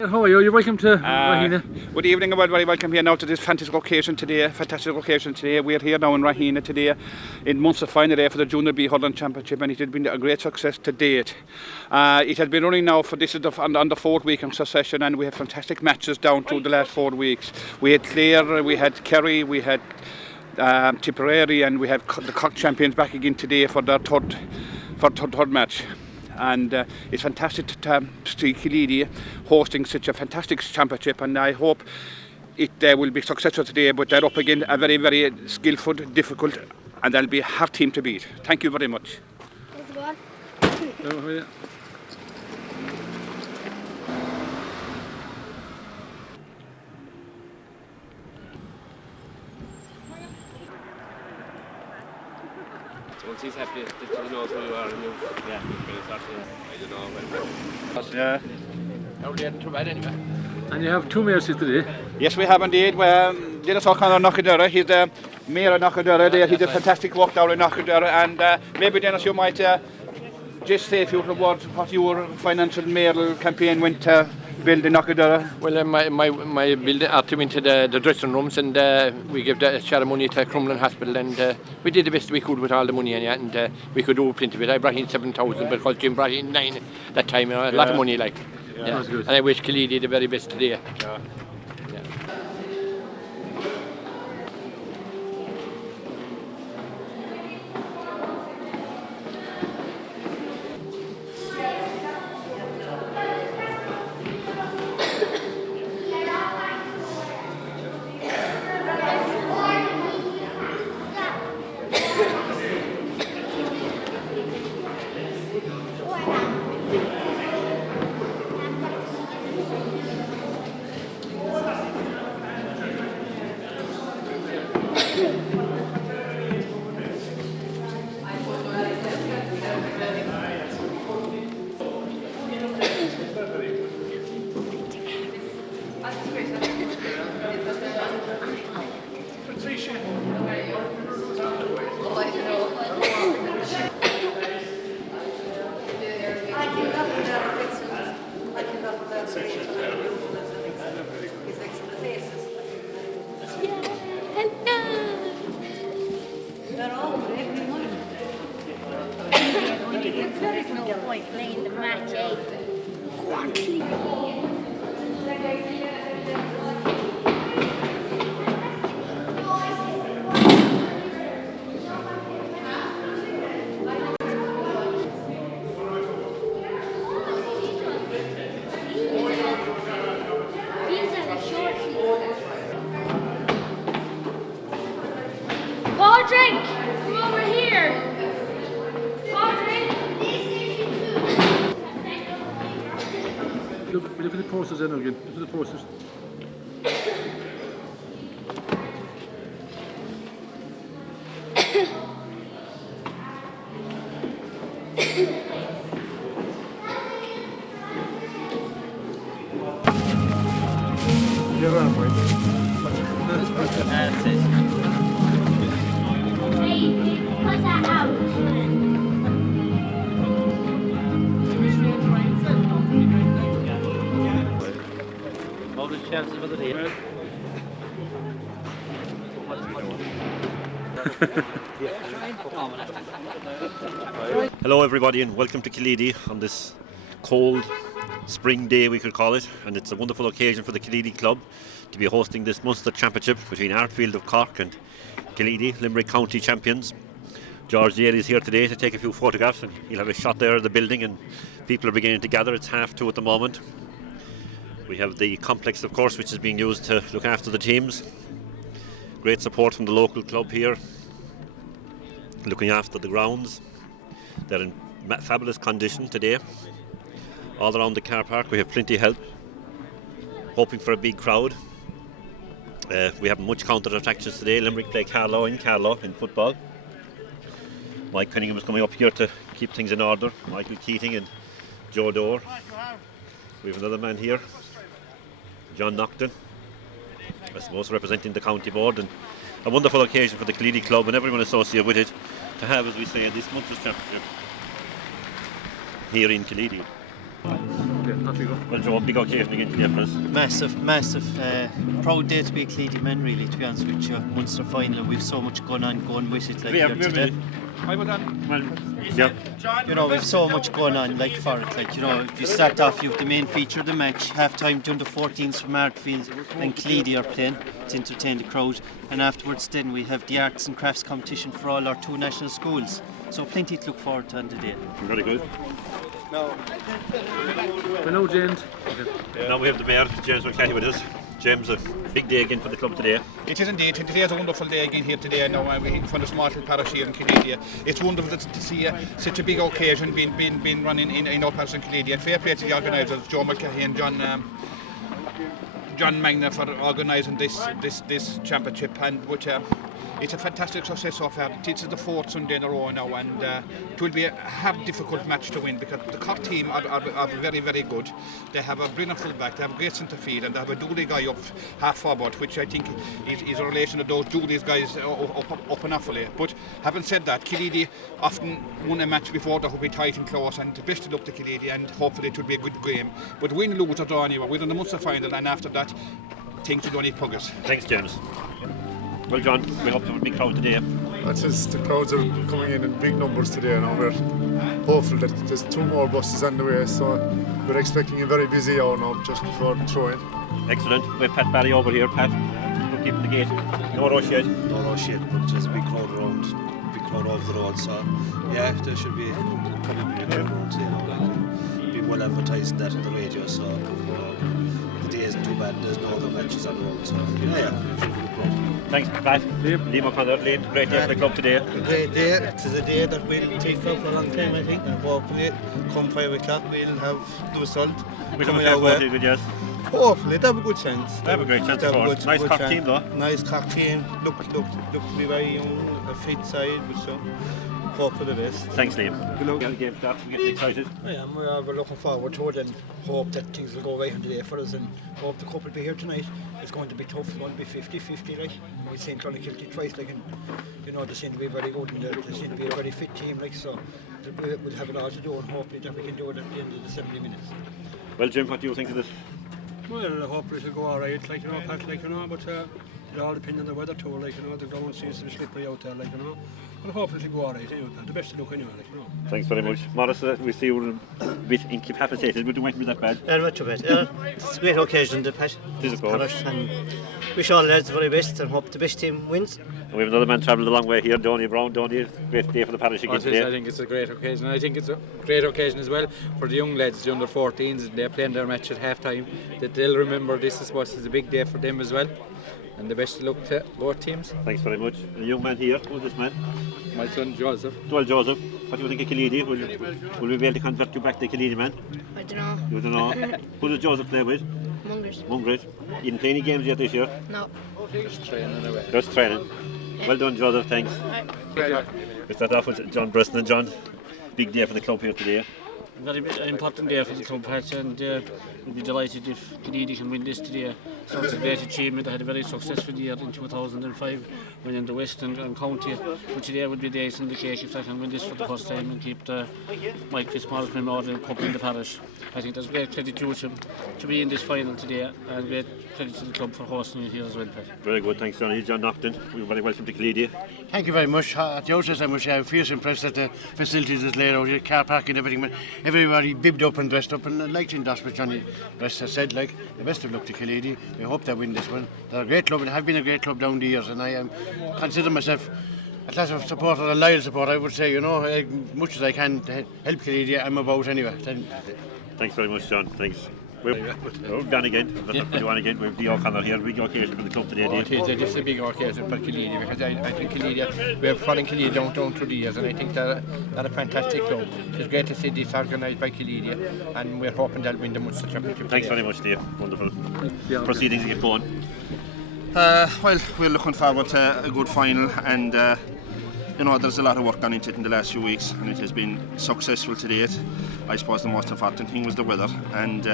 How are you? You're welcome to Rahina. Good evening and very welcome here now to this fantastic occasion today. We're here now in Rahina today in Munster final day for the Junior B Hurling Championship, and it has been a great success to date. It has been running now for this is on the fourth week in succession, and we have fantastic matches down through the last 4 weeks. We had Clare, we had Kerry, we had Tipperary, and we have the Cork champions back again today for their third match. And it's fantastic to see Killeedy hosting such a fantastic championship, and I hope it will be successful today. But they're up against a very, very skillful, difficult, and they'll be a hard team to beat. Thank you very much. Once he's happy, he knows who you are, and yeah, I don't know. Yeah. Are we too bad anyway? And you have two mares here today. Yes, we have indeed. Dennis O'Connor Knockadura, he's the mayor of Knockadura there. He did fantastic work down in Knockadura, and maybe Dennis, you might just say a few words what your financial mayoral campaign went to build in Knockadura. Well, my building out into the dressing rooms, and we gave the share of money to Crumlin Hospital, and we did the best we could with all the money, and we could do plenty of it. I brought in 7,000 because Jim brought in 9 that time, a lot of money, like. Yeah. And I wish Killeedy the very best today. Yeah. There's no point playing the match, eh? Padraig, come over here. Padraig. Look at the posters then again. Look at the posters. You're on point. That's it. Put that out. All the chances for the day. Hello everybody and welcome to Killeedy on this cold spring day, we could call it, and it's a wonderful occasion for the Killeedy club to be hosting this Munster championship between Arfield of Cork and Killeedy, Limerick County champions. George Dale is here today to take a few photographs, and we'll have a shot there of the building, and people are beginning to gather. It's 2:30 at the moment. We have the complex, of course, which is being used to look after the teams. Great support from the local club here, looking after the grounds. They're in fabulous condition today. All around the car park we have plenty of help, hoping for a big crowd. We have much counter-attacking today. Limerick play Carlow in football. Mike Cunningham is coming up here to keep things in order. Michael Keating and Joe Dole. We have another man here, John Nocton, both representing the county board, and a wonderful occasion for the Killeedy club and everyone associated with it. As we say, this month of championship here in Killeedy. Okay, off you go. Well, Joe, big occasion again today for us. Massive, proud day to be a Killeedy man, really, to be honest with you. Munster final, we've so much going with it. Like, Yeah, I was on. well, yeah. you know, we've so much going on, like for it. Like, you know, if you start off, you have the main feature of the match, half time to the 14s from Artfield and Killeedy are playing to entertain the crowd. And afterwards, then we have the arts and crafts competition for all our 2 national schools. So plenty to look forward to on today. Very good. I know James. Okay. Now we have the Mayor, James McCarthy, with us. James, a big day again for the club today. It is indeed. Today is a wonderful day again here today. Now we're in from the small parish here in Killeedy. It's wonderful to see such a big occasion being run in our parish in Killeedy. Fair play to the organisers, Joe McCarthy and John Magna, for organising this championship, and which it's a fantastic success so far. It's the 4th Sunday in a row now, and it will be a difficult match to win because the Cork team are very, very good. They have a brilliant fullback, they have a great centre field, and they have a Dooley guy up half forward, which I think is a relation of those Dooley's guys up in Offaly. But having said that, Killeedy often won a match before that would be tight and close, and best of luck to Killeedy, and hopefully it will be a good game. But win, lose or draw anyway, we're in the Munster final, and after that, things will only progress. Thanks, James. Well, John, we're up to a big crowd today. That's just, the crowds are coming in big numbers today, and we're hopeful that there's 2 more buses on the way, so we're expecting a very busy hour now just before the throw-in. Excellent. We have Pat Barry over here. Pat, we're keeping the gate. No rush yet. No rush yet, but there's a big crowd around the road, so yeah, there should be well advertised that in the radio, so the day isn't too bad. There's no other matches on the road, so yeah. Thanks, Pat. Liam O'Connor, Liam, great day for the club today. A great day. It is a day that we'll take for a long time, I think. Hopefully, come 5 o'clock, we'll have the result. We'll have a fair vote, good, yes. Hopefully, they have a good chance. They have a great chance, of course. Nice Cork team, though. Nice Cork team. Look to be very young, a fit side, so hope for the best. Thanks, Liam. Good luck. The game starts, we're getting excited. I am. We're looking forward to it and hope that things will go right on today for us, and hope the cup will be here tonight. It's going to be tough. It's going to be 50-50, like. We've seen Killeedy twice, like, and you know, they seem to be very good, and they seem to be a very fit team, like, so we'll have it all to do, and hopefully that we can do it at the end of the 70 minutes. Well, Jim, what do you think of this? Well, hopefully it'll go alright, like, you know, Pat, like, you know, but it all depends on the weather too, like, you know, the ground seems to be slippery out there, like, you know, but hopefully it'll go alright, anyway, the best of luck anyway, like, you know. Thanks very much. Morris, we see you a bit incapacitated, but it won't be that bad. Not too bad. It's a great occasion, the Pat. It is, of course. Wish all the lads the very best and hope the best team wins. And we have another man travelled a long way here, Donny Brown. Donny, great day for the parish again today. I think it's a great occasion, and I think it's a great occasion as well for the young lads, the under 14s. They're playing their match at half time, that they'll remember this is a big day for them as well. And the best of luck to both teams. Thanks very much. The young man here, who's this man? My son Joseph. Well, Joseph, what do you think of Killeedy? Will we be able to convert you back to Killeedy, man? I don't know. You don't know. Who does Joseph play with? Mungers. Mungers. You didn't play any games yet this year? No. Just training away. Just training. Well done, Joseph, thanks. Right. We start off with John Preston. And John, big day for the club here today. Very important day for the club, and we'll be delighted if Killeedy can win this today. So it's a great achievement. They had a very successful year in 2005 winning the Western and County, but today would be the icing on the cake if they can win this for the first time and keep the Mike Fitzmaurice Memorial Cup in the parish. I think there's great credit to them to be in this final today, and great credit to the club for hosting it here as well. Very good, thanks, Johnny. John Nocton, we're very welcome to Killeedy. Thank you very much. At the outset, I must say I'm fierce impressed at the facilities that's laid out here, car park and everything. But everybody bibbed up and dressed up, and like to endorse what Johnny Brest has said, like, the best of luck to Killeedy. We hope they win this one. They're a great club and have been a great club down the years, and I consider myself a class of supporter, a loyal supporter, I would say, you know, as much as I can to help Killeedy, I'm about anyway. Thanks very much, John. Thanks. We've done again. We have the O'Connor here. Big occasion for the club today. It is a big occasion for Killeedy, because I think Killeedy, we have following Killeedy down through the years, and I think they're a fantastic club. It's great to see this organised by Killeedy, and we're hoping they'll win the Munster Championship. Thanks very much, Dave. Wonderful. Proceedings get going. Well, we're looking forward to a good final, and you know, there's a lot of work gone into it in the last few weeks, and it has been successful to date. I suppose the most important thing was the weather, and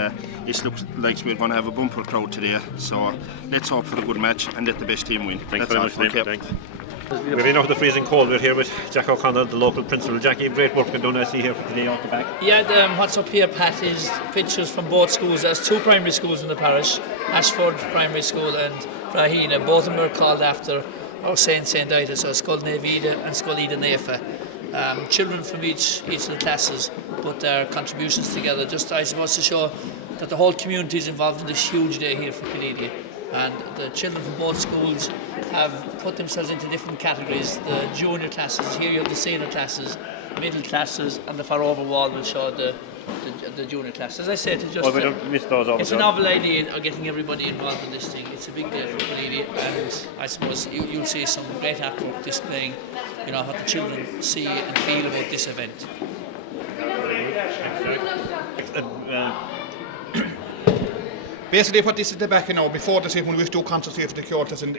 this looks like we're going to have a bumper crowd today, so let's hope for a good match and let the best team win. Thanks very much, Liam. Thanks. We've been out of the freezing cold. We're here with Jack O'Connor, the local principal. Jackie, great work we're doing, I see here today out the back. Yeah, what's up here, Pat, is pictures from both schools. There's 2 primary schools in the parish, Ashford Primary School and Rahina. Both of them are called after our St. Ida, so Scoil na Vida and Scoil Ida Nefa. Children from each of the classes put their contributions together, just I suppose to show that the whole community is involved in this huge day here for Killeedy. And the children from both schools have put themselves into different categories. The junior classes, here you can see the classes, middle classes, and the far over wall will show the junior classes. As I said, it's just we don't miss those over it's a novel idea of getting everybody involved in this thing. Basically what this is the back, before this, when we used to do concerts here for the Curtis and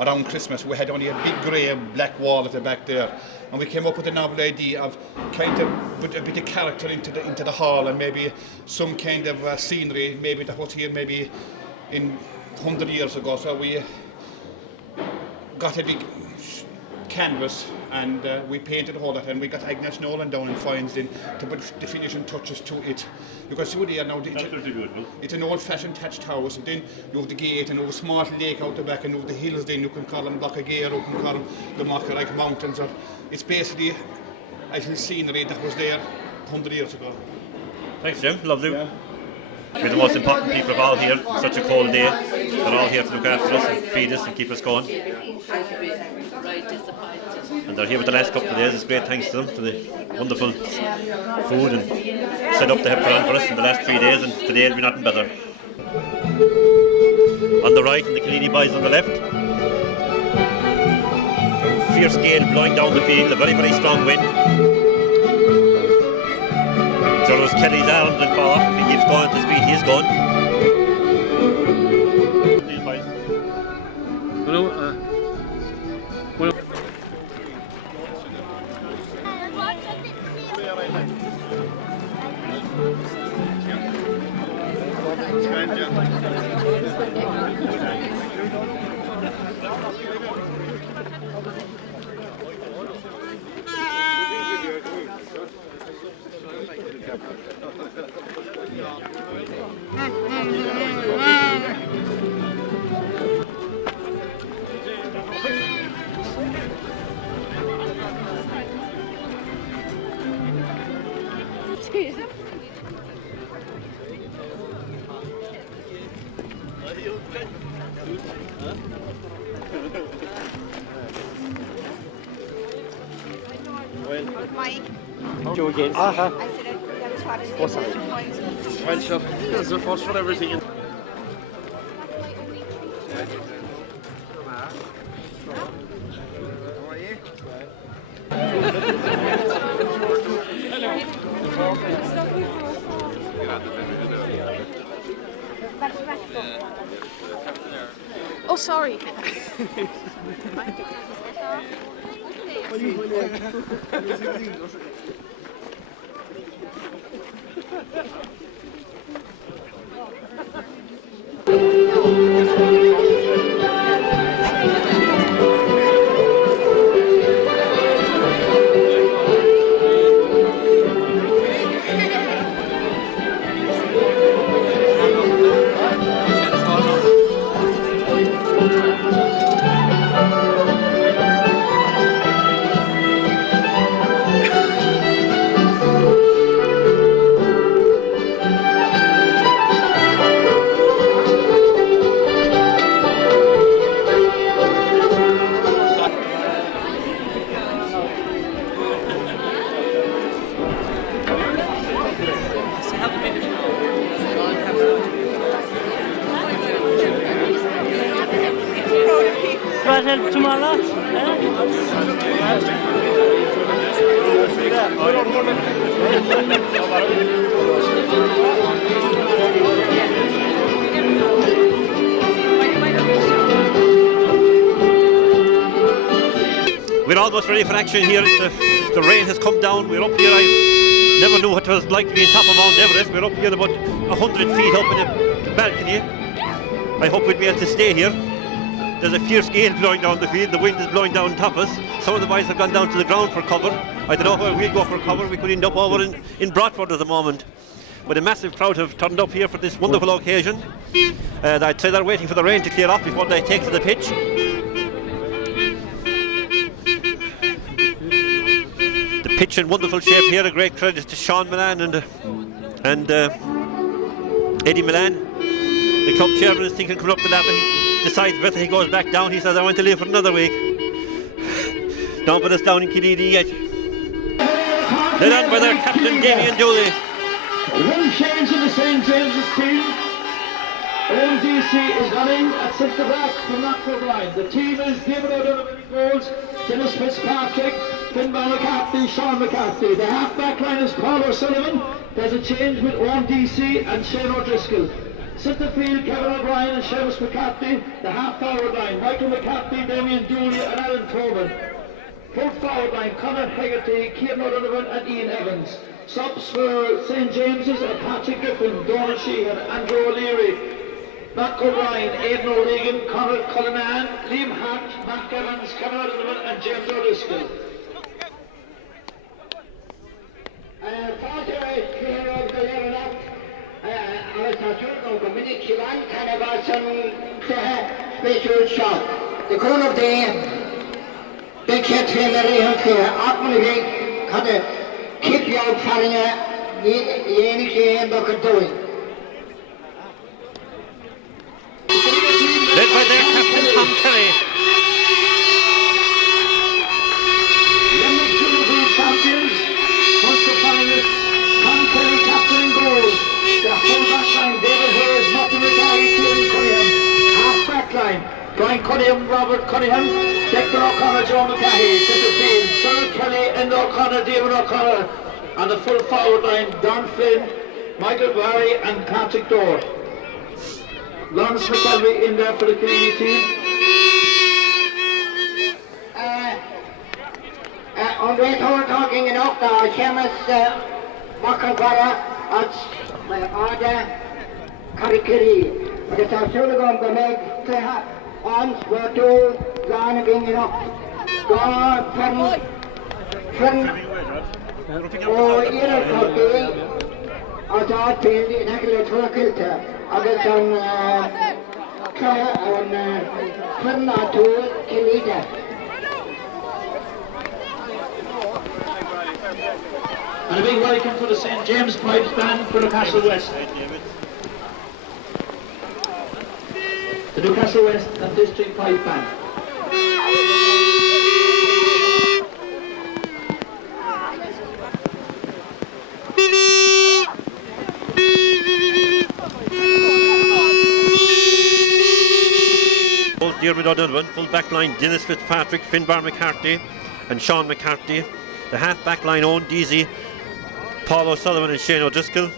around Christmas, we had only a big grey black wall at the back there. And we came up with a novel idea of kind of put a bit of character into the hall, and maybe some kind of scenery, maybe that was here maybe in 100 years ago. So we got a big canvas and we painted all that, and we got Agnes Nolan down and find to put the finishing touches to it. Because through there now, it's an old-fashioned thatched house, and then you have the gate, and you have a small lake out the back, and you have the hills, then you can call them Lochagare, you can call them the Mocharaig Mountains. It's basically a little scenery that was there 100 years ago. Thanks, Jim. Lovely. Yeah. Very disappointed. I know George did a bit of the last 3 days, and today will be not better. On the right, and the Killeedy boys on the left. Here's the gale blowing down the field, a very, very strong wind. There's Kelly's arms and bar, he's going to speed, he's going. These boys. Joe again. I said that was what it was. Well, sure. There's a first for everything. Oh, sorry. Goes back down, he says I want to leave it another way. Don't put us down in Killeedy yet. One change in the St. James's team. Owen DC is running at centre back for Knock-O'Brien. The team is David O'Donovan in goals, Dennis Fitzpatrick, Finbar McCarthy, Sean McCarthy. The half-back line is Paul O'Sullivan. There's a change with Owen DC and Shane O'Driscoll. Centre field, Kevin O'Brien and Seamus McCarthy. The half-forward line, Michael McCarthy, Damien Dooley and Alan Tobin. Full forward line, Conor Hegarty, Kieran O'Donovan and Ian Evans. Subs for St. James's are Patrick Griffin, Donald Sheehan, Andrew O'Leary, Matt O'Brien, Aidan O'Regan, Conor Cullinan, Liam Hart, Mark Evans, Kevin O'Donovan and James O'Driscoll. 48 clear of the level up. I was not sure of the minute Kivan Kanabasan special shot. The crown of the big hit in the Rehan clear. Upmanivik had a keep your Farina Yannick and Dr. Doing. Brian Cunningham, Robert Cunningham, Declan O'Connor, Joe McCahey, centre field, Cyril Kelly, Enda O'Connor, David O'Connor, and the full forward line, Don Flynn, Michael Barry and Patrick Dorr. Lawrence McKelvey in there for the Killeedy team. On the way to talking in Oakdale, Seamus Makalbara, Order, Karikiri. But it's also going to make ons for two line of being up. Go from or either copy or that field in a little kilter. Others on from to Killeedy. And a big welcome for the St. James Pipes Band for Newcastle West. The Newcastle West and District Pipe Band. Sean McCarthy, half-back line Owen Deasy, Paul O'Sullivan and Shane O'Driscoll.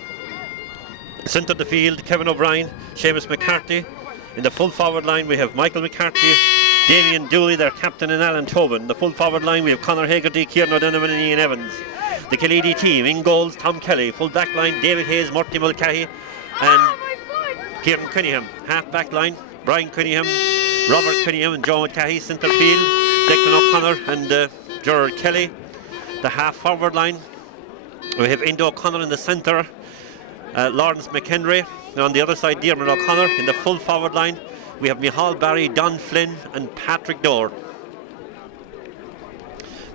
Centre of the field, Kevin O'Brien, Seamus McCarthy. In the full forward line we have Michael McCarthy, Damien Dewey, their captain, and Alan Tobin. The full forward line we have Conor Hegarty, Kieran O'Donovan and Ian Evans. The Killeedy team, in goals, Tom Kelly. Full back line, David Hayes, Murty Mulcahy, Kieran Cunningham. Half back line, Brian Cunningham, Robert Cunningham and Joe McCahey. Centre field, Declan O'Connor and Gerard Kelly. The half forward line, we have Enda O'Connell in the centre. Lawrence McHenry, and on the other side David O'Connor. In the full forward line we have Michal Barry, Don Flynn and Patrick Dorr.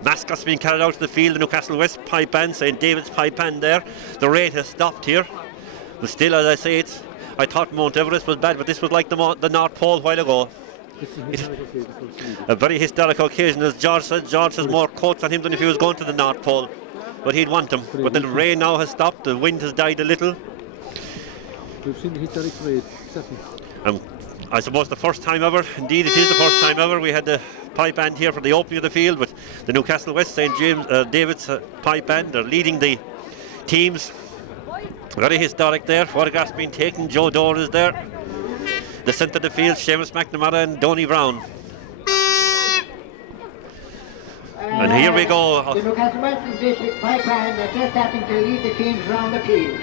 Mascots being carried out to the field, the Newcastle West pipe band, so David's pipe band there. The rain has stopped here. Still, as I say, I thought Mount Everest was bad, but this was like the North Pole a while ago. This is a historic occasion for Killeedy. A very historic occasion. As George said, George was most I think when he was going to the North Pole. But he'd want them. The rain now has stopped, the wind has died a little. We've seen the historic parade, exactly. I suppose the first time ever, we had the pipe band here for the opening of the field with the Newcastle West David's pipe band. They're leading the teams. Very historic there. Photographs being taken. Joe Dorr is there. Centre of the field, Seamus McNamara and Donny Brown. The Newcastle West District Pipe Band are just starting to lead the teams around the field.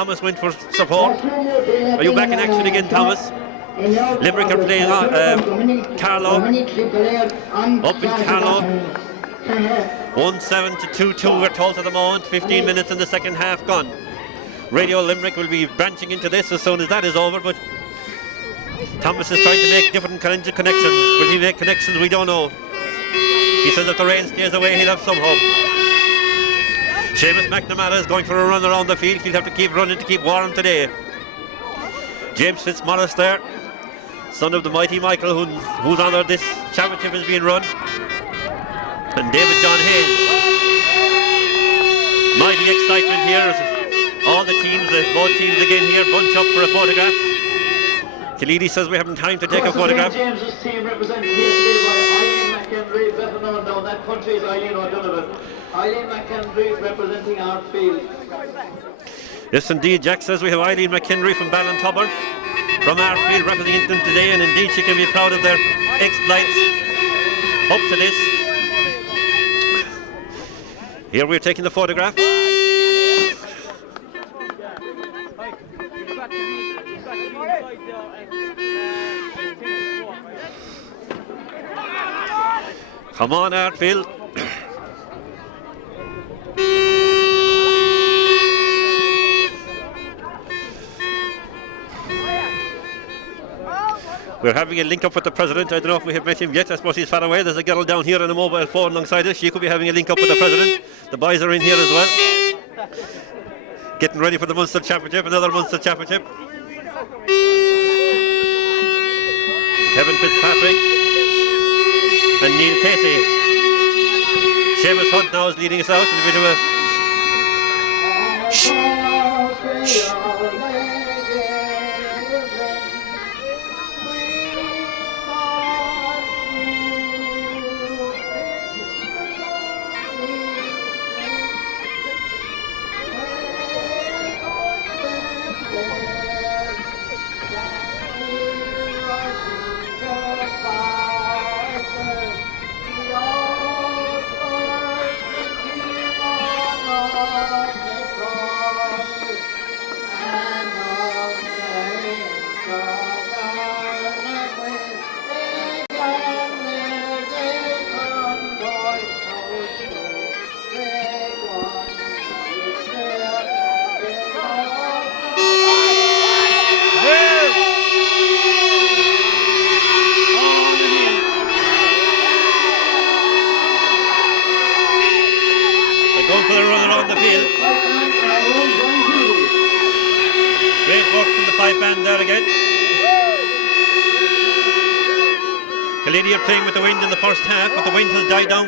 Thomas went from the ball. In your office, Dominic Sinclair and Sergeant Button. 1-7-2 towards the mode, 15 minutes in the second half gone. Radio Limerick will be branching into this as soon as that is over, but Thomas is trying to make different kinds of connections. If make connections, we don't know. Because if the rain stays away, he'll have somehow. David McNamara is going for a run around the field. He'll have to keep running to keep warm today. James Fitzmaurice there, son of the mighty Michael, who's honored this championship is being run. Of course, the St. James's team represented here today by Eileen McHenry, better known down that country as Eileen O'Donovan. Eileen McHenry representing our field. Yes, indeed, Jack says we have Eileen McHenry for that uncovered. Up to this. Yeah, we're taking the photograph. Come on out, Bill. Having a link up with the president, I don't know if we have anything yet, but he's far away. There's a girl down here on a mobile phone alongside us. You could be having a link up with the president. The boys are in here as well. Getting ready for the Munster Championship, another Munster Championship.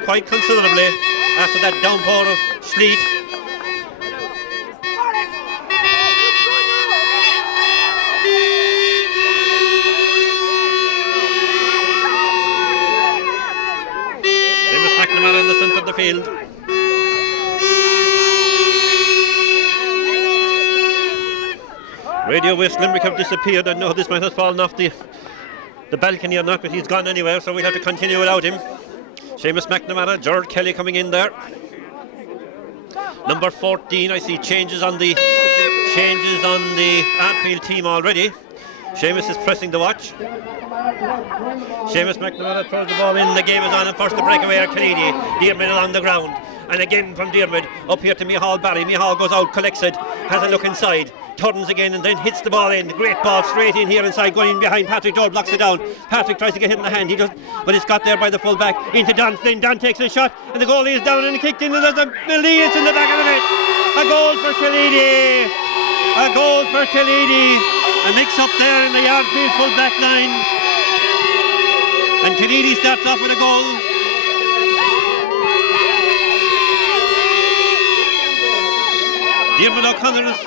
Quite considerably after that downpour of sleet. He's fallen off the balcony. I'm not because he's gone anywhere, so we have to continue without him. Seamus McNamara, George Kelly coming in there. Number 14, I see changes on the outfield team already. Seamus is pressing the watch. Seamus McNamara throws the ball in, the game is on, and first to break away Killeedy. Dearman on the ground. And again from Dearman, up here to Micheál Barry. Micheál goes out, collects it, has a look inside. Turns again and then hits the ball in. Great ball straight in here inside, going in behind Patrick. George blocks it down. Patrick tries to get hit in the hand, he does, but it's got there by the full back. Into Dan. Then Dan takes a shot and the goalie is down and kicked in, and there's a Killeedy in the back of the net. A goal for Killeedy. A goal for Killeedy. A mix up there in the yard two full back line. And Killeedy starts off with a goal. David O'Connor is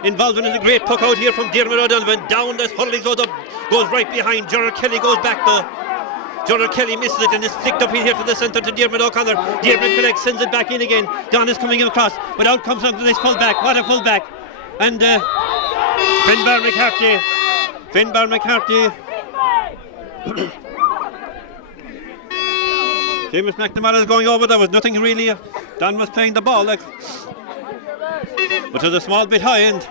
involved in the great puck out here from David O'Donovan. Down the Hurling goes up, goes right behind. Gerard Kelly goes back there. Gerard Kelly misses it and is picked up in here from the centre to David O'Connor. David Connect sends it back in again. John is coming across, but out comes up this full back. What a full back. And Finbar McCarthy. Seamus McNamara is going over. There was nothing really. Don was playing the ball, like, but it was a small bit high end.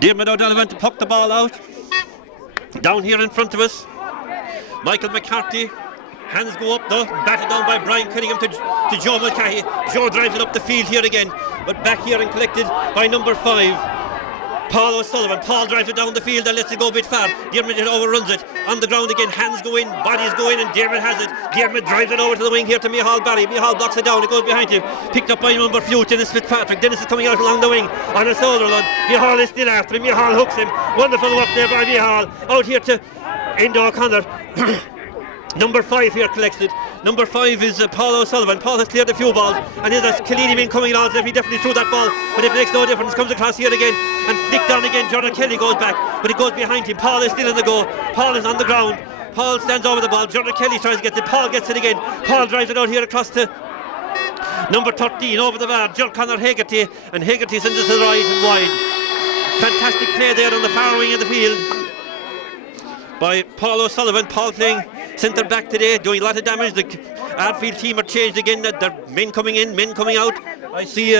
Diarmuid O'Donovan to puck the ball out. Down here in front of us. Michael McCarthy. Hands go up though. Batted down by Brian Cunningham to Joe McCarthy. Joe drives it up the field here again. But back here and collected by number 5. Paul O'Sullivan. Paul drives it down the field and lets it go a bit fast. Diarmuid overruns it. On the ground again. Hands go in. Bodies go in and Diarmuid has it. Diarmuid drives it over to the wing here to Micheál Barry. Micheál blocks it down. It goes behind him. Picked up by number 2, Dennis Fitzpatrick. Dennis is coming out along the wing on a shoulder run. Micheál is still after him. Micheál hooks him. Wonderful work there by Micheál. Out here to Enda O'Connor. Number 5 here collected. Number 5 is Paul O'Sullivan. Paul has cleared a few balls and there's Killeedy incoming odds if he definitely threw that ball, but it makes no difference. Comes across here again and slips down again. Jonathan Kelly goes back, but it goes behind him. Paul is still on the go. Paul is on the ground. Paul stands over the ball. Jonathan Kelly tries to get it. Paul gets it again. Paul drives it out here across to number 13 over the bar. John Connor Hegarty, and Hegarty's in the rise and wide. Fantastic play there on the power wing of the field by Paul O'Sullivan. Paul playing centre back today, doing a lot of damage. The Adfield team are changed again. There are men coming in, men coming out. I see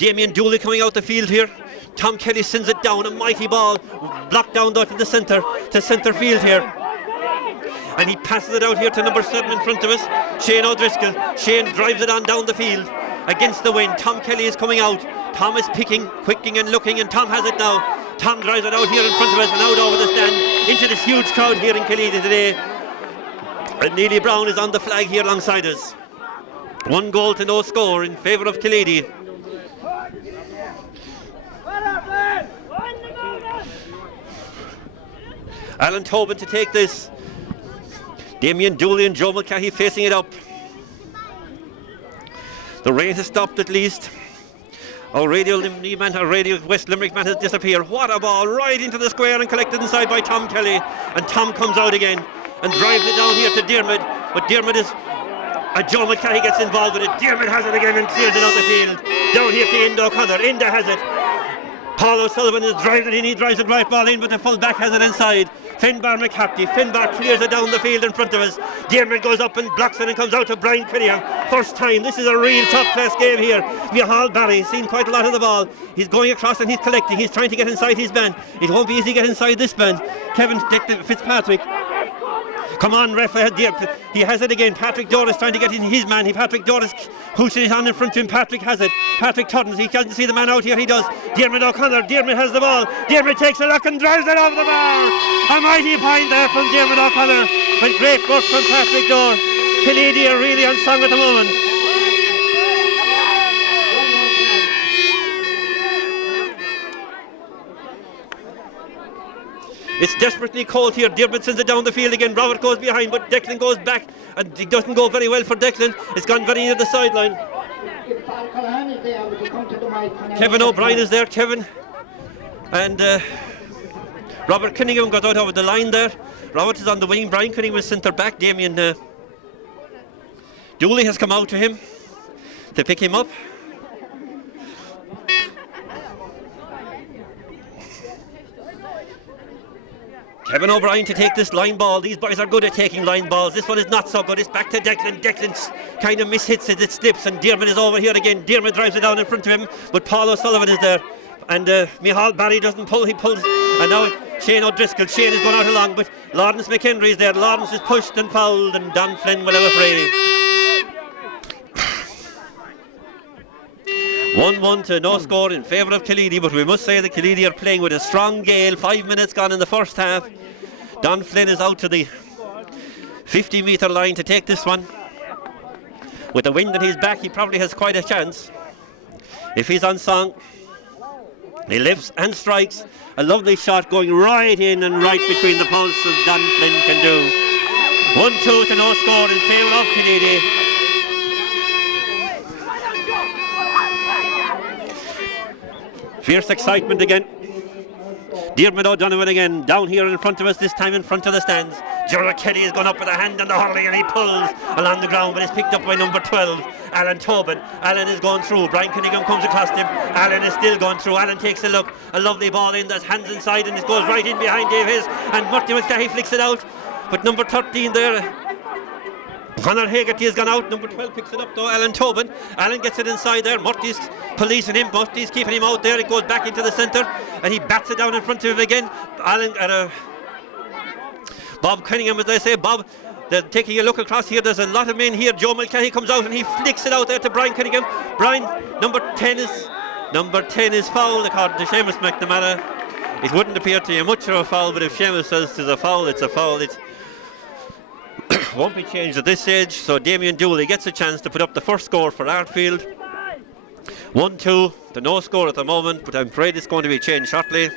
Damien Dooley coming out the field here. Tom Kelly sends it down, a mighty ball, blocked down though to centre field here. And he passes it out here to number 7 in front of us, Shane O'Driscoll. Shane drives it on down the field against the wind. Tom Kelly is coming out. Tom is picking and looking, and Tom has it now. Tom drives it out here in front of us, out over the stand, into the huge crowd here in Killeedy today. And Neely Brown is on the flag here alongside us. 1 goal to no score in favour of Killeedy. Alan Tobin to take this. Damien Dooley and Joe McCarthy facing it up. The Rangers stops at Lee. O'Reilly's Leeman and O'Reilly's West Limerick man has disappeared. What a ball, right into the square and collected inside by Tom Kelly. And Tom comes out again and drives it down here to Diarmuid. But Diarmuid is... And Joe McCarthy gets involved in it. Diarmuid has it again and clears it out the field. Down here to Enda O'Connor. Enda has it. Paul O'Sullivan is driving it in. He drives the right ball in, but the full back has it inside. Finbar McCarthy. Finbar clears it down the field in front of us. Diarmuid goes up and blocks it and comes out to Brian Cunningham. First time. This is a real top-class game here. Micheál Barry seen quite a lot of the ball. He's going across and he's collecting. He's trying to get inside his man. It won't be easy to get inside this man. Kevin Fitzpatrick. Come on, ref. He has it again. Patrick Doris trying to get in his man. Patrick Doris pushing his hand in front of him. Patrick has it. Patrick Tuttons, he doesn't see the man out here. He does. Diarmuid O'Connor. Diarmuid has the ball. Diarmuid takes a look and drives it over the ball. A mighty find there from Diarmuid O'Connor. The great cross from Patrick Doris. Killeedy are really on strong at the moment. It's desperately cold here. Diarmuid sends it down the field again. Robert goes behind, but Declan goes back. And it doesn't go very well for Declan. It's gone very near the sideline. Kevin O'Brien is there. Kevin. And Robert Cunningham goes out over the line there. Roberts is on the wing. Brian Cunningham is centre back. Damien Dooley has come out to him to pick him up. Kevin O'Brien to take this line ball. These boys are good at taking line balls. This one is not so good. It's back to Declan. Declan kind of mishits it. It slips and Diarmuid is over here again. Diarmuid drives it down in front of him, but Paul O'Sullivan is there. And Micheál Barry doesn't pull. He pulls. And now Shane O'Driscoll. Shane is going out along, but Lawrence McHenry is there. Lawrence is pushed and fouled, and Don Flynn will have a free. 1-1 to no score in favour of Killeedy, but we must say that Killeedy are playing with a strong gale. 5 minutes gone in the first half. Don Flynn is out to the 50-metre line to take this one. With the wind at his back, he probably has quite a chance. If he's on song, he lifts and strikes. A lovely shot going right in and right between the posts of Don Flynn. 1-2 to no score in favour of Killeedy. Fierce excitement again. Diarmuid O'Donovan again, down here in front of us, this time in front of the stands. Gerard Kelly is going up with a hand on the hurling and he pulls along the ground, but it's picked up by number 12, Alan Tobin. Alan is going through. Brian Cunningham comes across him. Alan is still going through. Alan takes a look. A lovely ball in. There's hands inside and it's going right in behind Davis. And Bertie McCarthy flicks it out. With number 13 there. Conor Hagerty has gone out. Number 12 picks it up though, Alan Tobin. Alan gets it inside there. Murphy's policing him. Murphy's keeping him out there. It goes back into the centre and he bats it down in front of him again. Alan Bob Cunningham, as I say, Bob, they're taking a look across here. There's a lot of men here. Joe Mulcahy comes out and he flicks it out there to Brian Cunningham. Brian, number 10 is foul. According to Seamus McNamara. It wouldn't appear to you much of a foul, but if Seamus says it's a foul, it's a foul. It won't be changed at this stage. So Damien Dooley gets a chance to put up the first score for Arfield. 1-2 to no score at the moment, and Fred is going to be changed shortly.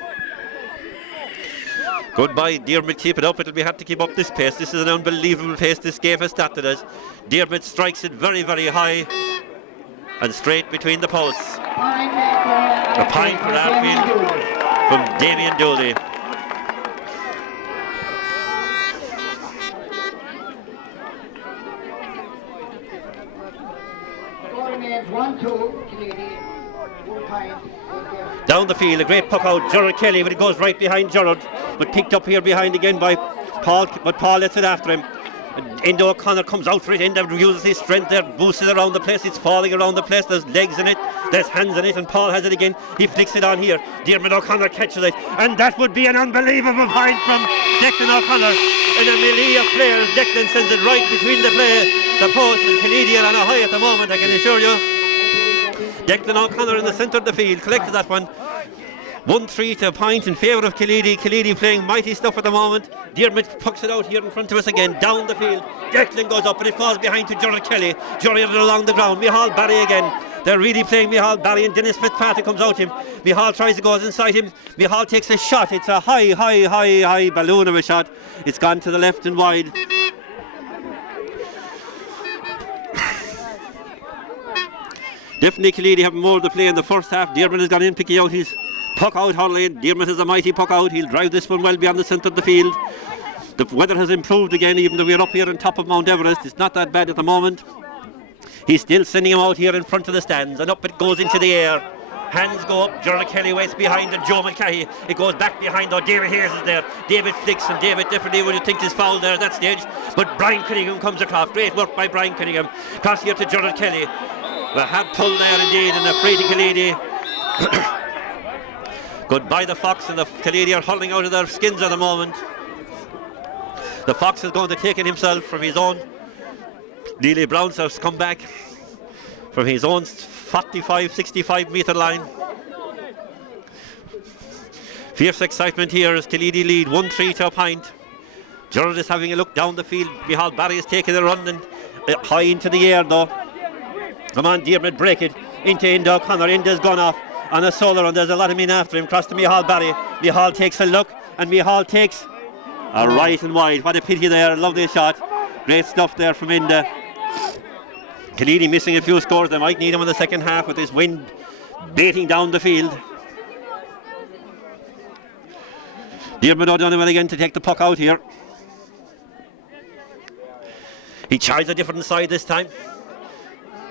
Goodbye, Dearmid, keep it up. It'll be have to keep up this pace. This is an unbelievable pace this game has started at. Dearmid strikes it very, very high and straight between the posts. Damien Dooley. Remains 1-2, Killeedy, 1 point. Down the field, a great puck out, Gerard Kelly, but it goes right behind Gerard, but picked up here behind again by Paul, but Paul lets it after him. Enda O'Connor comes out for it, Enda uses his strength there, boosts it around the place, it's falling around the place, there's legs in it, there's hands in it, and Paul has it again, he flicks it on here, Diarmid O'Connor catches it, and that would be an unbelievable point from Declan O'Connor, and a melee of players, Declan sends it right between the players, the post is on a high at the moment, I can assure you. Declan O'Connor in the centre of the field, collects that one. 1-3 to a point in favour of Killeedy. Killeedy playing mighty stuff at the moment. Diarmid pucks it out here in front of us again, down the field. Declan goes up, but it falls behind to Gerard Kelly. Gerard along the ground. Micheál Barry again. They're really playing Micheál Barry, and Dennis Fitzpatrick comes out to him. Micheál tries to go inside him. Micheál takes a shot. It's a high balloon of a shot. It's gone to the left and wide. Definitely Killeedy having more to play in the first half. Diarmid has gone in picking out his puck out hurling. Diarmid has a mighty puck out. He'll drive this one well beyond the centre of the field. The weather has improved again, even though we're up here on top of Mount Everest. It's not that bad at the moment. He's still sending him out here in front of the stands, and up it goes into the air. Hands go up, Gerard Kelly went behind him, Joe Mulcahy. It goes back behind, David Hayes is there. David flicks, and David definitely when he thinks he's fouled there at that stage. But Brian Cunningham comes across. Great work by Brian Cunningham. Cross here to Gerard Kelly. A hat pull there indeed, and a pretty lady. But by the Fox, and the Killeedy are pulling out of their skins at the moment. The Fox is going to take it himself from his own. Neely Browns has come back from his own 45-65 metre line. Fierce excitement here as Killeedy lead 1-3 to a point. Gerard is having a look down the field. Micheál Barry is taking a run. High into the air though. Come on, Diarmid, break it into Enda O'Connor. Enda's gone off on a solo run. There's a lot of men after him. Cross to Micheál Barry. Micheál takes a look, and Micheál takes a right and wide. What a pity there. Lovely shot. Great stuff there from Enda. Killeedy missing a few scores. They might need him in the second half with this wind beating down the field. Diarmid O'Donovan again to take the puck out here. He tries a different side this time.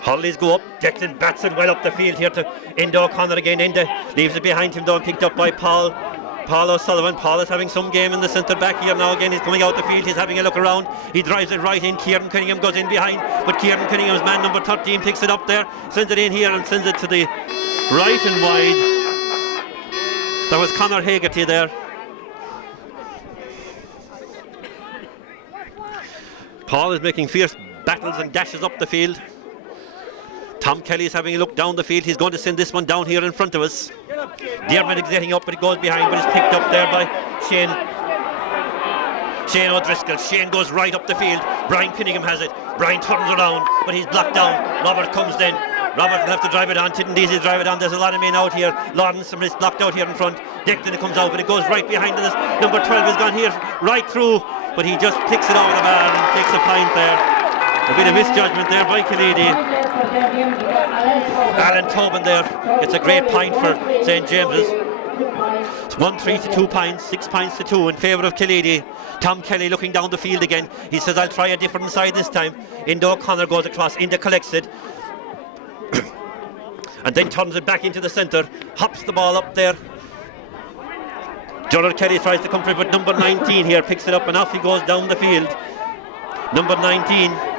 Hurley's go up. Declan bats it well up the field here to Enda O'Connor again. Enda leaves it behind him though, picked up by Paul O'Sullivan. Paul is having some game in the centre back here now again. He's coming out the field, he's having a look around. He drives it right in. Kieran Cunningham goes in behind. But Kieran Cunningham's man number 13 picks it up there, sends it in here and sends it to the right and wide. There was Conor Hagerty there. Paul is making fierce backings and dashes up the field. Tom Kelly's having a look down the field. He's going to send this one down here in front of us. Everybody's getting up, but it goes behind him. Shane O'Driscoll. Shane goes right up the field. Brian Cunningham has it. Brian turns around, but he's blocked down. Robert comes in. Robert will have to drive it on. Typically he'll drive it on. There's a lot of men out here. Lawrence is blocked out here in front. Declan comes out, but it goes right behind us. Number 12 is got here, right through. But he just puts down. Alan Tobin there. It's a great point for St. James. 1-3 to 2 points, 6 to 2 in favour of Killeedy. Tom Kelly looking down the field again. He says, I'll try a different side this time. Enda O'Connor goes across. Enda collects it. And then turns it back into the centre. Pops the ball up there. Gerard Kelly tries to come through, but number 19 here picks it up and off he goes down the field. Number 19.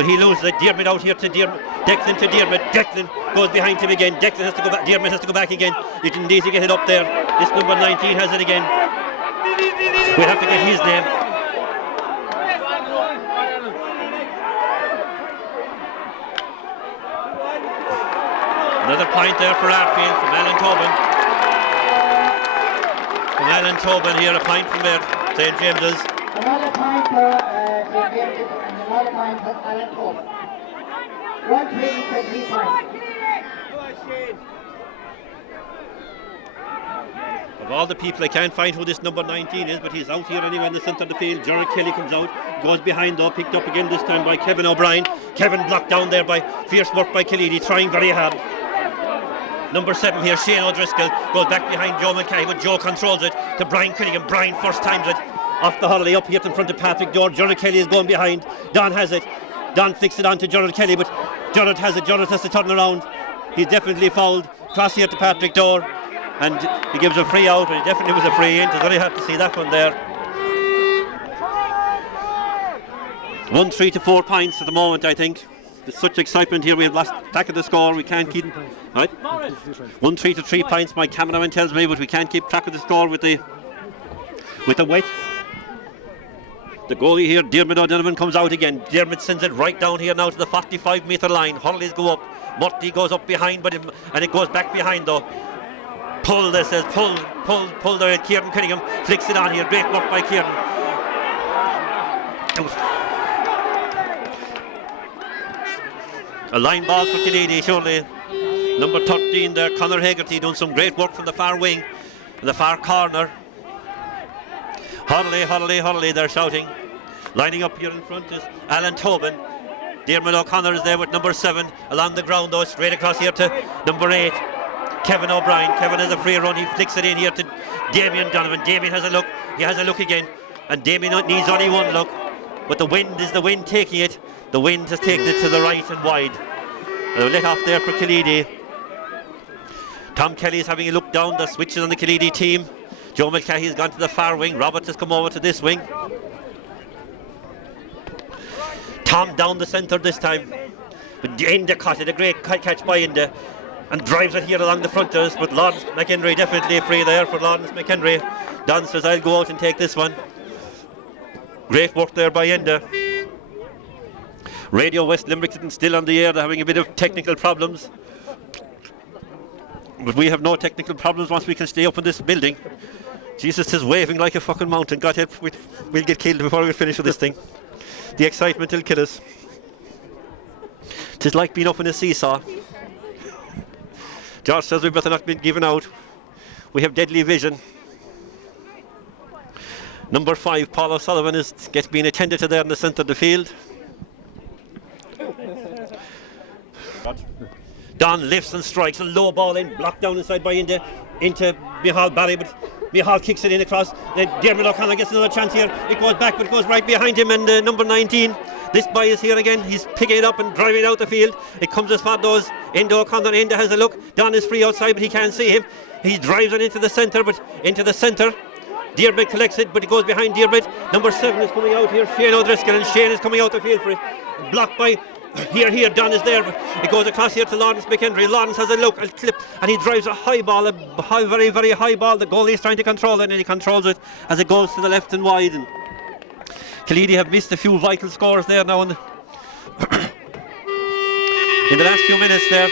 but he loses it. Diarmid out here to Diarmid. Declan to Diarmid. Declan goes behind him again. Declan has to go back. Diarmid has to go back again. You can easily get it up there. This number 19 has it again. Another time for David and another time for Alan Pope. 1-3 for 3 points. All the people that can't find who this number 19 is, but he's out here anyway in the centre of the field. Gerard Kelly comes out, goes behind though, picked up again this time by Kevin O'Brien. Kevin blocked down there by fierce work by Killeedy, trying very hard. Number 7 here, Shane O'Driscoll, goes back behind Joe McKay, but Joe controls it to Brian Killigan. Brian first times it off the holiday up here in front of Patrick George. Gerard Kelly is going behind. Don has it. Don flicks it on to Gerard Kelly, but Gerard has it. Gerard has to turn around. He's definitely fouled. Cross here to Patrick George, and he gives a free out, and he definitely gives a free in. We're very happy to see that one there. 1-3 to 4 points at the moment, I think. There's such excitement here. We've lost track of the score. We can't keep right. 1-3 to 3 points. My cameraman tells me, but we can't keep track of the score with the wet. The goalie here, Diarmid O'Donovan, comes out again. Diarmid sends it right down here now to the 45-metre line. Hurley's go up. Murphy goes up behind, but and it goes back behind though. Pull there, says pull there. And Kieran Killingham flicks it on. He's breaking up by Kieran. A line ball to Killeedy, surely. Number 13 there, Conor Hegarty doing some great work from the far wing, the far corner. Hurley, they're shouting. Lining up here in front is Alan Tobin. Diarmid O'Connor is there with number 7 along the ground though, straight across here to number 8, Kevin O'Brien. Kevin is a free run, he flicks it in here to Damien Donovan. Damien has a look, he has a look again, and Damien needs only one look, but the wind is the wind taking it. The wind has taken it to the right and wide. And let off there to Killeedy. Tom Kelly's having a look down, they're switching on the Killeedy team. Joe McCahey's gone to the far wing, Robert has come over to this wing. Tom down the centre this time. Enda caught it, a great catch by Enda, and drives it here along the front of us, but Lawrence McHenry definitely a free there for Lawrence McHenry. Don says I'll go out and take this one. Great work there by Enda. Radio West Limerick is still on the air, they're having a bit of technical problems. We have no technical problems once we can stay up in this building. Jesus is waving like a fucking mountain. God help, we'll be killed before we finish with this thing. The excitement will kill us. It's like being up in a seesaw. Josh says we better not be given out. We have deadly vision. Number 5, Paul O'Sullivan, is being attended to there in the centre of the field. Don lifts and strikes a low ball in, blocked down inside by into Mihal Barry, but Mihal kicks it in across. Diarmid O'Connor gets another chance here. It goes back, but it goes right behind him, and number 19, this boy is here again. He's picking it up and driving out the field. It comes as far as Enda O'Connor. Enda has a look. Don is free outside, but he can't see him. He drives it into the centre, Diarmid collects it, but it goes behind Diarmid. Number 7 is coming out here, Shane O'Driscoll, and Shane is coming out the field for it. Blocked by here, Don is there. It goes across here to Lawrence McHenry. Lawrence has a look and flip, and he drives a high ball, very, very high ball. The goalie is trying to control it, and he controls it as it goes to the left and wide. And Killeedy have missed a few vital scores there now in the last few minutes there.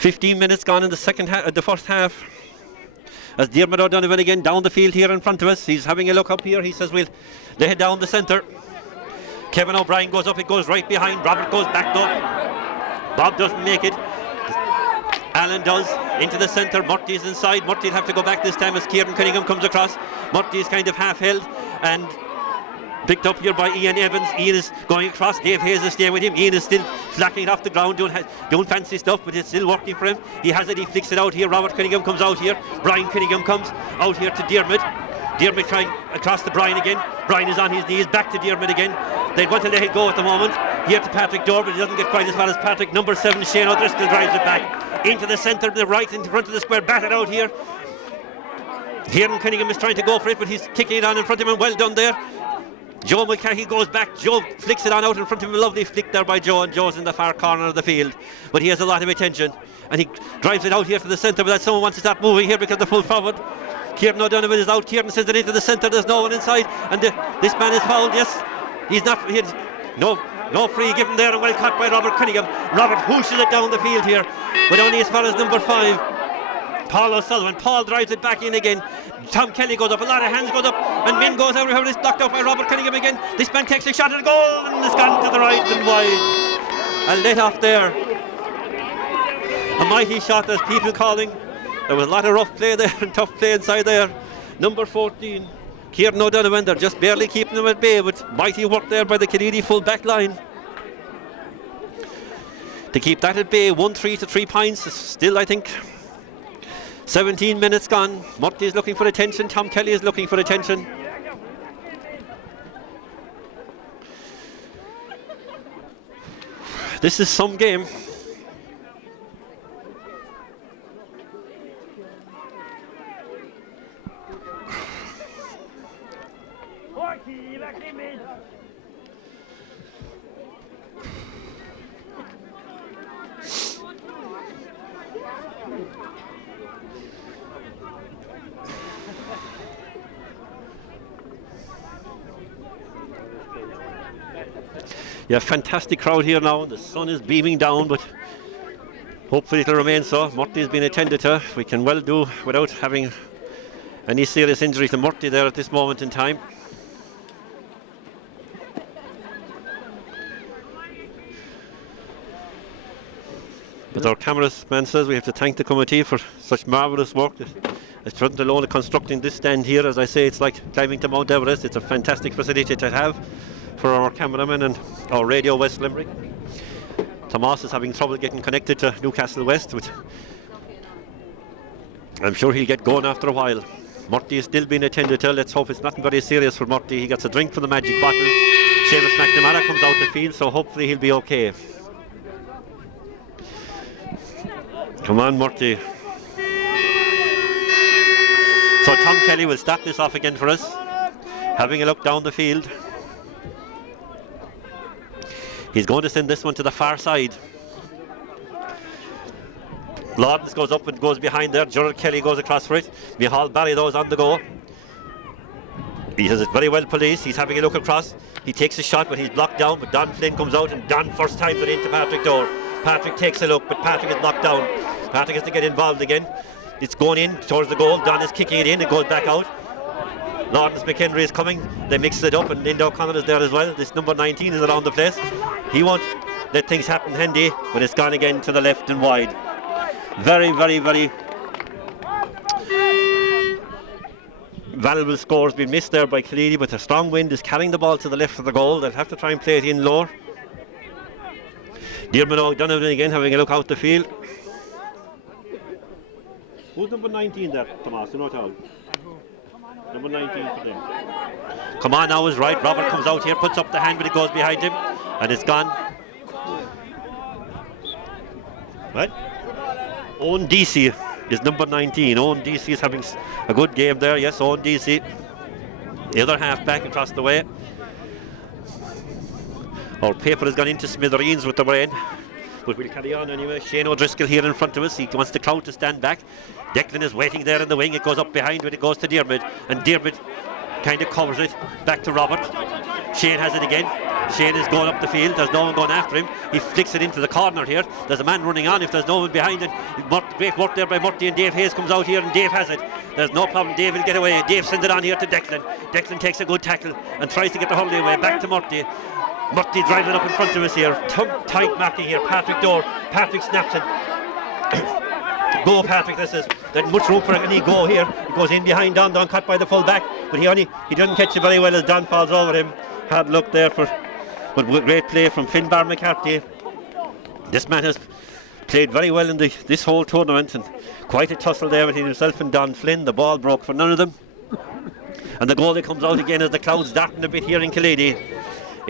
15 minutes gone in the first half. As Diarmid O'Donovan again down the field here in front of us. He's having a look up here. He says we'll lay it down the centre. Kevin O'Brien goes up, it goes right behind. Rob goes back going. Rob doesn't make it. Alan does. Into the centre. Murty's inside. Murty'll have to go back this time. It's here to comes across. Murty's kind of half held and picked up here by Ian Evans. Ian is going across. Dave Hayes is staying with him. Ian is still blacking it off the ground. Don't fancy stuff, but it's still working for him. He has it. He flicks it out here. Robert Killingham comes out here. Brian Killingham comes out here to Diarmid. Diarmid trying across to Brian again. Brian is on his knees. Back to Diarmid again. They're going to let it go at the moment. Here to Patrick Jordan. He doesn't get quite as well as Patrick. Number 7, Shane O'Driscoll drives it back into the centre, the right in front of the square. Batted out here. Kieran Killingham is trying to go for it, but he's kicking it on in front of him. Well done there. Joe McCarthy goes back. Joe flicks it on out in front of a lovely flick there by Joe, and Joe's in the far corner of the field. But he has a lot of attention, and he drives it out here from the centre, but someone wants to start moving here because the full forward. Kieran O'Donovan is out. Kieran sends it into the centre. There's no one inside. This man is fouled. Yes, he's not. No free given there, and well caught by Robert Cunningham. Robert boosting it down the field here. But only as far as number 5. Paul O'Sullivan. Paul drives it back in again. Tom Kelly goes up. A lot of hands goes up. And then goes out and is knocked out by Robert Cunningham again. This man takes a shot at the goal. And it's gone to the right wide. And then up there. Mighty shot that people calling. And a lot of rough play there, tough play inside there. Number 14, Kieran O'Donovan, they're just barely keeping him at bay, but mighty work there by the Killeedy full back line. To keep that at bay, 1-3 to 3 points, still I think. 17 minutes gone. Murphy is looking for attention, Tom Kelly is looking for attention. This is some game. Porky, back in me. The sun is beating down, but hopefully to remain so. Murphy is being attended to. Well do without having any serious injury to Murphy there at this moment in time. You know, Cameras, Spencer, we have to thank the committee for marvellous work. Let alone constructing this stand here. As I say, it's like thanking the Mount Everest. It's a fantastic facility to have for our cameramen and our radio West Limerick. The Masters having trouble getting connected to Newcastle West. I'm sure he'll get going after a while. Murphy's still being attended to. Let's hope it's not very serious for Murphy. He gets a drink for the match. Down the field, so hopefully he'll be okay. One more J. So Tom Kelly will stop this off again for us. Having a look down the field. He's going to send this one to the far side. Lawrence goes up and goes behind there. Gerald Kelly goes across for it. Mihal Barry-Those on the go. He does it very well, police. He's having a look across. He takes a shot, but he's blocked down. But Don Flynn comes out, and Don first time went into Patrick Joe. Patrick takes a look, but Patrick is knocked down. Patrick has to get involved again. It's going in towards the goal. Don is kicking it in. It goes back out. Lawrence McHenry is coming. They mix it up, and Linda O'Connor is there as well. This number 19 is around the place. He won't let things happen handy, but it's gone again to the left and wide. Very, very, very valuable scores being missed there by Killeedy, but the strong wind is carrying the ball to the left of the goal. They'll have to try and play it in low. Kieran O'Donovan again having a look out the field. Who's number 19 there, Tomas? You know what all? Number 19 today. Come on now, his right brother comes out here, puts up the hand and goes behind him. It's gone. Right? Owen DC, number 19. Owen DC. Good game there, yes, Owen DC. The other half back across the way. Paper has gone into smithereens with the rain. They will carry on anyway. Shane O'Driscoll here in front of us. He wants the crowd to stand back. Declan is waiting there in the wing. It goes up behind when it goes to Diarmid. Diarmid, when it comes it, back to Robert. Shane has it again. Shane is going up the field and going after him. He flicks it into the corner here. There's a man running on it. There's no one behind him. Great work there by Murphy, and Dave Hayes comes out here and Dave has it. There's no problem. Dave will get away. Dave sends it on here to Declan. Declan takes a good tackle and tries to get the hungry one back to Murphy. Murphy tries to knock it here. Tight Patrick here. Patrick Door. Patrick snaps it. Go Patrick, this is that much go here. He goes in behind Don cut by the full back, but he doesn't catch it very well as Don falls over him. Had a look there for great play from Finbar McCarthy. This man has played very well in this whole tournament, and quite a tussle there between himself and Don Flynn. The ball broke for none of them. And the goal that comes out again as the clouds darken a bit here in Killeedy.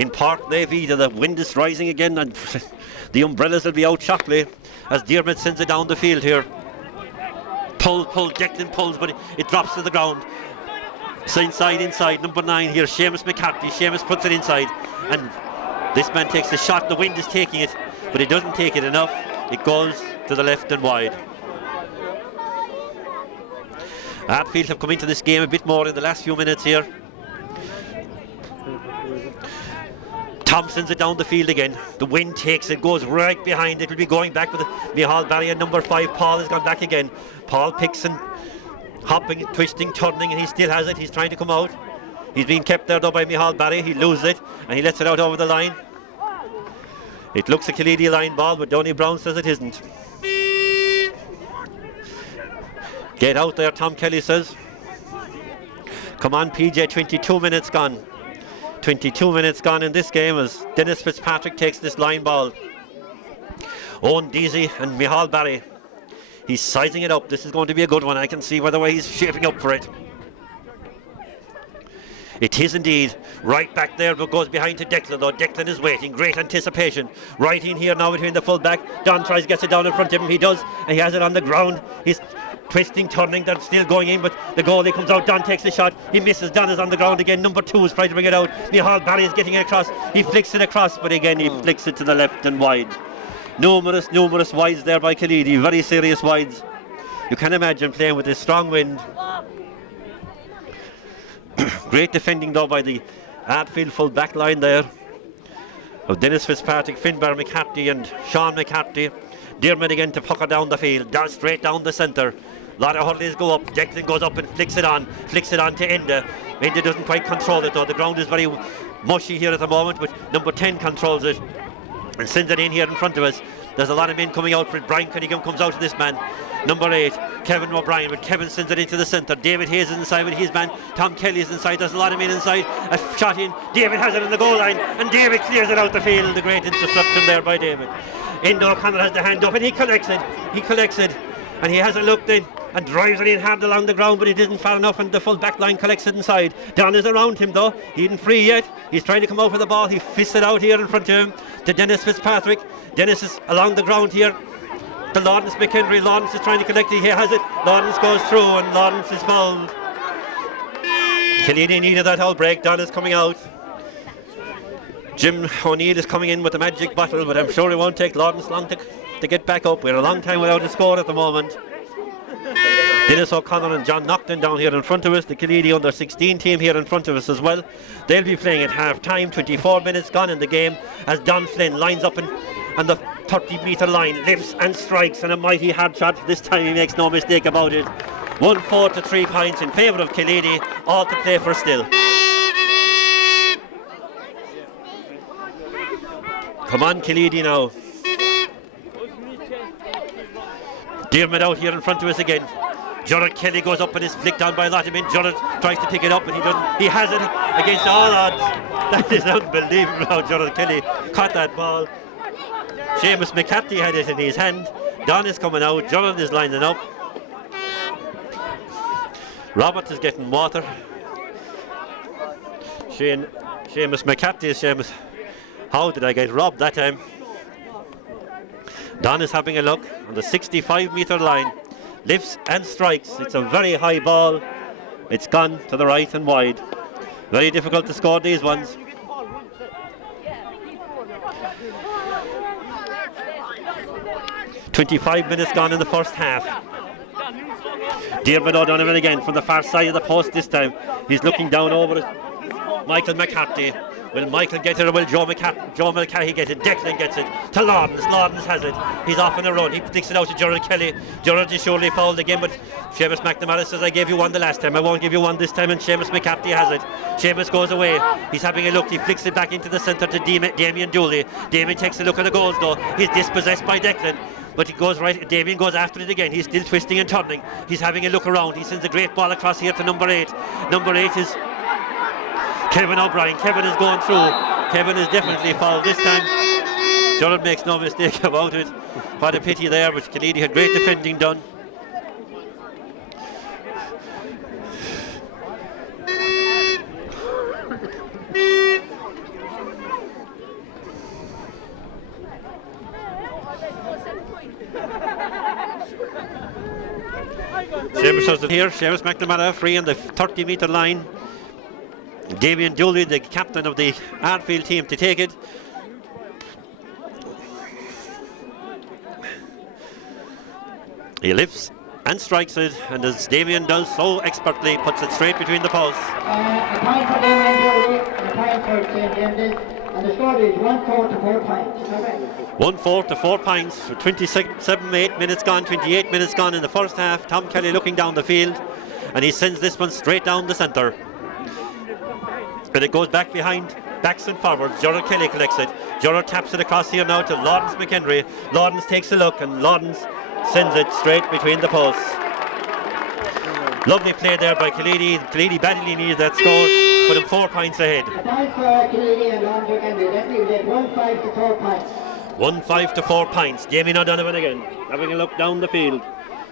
In Park Navy, the wind is rising again, and the umbrellas will be out sharply as Diarmid sends it down the field here. Pull, Declan pulls, but it drops to the ground. Inside, number 9 here, Seamus McCarthy. Seamus puts it inside. And this man gets the shot, the wind is taking it. He doesn't take it enough. It falls to the left and wide. Hatfield have come into this game a bit more in the last 2 minutes here. Thompson's it down the field again. The wind takes it, goes right behind it. It'll be going back to the Hall Barrier. Number 5, Paul has gone back again. Paul picks and hopping, twisting, turning, and he still has it. He's trying to come out. He's being kept there though by Micheál Barry. He loses it and he lets it out over the line. It looks a Killeedy line ball, but Donny Brown says it isn't. Get out there, Tom Kelly says. Come on, PJ, 22 minutes gone. 22 minutes gone in this game as Dennis Fitzpatrick takes this line ball. Owen Deasy and Micheál Barry. He's sizing it up. This is going to be a good one. I can see whether he's shaping up for it. It is indeed. Right back there, who goes behind to Declan, though. Declan is waiting. Great anticipation. Right in here now between the full back. Don tries to get it down in front of him. He does, and he has it on the ground. He's twisting, turning, that's still going in, but the goalie comes out. Don takes the shot. He misses. Don is on the ground again. Number 2 is trying to bring it out. Micheál Barry is getting it across. He flicks it across, but again he flicks it to the left and wide. Numerous wides there by Killeedy. Very serious wides. You can imagine playing with this strong wind. Great defending though by the Hatfield full back line there. Dennis Fitzpatrick, Finbar McCarthy and Sean McCarthy. Dermot again to pucker down the field. Does straight down the centre. A lot of hurlers go up. Declan goes up and flicks it on to Ender. Ender doesn't quite control it though. The ground is very mushy here at the moment, but number 10 controls it. Sends it in here in front of us. There's a lot of men coming out. Brian Cunningham comes out to this man. Number 8, Kevin O'Brien. But Kevin sends it into the centre. David Hayes is inside with his man. Tom Kelly is inside. There's a lot of men inside. A shot in. David has it on the goal line. And David clears it out the field. The great interception there by David. Endo O'Connor has the hand up and he collects it. And he has a look then and drives it in hard along the ground, but it isn't far enough and the full back line collects it inside. Don is around him though. He isn't free yet. He's trying to come out with the ball. He fists it out here in front of him to Dennis Fitzpatrick. Dennis is along the ground here to Lawrence McHenry. Lawrence is trying to connect it. He has it. Lawrence goes through and Lawrence is fouled. Killeedy needed that whole break. Don is coming out. Jim O'Neill is coming in with the magic bottle, but I'm sure it won't take Lawrence long to get back up. We're a long time without a score at the moment. Dennis O'Connor and John Nocton down here in front of us. The Killeedy under 16 team here in front of us as well. They'll be playing at half time. 24 minutes gone in the game as Don Flynn lines up on the 30-metre line, lifts and strikes, and a mighty hard shot. This time he makes no mistake about it. 1-4 to 3 points in favour of Killeedy. All to play for still. Come on, Killeedy now. Dermot out here in front of us again. Jonathan Kelly goes up and is kicked down by a lot of men. Jonathan tries to pick it up, but he has it against all odds. That is unbelievable how Jonathan Kelly caught that ball. Seamus McCarthy had it in his hand. Don is coming out. Jonathan is lining up. Roberts is getting water. Seamus McCarthy is saying, how did I get robbed that time? Don is having a look. 65-metre line. Lifts and strikes. It's a very high ball. It's gone to the right and wide. Very difficult to score these ones. 25 minutes gone in the first half. David O'Donovan again from the far side of the post this time. He's looking down over it. Michael McCarthy. Well, Michael gets it away, Joe McCarthy gets it, Declan gets it, to Lawrence has it, he's off on the road, he sticks it out to Jonathan Kelly. Jonathan is surely fouled again, but Seamus McNamara says, I gave you one the last time, I won't give you one this time, and Seamus McCarthy has it. Seamus goes away, he's having a look, he kicks it back into the centre to Damien Dooley. Damien takes a look at the goal though, he's dispossessed by Declan. But it goes right, Damien goes after it again, he's still twisting and turning, he's having a look around, he sends a great ball across here to number 8. Number 8 is Kevin O'Brien. Kevin is going through it. Kevin is definitely fouled this time. Durham makes no mistake about it. What a pity there, but Killeedy had great defending done. Seamus McNamara free on the 30-metre line. Damien Dooley, the captain of the Hartfield team, to take it. Lifts and strikes it. Damien does so expertly, puts it straight between the posts. A point for Damien Dooley and a point for St. James's, and the score is 1-4 to 4 points. 1-4 to 4 points. 56, 7, 8 minutes gone, 28 minutes gone in the first half. Tom Kelly looking down the field, and he sends this one straight down the centre. Then it goes back behind, backs and forward. Gerald Kelly collects it. Gerald taps it across here now to Lawrence McHenry. Lawrence takes a look, and Lawrence sends it straight between the posts. Lovely play there by Killeedy. Killeedy badly needs that score. 4 points ahead. A point for Killeedy and Lawrence McHenry. That leaves it 1-5 to 4 points. 1-5 to 4 points. Jamie O'Donovan again, having a look down the field.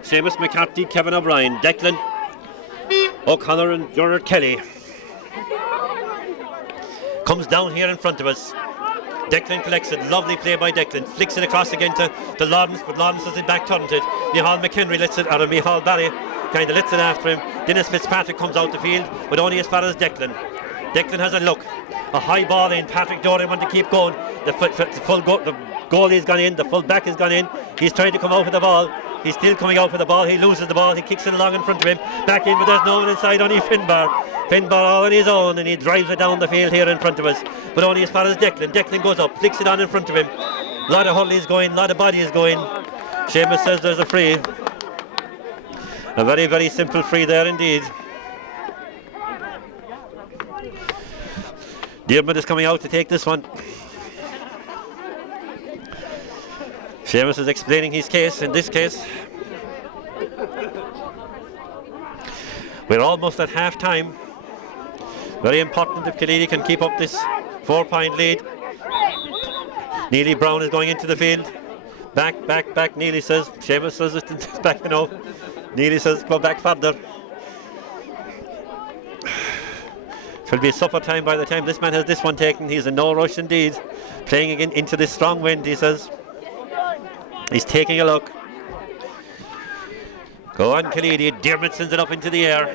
Seamus McCarthy, Kevin O'Brien, Declan O'Connor and Gerard Kelly. Comes down here in front of us. Declan collects it. Lovely play by Declan. Flicks it across again to Lawrence, but Lawrence has it back turns it. Nihal McHenry lets it, or Nihal Barry kind of lets it after him. Dennis Fitzpatrick comes out the field, but only as far as Declan. Declan has a look. A high ball in. Patrick Dory wants to keep going. The goalie's gone in. The full back has gone in. He's trying to come out with the ball. He's still coming out for the ball. He loses the ball. He kicks it along in front of him. Back into this moment inside on his Finbar. Finbar all on his own, and he drives it down the field here in front of us. But only as far as Declan. Declan goes up, flicks it on in front of him. A lot of hurleys going, a lot of bodies going. Seamus says there's a free. A very, very simple free there indeed. Diarmuid is coming out to take this one. Seamus is explaining his case in this case. We're almost at half time. Very important that Killeedy can keep up this 4-point lead. Neely Brown is going into the field. Back, Neely says. Seamus says back now. Neely says go back further. It'll be supper time by the time this man has this one taken. He's in no rush indeed. Playing again into this strong wind, he says. He's taking a look. Go on, Killeedy. Diarmuid sends it up into the air.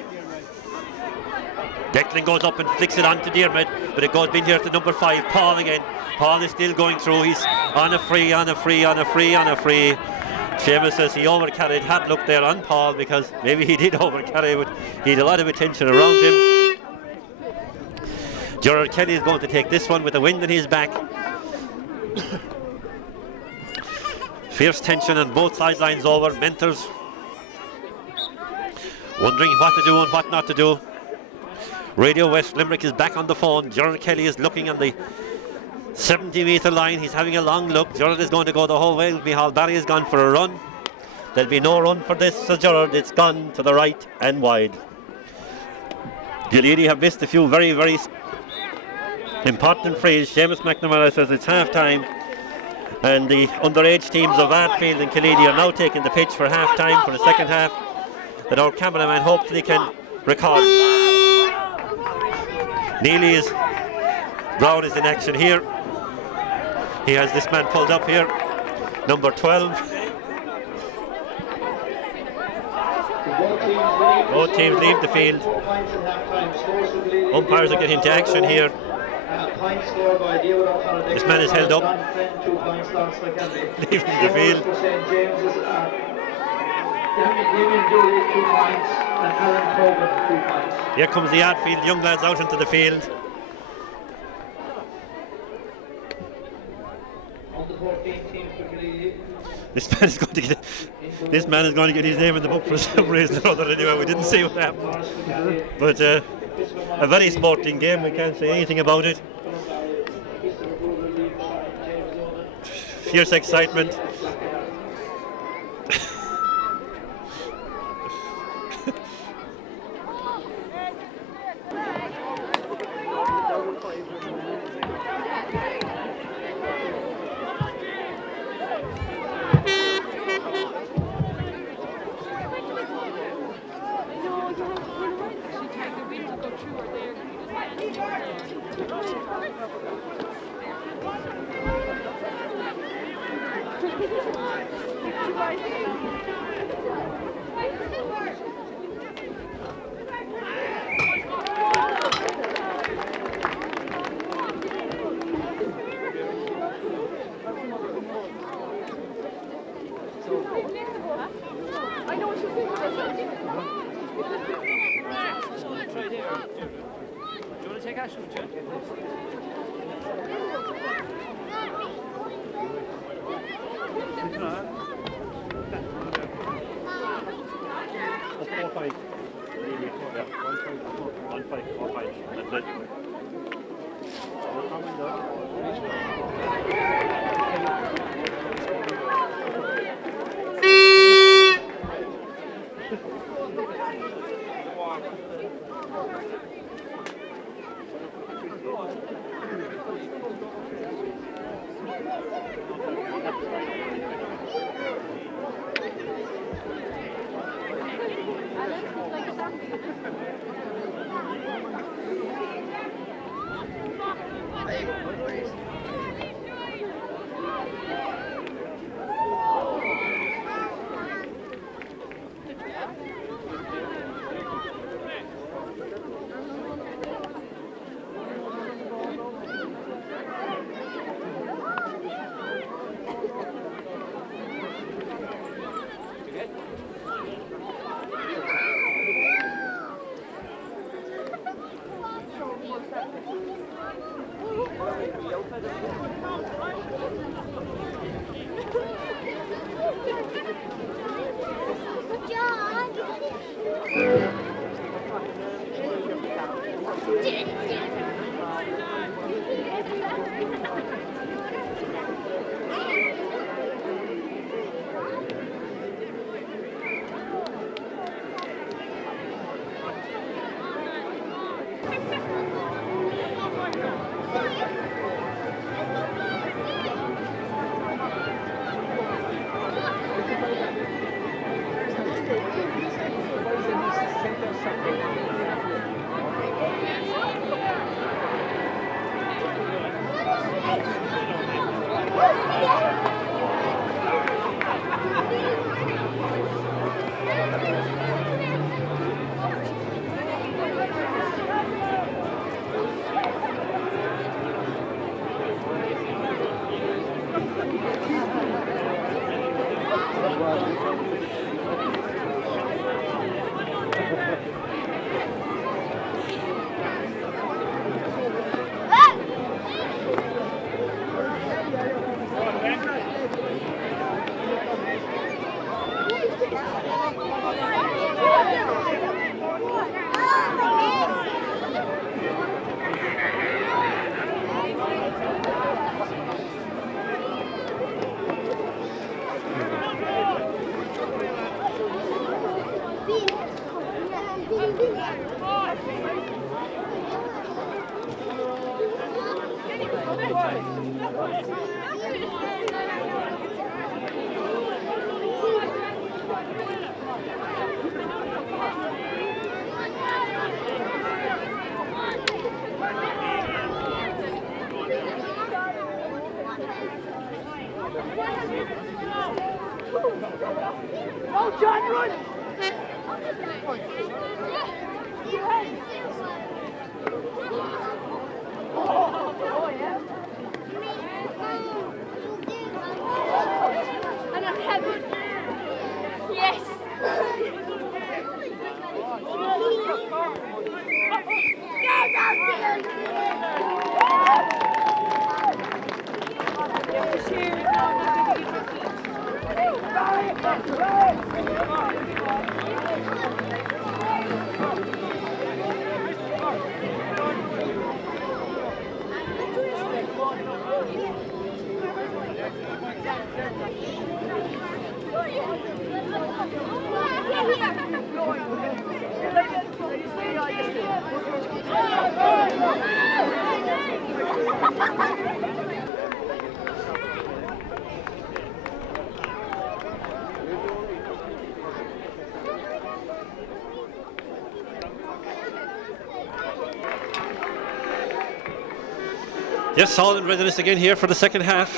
Declan goes up and flicks it on to Diarmuid, but it goes in there to number 5, Paul again. Paul is still going through. He's on a free. Diarmuid says he overcarried. Have a look there on Paul, because maybe he did overcarry, but there's a lot of attention around him. Gerald Kelly is going to take this one with the wind in his back. Here's tension on both sidelines over. Bentel wondering what to do, what not to do. Radio West Limerick is back on the phone. Gerald Kelly is looking at the 70-metre line. He's having a long look. Gerald is going to go the whole way. Nihal Barry is going for a run. There'll be no run for this for Gerald. It's gone to the right and wide. Killeedy have missed a few very, very important frees. Seamus McNamara says it's half time, and the underage teams of Hartfield and Killeedy are now taking the pitch for half time for the second half. But our cameraman hopefully can record. Brown is in action here. He has this man pulled up here. Number 12. Both teams lead the field. 4 points in half time. Scores for Killeedy. David O'Connor points scored by David O'Connor, Declan O'Connor, Don Flynn, 2 points, Lawrence McHenry. Scores for St. James's Damien Dooley, 2 points, and Alan Coburn, 2 points. The young lads out into the field. On the 14 teams for Killeedy. This man is going to get his name in the book. But it's a very sporting game. We can't say anything about it. Here's excitement. you want to take action, Joe? Oh, John, run! Yes! Yes, all the residents again here for the second half.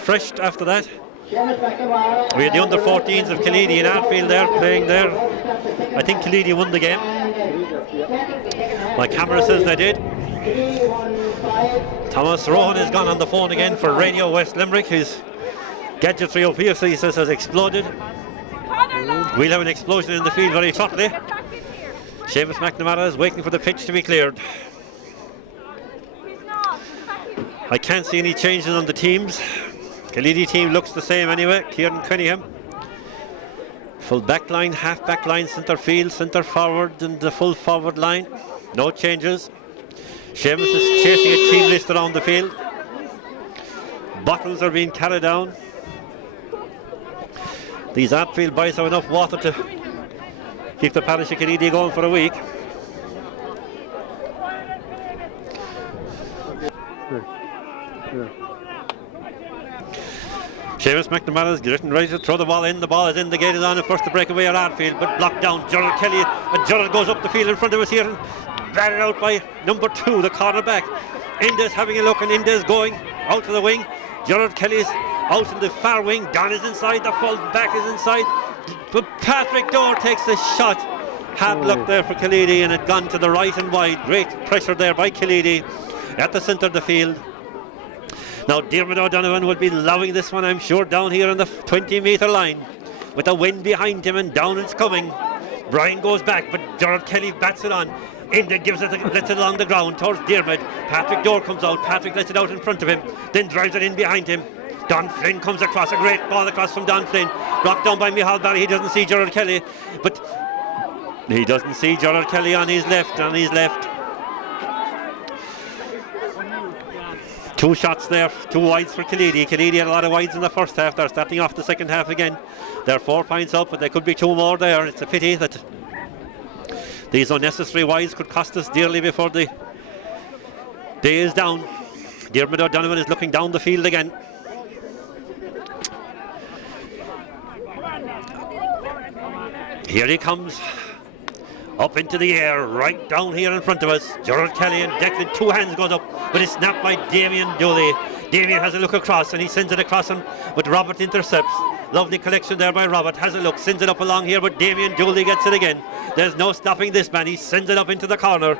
Refreshed after that. Seamus McNamara and the rest of them, you know, they're both start the second half. And starting the second half, the score is Killeedy 1-5. Rowan has gone on the phone again for Radio West Limerick. His 23 OP, he says, have exploded. We'll have an explosion in the field on the top of it. James McNamara is waiting for the pitch to be cleared. He's not. Back in here. I can't see any change on the teams. The team looks the same anyway. Back line, half back line, centre field, centre forward, and the full forward line. No changes. James is put on the field. Watkins are being cut down. That seems why there's enough water to keep the James McNamara driven right to throw the ball in. The ball is in. The game is on. The first breakaway on our field. Locked down. Gerald Kelly. Gerald goes up the field in front of us here. Batted out by number 2, the cornerback. Linda's having a look and Linda's going out of the wing. Gerald Kelly is out to the far wing. Don is inside. Attack is inside. Patrick Gore takes the shot. Patrick there to Killeedy and it's gone to the right and wide. Great pressure there by Killeedy at the centre of the field. Now Dermot O'Donovan will be lobbing this one, I'm sure, down here on the 20-metre line. With the wind behind him and down is coming. Ryan goes back, but Gerald Kelly bats it on. India gives it lets it along the ground towards Dermot. Patrick Gore comes out, Patrick lets it out in front of him, then drives it in behind him. Don Flynn comes across, a great ball across from Don Flynn. Knocked down by Michal Barry, he doesn't see Gerald Kelly. But he doesn't see Gerald Kelly on his left, Two shots there, 2 wides for Killeedy. Killeedy had a lot of wides in the first half. They're starting off the second half again. They're 4 points up and there could be 2 more there. It's a pity that these unnecessary wides could cost us nearly before the day is down. Dermot O'Donovan is looking down the field again. Here he comes. Up into the air, right down here in front of us. Gerald Kelly injected, 2 hands got up, and it's snapped by Damien Dooley. Damien has a look across, and he sends it across him, but Robert intercepts. Lovely collection there by Robert, has a look, sends it up along here, but Damien Dooley gets it again. There's no stopping this man, he sends it up into the corner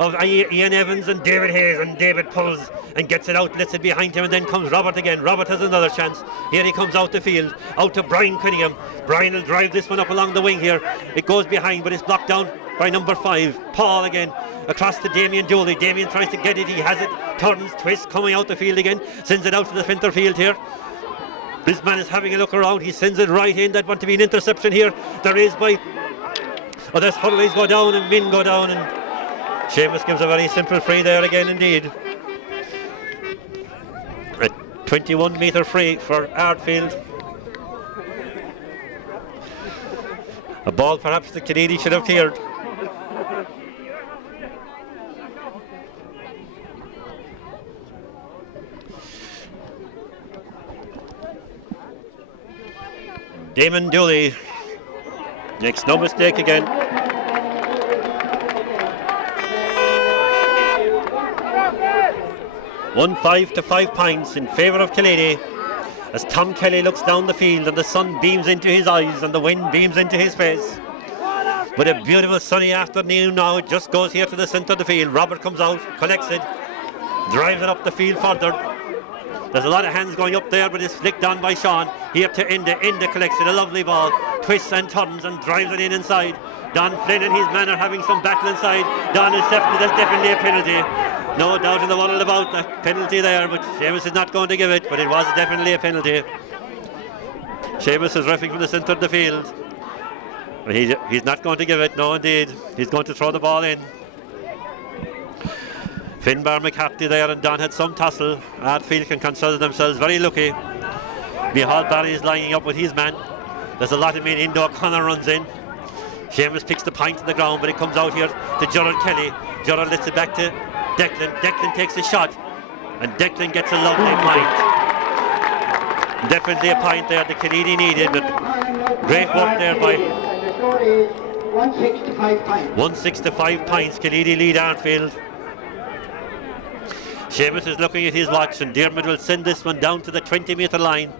of Ian Evans and David Hayes, and David pulls and gets it out, lets it behind him, and then comes Robert again. Robert has another chance. Here he comes out the field, out to Brian Cunningham. Brian will drive this one up along the wing here. It goes behind, but it's knocked down by number 5. Paul again, across to Damien Dooley. Damien tries to get it, he has it, turns, twists, coming out the field again, sends it out to the centre field here. This man is having a look around, he sends it right in. That want to be an interception here. There is by... Oh, that's Hurling go down and Min go down, and Seamus gives a very simple free there again indeed. 21-metre free for Ardfield. Ball perhaps the Killeedy should have cleared. Damon Dooley makes no mistake again. One 5 to 5 points in favour of Killeedy. As Tom Kelly looks down the field and the sun beams into his eyes and the wind beams into his face. With a beautiful sunny afternoon now, it just goes here to the centre of the field. Robert comes out, collects it, drives it up the field further. There's a lot of hands going up there, but it's flicked down by Sean. Here to end the collection, a lovely ball. Twists and turns and drives it in inside. Don Flynn and his man are having some battle inside. Don is definitely a penalty. No doubt about it about the penalty there, but Davis is not going to give it, but it was definitely a penalty. Davis is rushing to the centre of the field. He's not going to give it, no indeed. He's going to throw the ball in. Inbar McCarthy there, and John had some passes, and things can control themselves very lucky. Barry is lining up with his man. There's a lot of indoor. Connor runs in. James picks the pint to the ground, but it comes out here to Gerald Kelly. Gerald lets it back to Declan. Declan takes the shot. Declan gets a low. And the score is 165 points. 165 points. Killeedy lead Ardfield. Seamus is looking at his watch, and Dermot will send this one down to the 20-metre line.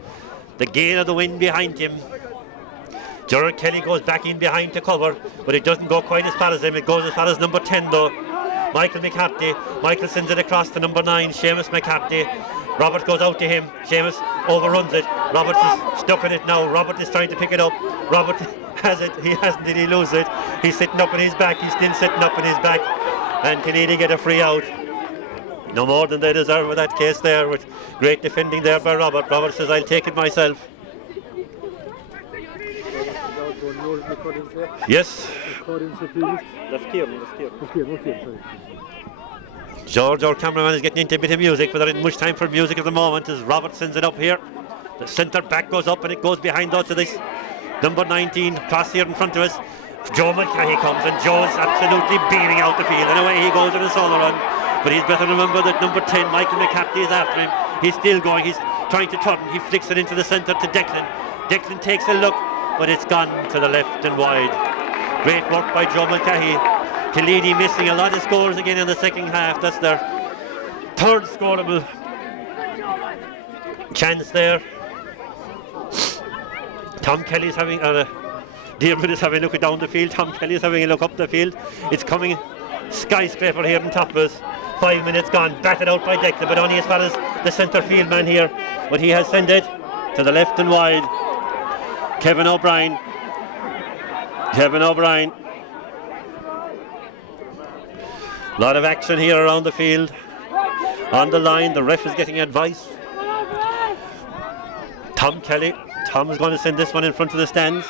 The gale of the wind behind him. Gerald Kelly goes back in behind to cover, but it doesn't go quite as far as him. It goes as far as number 10 though. Michael McCarthy. Michael sends it across to number 9, Seamus McCarthy. Robert goes out to him. Seamus overruns it. Robert is stuck in it now. Robert is trying to pick it up. Robert has it. He hasn't it. He loses it. He's sitting up on his back. He's still sitting up on his back. And Killeedy get a free out. No more than they deserve in that case there. With great defending there by Robert. Robert says, I'll take it myself. Yes. That's Kieran. Sorry. George, our cameraman, is getting into a bit of music, but there isn't much time for music at the moment. As Robert sends it up here. Centre back goes up and it goes behind us. Number 19, pass here in front of us. Joe McCahey comes and Joe has Michael McCarthy is after him. He's still going. He's trying to turn. He flicks it into the centre to Declan. Declan takes a look, but it's gone to the left and wide. Killeedy missing a lot of scores again in the second half. That's the third scoreable chance there. Tom Kelly's having Dearden is having a look down the field. Tom Kelly's having a look up the field. It's coming skyscraper here on top of us. 5 minutes gone. Batted out by Declan, but only as far as the centre field man here. But he has sent it to the left and wide. Kevin O'Brien. A lot of action here around the field. On the line, the ref is getting advice. Tom Kelly. Tom is going to send this one in front of the stand.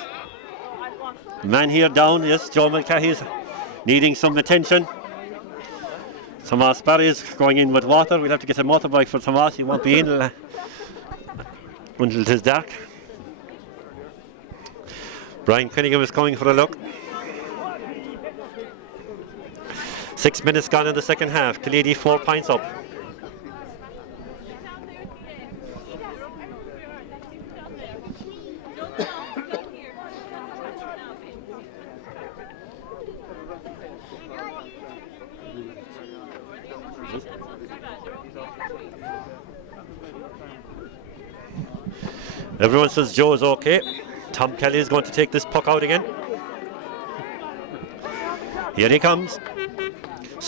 Man here down, yes, Joe Mulcahy is needing some attention. Tomas Barry is going in with water. We'll have to get a motorbike for Tomas, he won't be in. 6 minutes gone in the second half. Killeedy 4 points up. Everyone says Joe is okay. Tom Kelly is going to take this puck out again. Here he comes.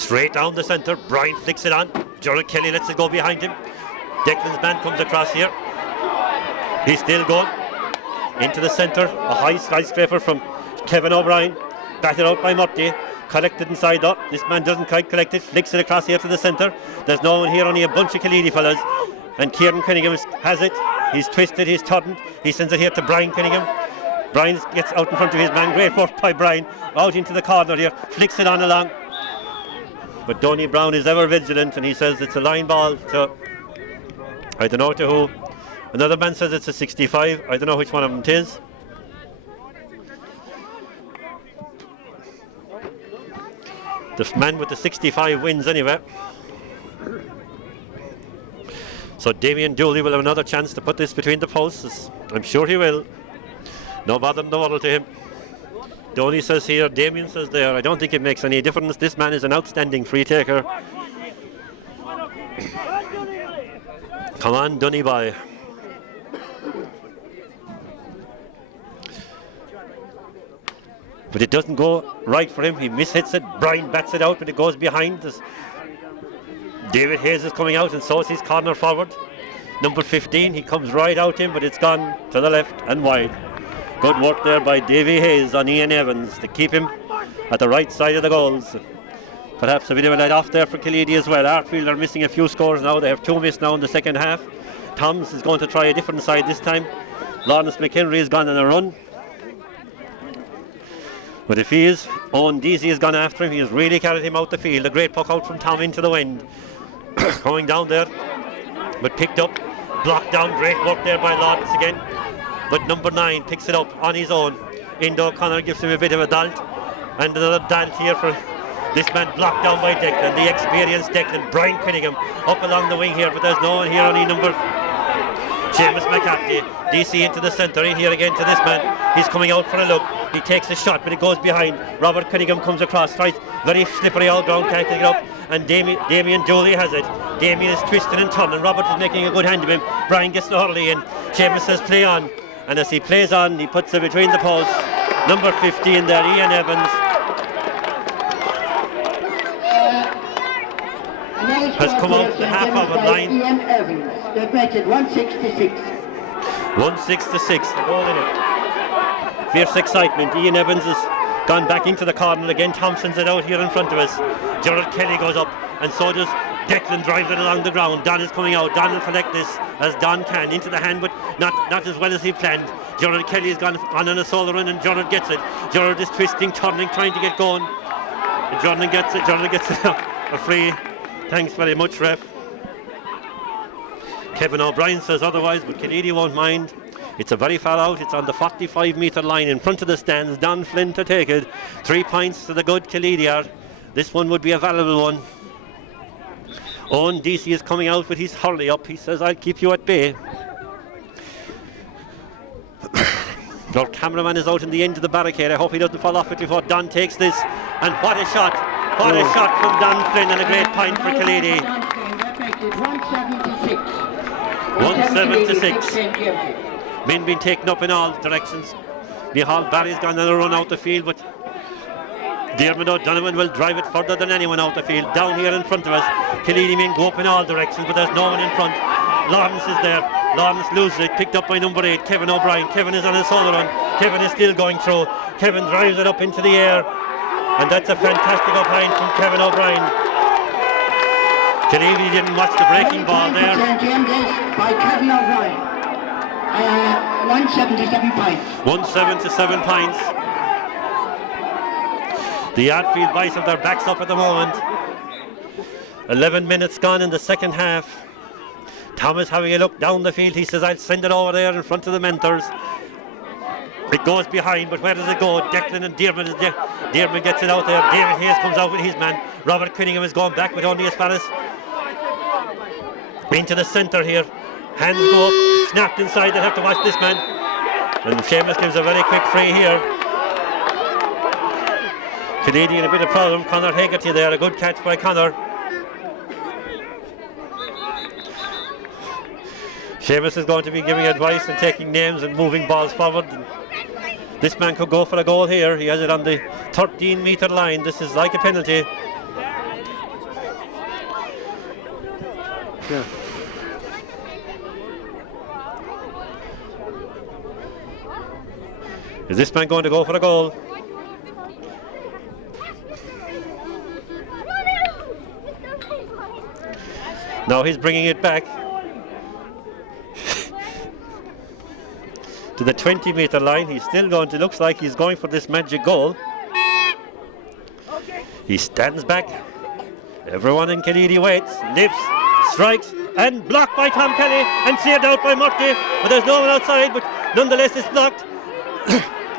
Straight down the centre. Brian flicks it on. Gerald Kelly lets it go behind him. Declan's man comes across here. He's still good. Into the centre. High skyscraper from Kevin O'Brien. Batted out by Murphy. Collected inside up. This man doesn't quite collect it. Flicks it across here to the centre. There's no one here, only a bunch of Killeedy fellas. And Kieran Cunningham has it. He's twisted, he's turned. He sends it here to Brian Cunningham. Brian gets out in front of his man. Great work by Brian. Out into the corner here. Flicks it on along. But Donny Brown is ever vigilant and he says it's a line ball to, I don't know to who. Another man says it's a 65. I don't know which one of them it is. The man with the 65 wins anyway. But Damien Dooley will have another chance to put this between the posts. I'm sure he will. No bother the ball to him. Donny says here, Damien says there. I don't think it makes any difference. This man is an outstanding free taker. Come on, Donny by. But it doesn't go right for him. He mishits it. Brian bats it out, but it goes behind. David Hayes is coming out and so is his corner forward. Number 15, he comes right out in, but it's gone to the left and wide. Good work there by Davy Hayes on Ian Evans to keep him at the right side of the goals. Perhaps a bit of a let off there for Killeedy as well. Arfield are missing a few scores now. They have 2 missed now in the second half. Thomas is going to try a different side this time. Lawrence McHenry has gone on a run. But if he is, Owen Deasy has gone after him. He has really carried him out the field. A great puck out from Tom into the wind. Going down there, but picked up, blocked down, great work there by Lawrence again. But number 9 picks it up on his own. Indo O'Connor gives him a bit of a dance, and another dance here for this man blocked down by Declan, the experienced Declan. Brian Cunningham up along the wing here, but there's no one here. DC into the centre, in here again to this man. He's coming out for a look. He takes the shot, but it goes behind. Robert Cunningham comes across, fights very slippery all down, tackling up. And Damien Dooley has it. Damien is twisted and turning. Robert is making a good hand of him. Brian gets the hurley and David says play on. And as he plays on, he puts it between the posts. Number 15 there, Ian Evans. score for St. James by Ian Evans. That makes it 166. 166. Fierce excitement. Ian Evans has gone back into the corner again. Thompson is out here in front of us. Kelly goes up, and so does Jackson driving along the ground. Don is coming out. Don is connected as Don can. Into the hand, but not as well as he planned. Gerald Kelly has gone on a solo run, and Gerald gets it. Gerald is twisting, stumbling, trying to get going. Gerald gets it. Gerald gets it. A free. Thanks very much, ref. Kevin O'Brien says otherwise. Killeedy won't mind. It's very far out. It's on the 45-metre line in front of the stand. Don playing to take it. 3 points to the good Killeedy. This one would be a valuable one. Owen Deasy is coming out with his curly up. He says, I'll keep you at bay. The cameraman is out on the end of the barricade. I hope he doesn't fall off before Don takes this. And what a shot! What a shot from Don. Another point for Don Stein. That makes it 176. 170 Killeedy, 6 St. James. Wind being taken up in all directions. The Hall Barry's gone and run out the field, but Diarmid O'Donovan will drive it further than anyone out the field. Down here in front of us, leading in, go up in all directions, but there's no one in front. Lawrence is there. Lawrence loses it, picked up by number 8, Kevin O'Brien. Kevin is on his following. Kevin is still going through. Kevin drives it up into the air, and that's a fantastic point from Kevin O'Brien. 3 points for St. James by Kevin O'Brien. 177 points. The absolute Vikings are backed up at the moment. 11 minutes gone in the second half. Thomas having a look down the field. He says, I'll send it over there in front of the mentors. It goes behind, but where does it go? Declan and Diarmid. Diarmid gets it out there. David Hayes comes out with his man. Robert Cunningham is going back with only a Paris. Into the centre here. Hands go up, snapped inside. They have to watch this man. And Jameson's a very quick play here. Killeedy in a bit of problem. Conor Hegarty there, a good catch by Conor. James is going to be giving advice and taking names and moving balls forward. This man could go for a goal here. He has it on the 13-metre line. This is like a penalty. Yeah. This man going to go for a goal. Now he's bringing it back to the 20-metre line. He's still going to, looks like he's going for this magic goal. He stands back. Everyone in Killeedy waits, lifts, strikes, and blocked by Tom Kelly and cleared out by Murphy. But there's no one outside, but nonetheless it's blocked.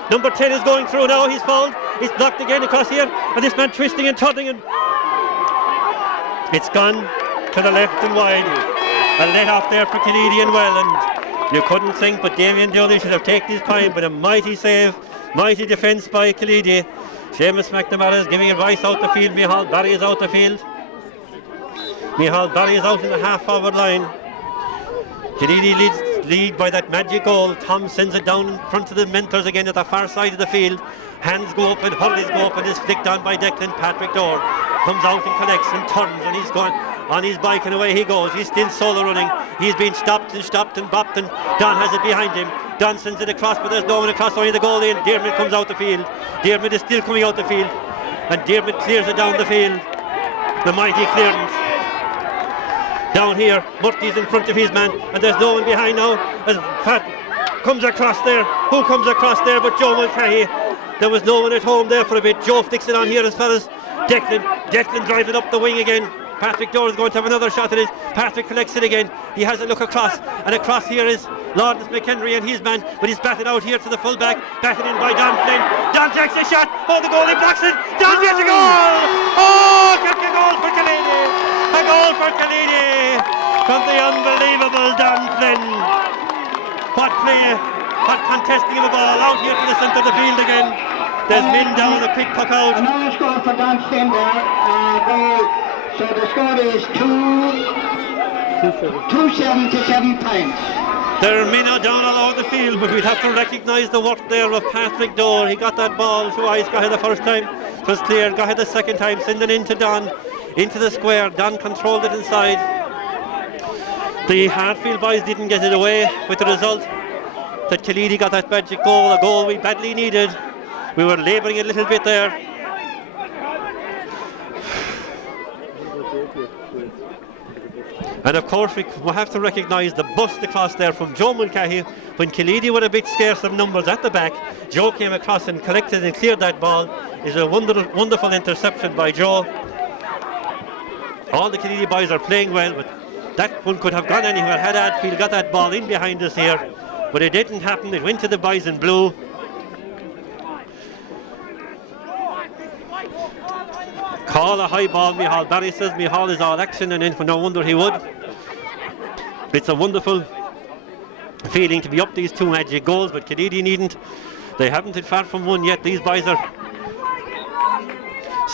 Number 10 is going through now. He's fouled. He's blocked again across here. And this man twisting and trotting, and it's gone to the left and wide. A let off there for Killeedy and well, and you couldn't think, but Damien Dooley should have taken his time. But a mighty save, mighty defence by Killeedy. Seamus McNamara is giving advice out the field. Michal Barry is out the field. Michal Barry is out in the half-forward line. Killeedy lead by that magic goal. Tom sends it down in front of the mentors again at the far side of the field. Hands go up and Curry's go up, and it's picked on by Declan. Patrick Dale comes out for connection, turns, and he's gone on his bike, and away he goes. He's still solo running. He's been stopped and bopped, and John has it behind him. John sends it across, but there's no one across where the goal is. Diarmid comes out the field. Diarmid is still coming out the field, and Diarmid clears it down the field. The mighty Diarmid. Down here, Murphy's in front of his man, and there's no one behind now. As Pat comes across there. Who comes across there but Joe Mulcahy? There was no one at home there for a bit. Joe sticks it on here as far as Declan. Declan drives it up the wing again. Patrick Doyle is going to have another shot at it. Patrick connects it again. He has a look across, and across here is Lawrence McHenry and his man. But he's batted out here to the fullback. Batted in by Don Flynn. Don takes a shot. Oh, the goal is Maxon. Down! Another score for Don Stender. So the score is 277 points. Recognise the work there of Patrick Doyle. He got that ball twice behind the first man. As clear, go ahead the second time, send it into Don, into the square, Don controlled it inside. The Arfield boys didn't get it away with the result. The Killeedy got that back goal we badly needed. We were labouring a little bit there. And of course we have to recognise the burst across there from Joe Mulcahy. When Killeedy were a bit scarce of numbers at the back, Joe came across and collected and cleared that ball. It's a wonderful interception by Joe. All the Killeedy boys are playing well. That one could have run anywhere. That actually got that ball in behind us here. But it didn't happen. It went to the boys in blue. All the high balls we have, Barry says we have it all excellent, no wonder he won. It's a wonderful feeling to be up these two angry goals, but Killeedy needn't. They haven't been far from one yet. These boys are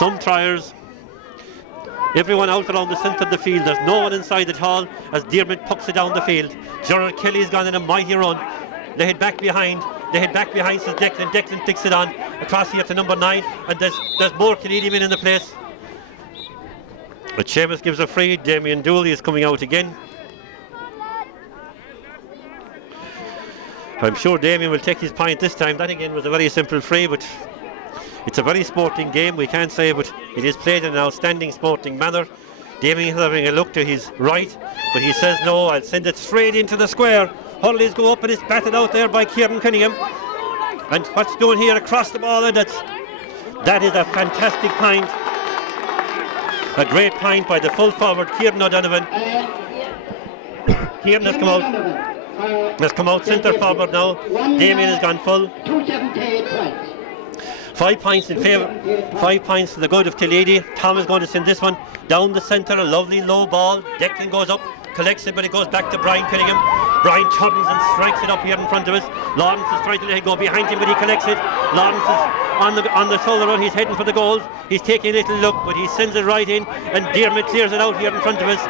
some tryers. Everyone out along the side of the field, there's no one inside the hall as Diarmid pucks it down the field. Gerald Kelly's gone in a mighty run. They head back behind, so Declan flicks it on across here to number 9, and there's more Killeedy men in the place. Seamus gives a free, Damien Dooley is coming out again. I'm sure Damien will take his point this time. That again was a very simple free, but it's a very sporting game, you can't say, but it is played in an outstanding sporting manner. Damien is having a look to his right, but he says no, I'll send it straight into the square. Hurley's go up and it's batted out there by Kieran Cunningham. And what's going here across the ball, and that is a fantastic point. A great point by the full forward, Kieran O'Donovan. Kieran has come out centre forward now. Damien has gone full. 278 points. 5 points in favour, 5 points to the good of Killeedy. Tom is going to send this one down the centre, a lovely low ball. Declan goes up, collects it, but it goes back to Brian Cunningham. Brian turns and strikes it up here in front of us. Lawrence is trying to go behind him, but he collects it. Lawrence on the shoulder, he's heading for the goal. He's taking a little look, but he sends it right in, and Diarmid clears it out here in front of us.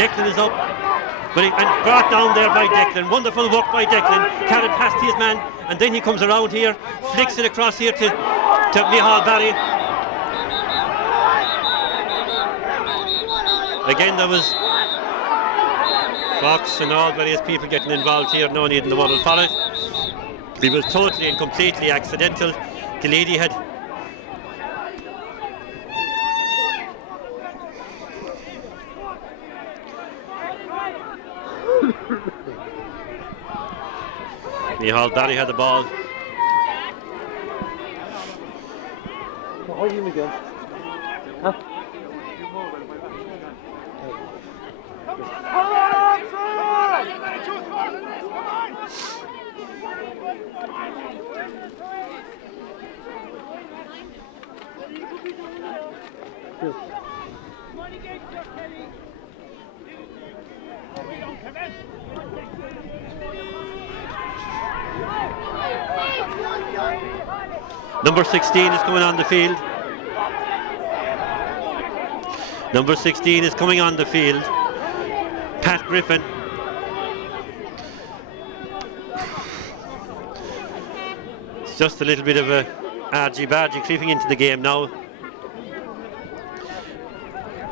Declan is up, and brought down there by Declan. Wonderful work by Declan. Had it past his man, and then he comes around here, flicks it across here to Mihal Barry. Again, there was Fox and all various people getting involved here, no need to call it Collins. It was totally and completely accidental. Killeedy had Hold him again. Huh? Number 16 is coming on the field. Number 16 is coming on the field. Pat Griffin. Just a little bit of a argy-bargy creeping into the game now.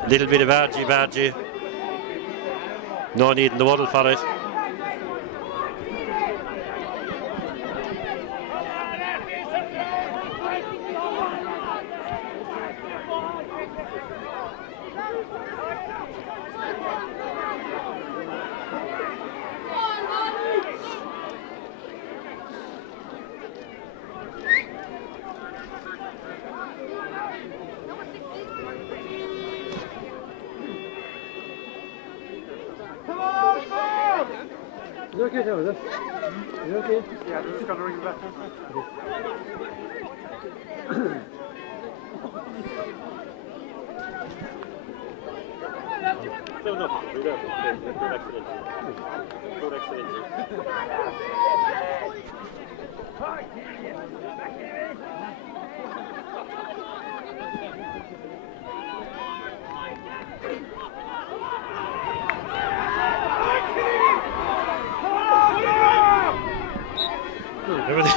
A little bit of argy-bargy. One needs the water for it. Is it okay, Taylor? Is it okay? Yeah, I'm just going to ring back. No, good accident. Good accident.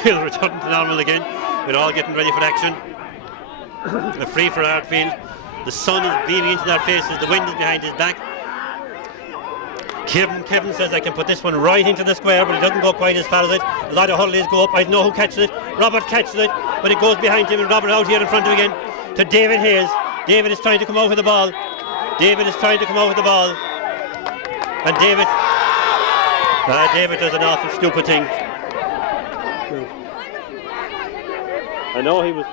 It's cutting phenomenal again. They're all getting ready for action. Free for Arfield. Sun is being into their face with the wind behind his back. Kevin says I can put this one right into the square, but it doesn't go quite as far as it. A lot of hurlers go up. I don't know who catches it. Robert catches it, but it goes behind him, and Robert out here in front of him to David Hayes. David is trying to come out with the ball. David is trying to come out with the ball. And David does an awful stupid thing. I know he was.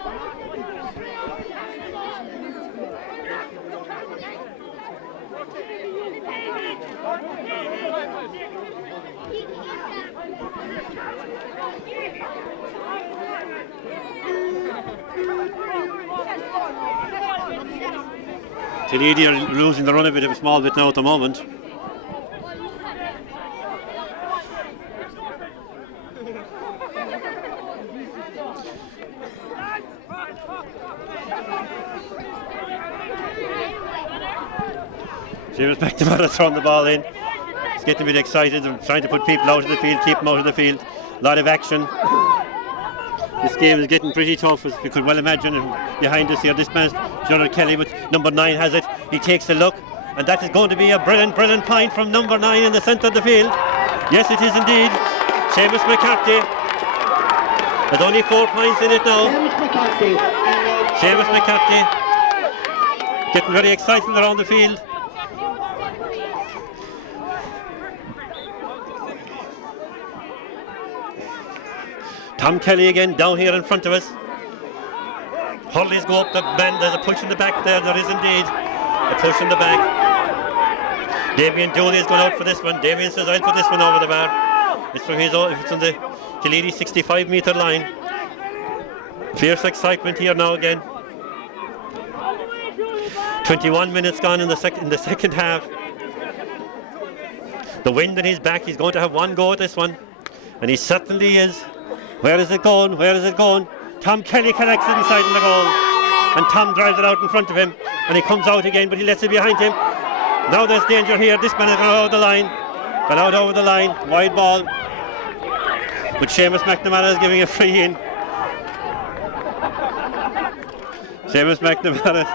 Killeedy are losing the run a bit of a small bit now at the moment. David McNamara throwing the ball in, getting a bit excited and trying to put people out of the field, keep them out of the field. A lot of action. This game is getting pretty tough, as you could well imagine. And behind us here, this man, Gerald Kelly, with number 9 has it. He takes a look, and that is going to be a brilliant point from number 9 in the centre of the field. Yes, it is indeed. James McCarthy. With only 4 points in it now. James McCarthy. Getting very excited around the field. Tom Kelly again down here in front of us. All this go up, but man, there's a push in the back there is indeed. Push in the back. Damien Jones going out for this one. Damien says I'll put this one over the back. This one is on from the Killeedy 65-metre line. Fierce excitement here now again. 21 minutes gone in the second half. The wind at his back, he's going to have one go at this one. And he certainly is. Where is it going? Where is it going? Tom Kelly connects it inside in the goal. And Tom drives it out in front of him. And he comes out again, but he lets it behind him. Now there's danger here. This one is over the line. And out over the line. Wide ball. But Seamus McNamara is giving a free in. Seamus McNamara.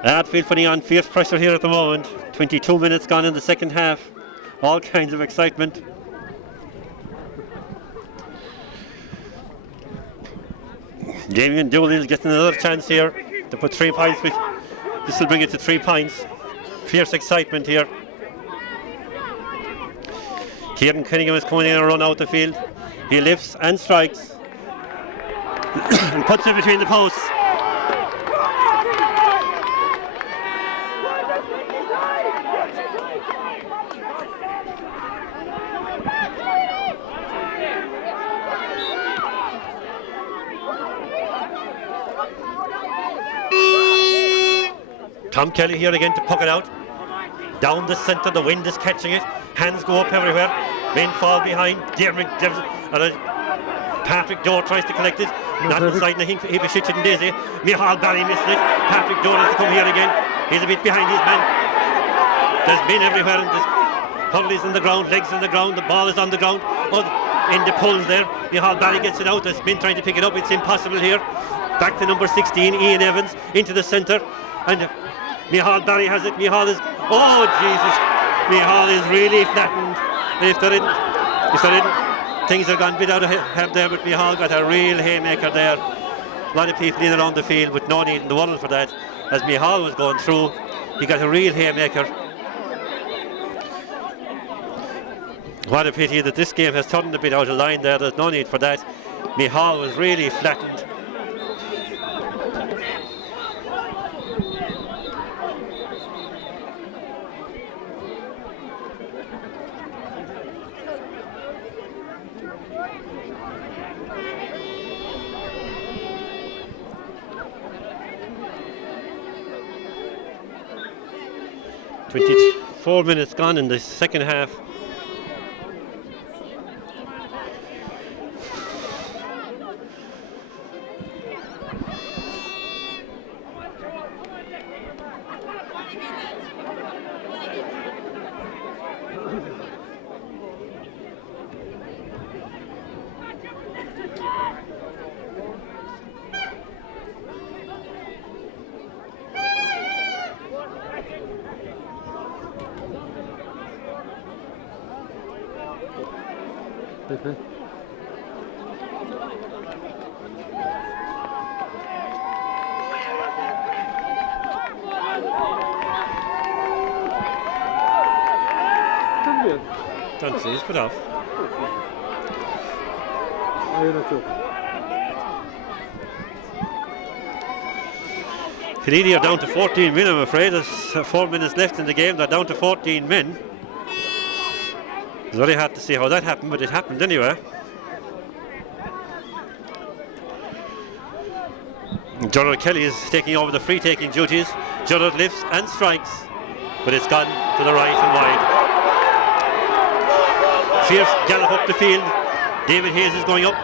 Arfield putting on fierce pressure here at the moment. 22 minutes gone in the second half. All kinds of excitement. Damien Dooley's getting another chance here to put 3 points. This will bring it to 3 points. Fierce excitement here. Kieran Cunningham is coming in and run out the field. He lifts and strikes. And puts it between the posts. Tom Kelly here again to puck it out. Down the centre, the wind is catching it. Hands go up everywhere. Then fall behind. Patrick Joe tries to collect it. No perfect. He sits up easy. Mihal Barry missing. Patrick Joe is there again. Little bit behind his hand. In everywhere. Bubbles in the ground, legs in the ground, the ball is on the ground. But in the cold there, Mihal Barry gets it out. There's been trying to pick it up. It's impossible here. Back to number 16, Ian Evans, into the centre. And Mihal Barry has it. Mihal is. Oh, Jesus. Mihal is really attacking. Things are gone good out of him there with Mihal, but they're only the haymaker there. A lot of people around the field with no need in one of that. As Mihal was done through, he got a real haymaker. What a pity that this game has suddenly been out of line there. There's no need for that. Mihal was really attacking. Four minutes gone in the second half. You're not joking. Getting over the free taking and strikes. David Hayes is going up.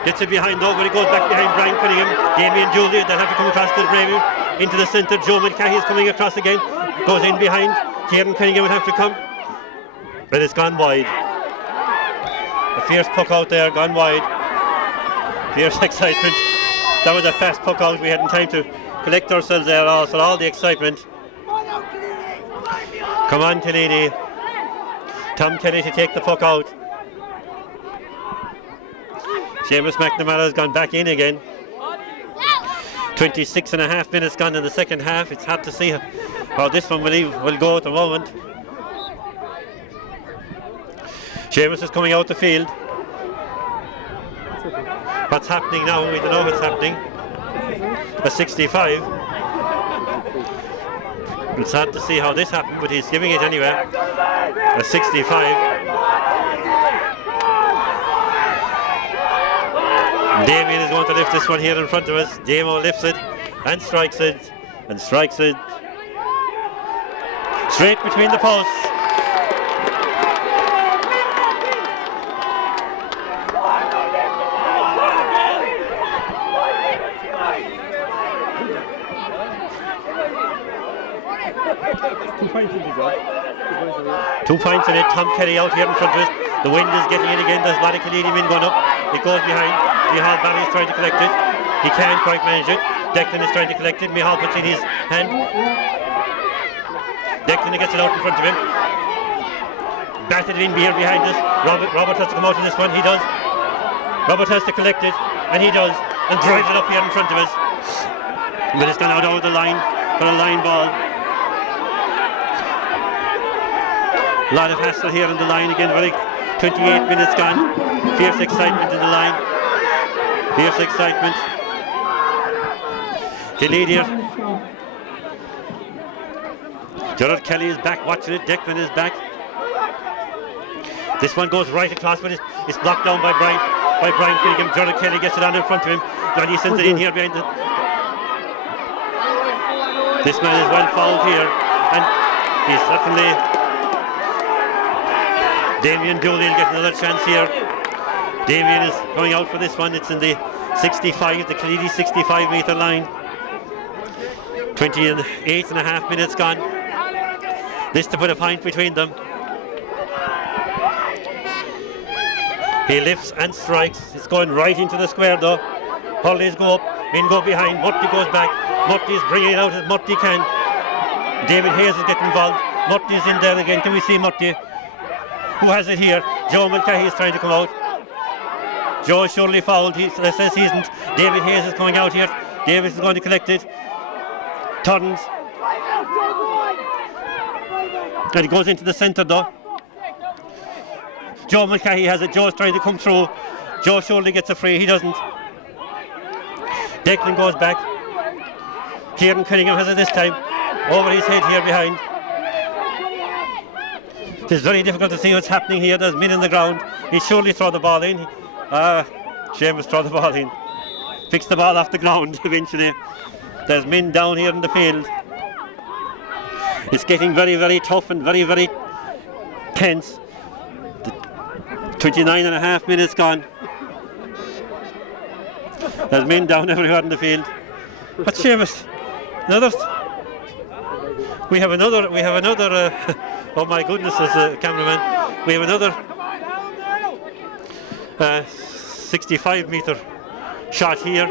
Gets it behind though, but it goes back behind Brian Cunningham. David and Julie, they have to come back to the Gravy. Into the centre, Joe McCahey is coming across again. Goes in behind. Kieran Cunningham would have to come. But it's gone wide. A fierce puck out there, gone wide. Fierce excitement. That was a fast puck out. We hadn't time to collect ourselves there also. All the excitement. Come on, Killeedy. Tom Kelly to take the puck out. Seamus McNamara has gone back in again. 26 and a half minutes gone in the second half. It's hard to see how this one will go at the moment. Seamus is coming out the field. What's happening now? 65. It's hard to see how this happens. He's giving it anyway. 65. Demo lifts it and strikes it. Straight between the posts. Two points in it. Tom Kelly out here. Declan is trying to collect it. We have it in his head. Declan gets it out in front of it. Cassidy, Robert has to come out in this one. He does. Robert has to collect it, and he does. It's right up here in front of us. We'll just move it over the line for a line ball. This one goes right across, but it's blocked down by Brian. Kelly gets it on in front of him. Eight and a half minutes gone. Just to put a point between them. He lifts and strikes. It's going right into the square though. Holidays go up, Win go behind, Murphy goes back. Murphy is bringing it out as Murphy can. David Hayes is getting involved. Murphy is in there again. Can we see Murphy? Who has it here? Joe Mulcahy is trying to come out. Joe is surely fouled. David Hayes is coming out here. David is going to collect it. Turns. And it goes into the centre though. Joe Mulcahy has it. Joe's trying to come through. Joe surely gets a free. He doesn't. Declan goes back. Kieran Cunningham has it this time. Over his head here behind. It's very difficult to see what's happening here. There's men in the ground. He surely throw the ball in. James throw the ball in. Picks the ball off the ground eventually. There's men down here in the field. It's getting very, very tough and very, very tense. 29 and a half minutes gone. There's men down everywhere in the field. But Seamus, we have another, oh my goodness, we have another 65 metre shot here.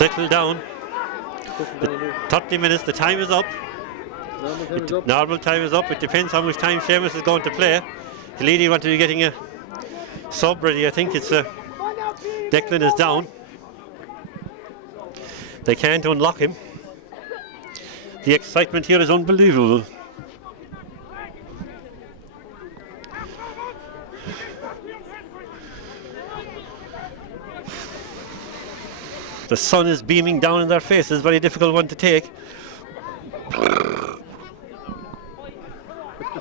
Settle down here. 30 minutes, the time is up. Normal time is up. Normal time is up. The team from the same tennis is going to play. Really, what are you getting in? Somebody, I think, is down. They can't unlock him. The excitement here is unbelievable. The sun is beaming down in their faces, very difficult one to take.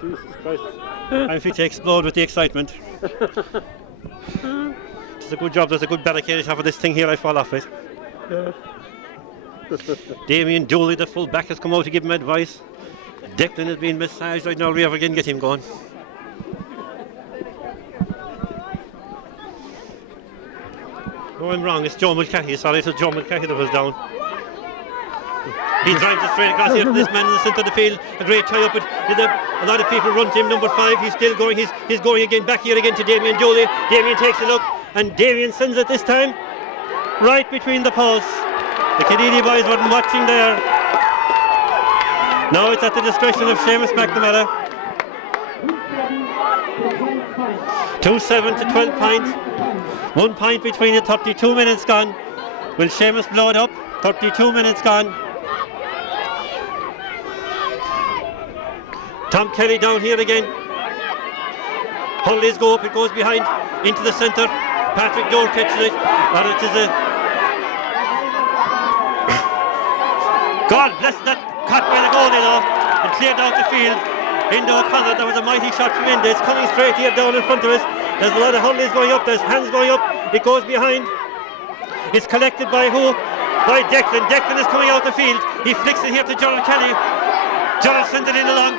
Jesus Christ, I'm fit to explode with the excitement. There's a good fella came off of this team here, I call off. Damien Dooley, the full back, has come out to give him advice. Declan is being massaged right now, we have a young getting going. Going wrong, it's Norman Campbell's side, it's Norman Campbell's side. He's trying to spread that in, this man is into the field, a great tie up, but a lot of people run to him, number 5, he's still going, he's going again, back here again to Damien Dooley. Damien takes a look, and Damien sends it this time, right between the posts. The Killeedy boys wasn't watching there. Now it's at the discretion of Seamus McNamara. 2-7 to 12 points. 1 point between it, 32 minutes gone. Will Seamus blow it up? 32 minutes gone. Tom Kelly down here again. Hurley's go up, it goes behind, into the centre. Patrick Jones takes it. Just that cut. Straight here down in front of us. There's a lot of Hurley's going up, there's hands going up, it goes behind. It's collected by who? By Declan. Declan is coming out the field. He's mixing here to John O'Connor. John sends it in on.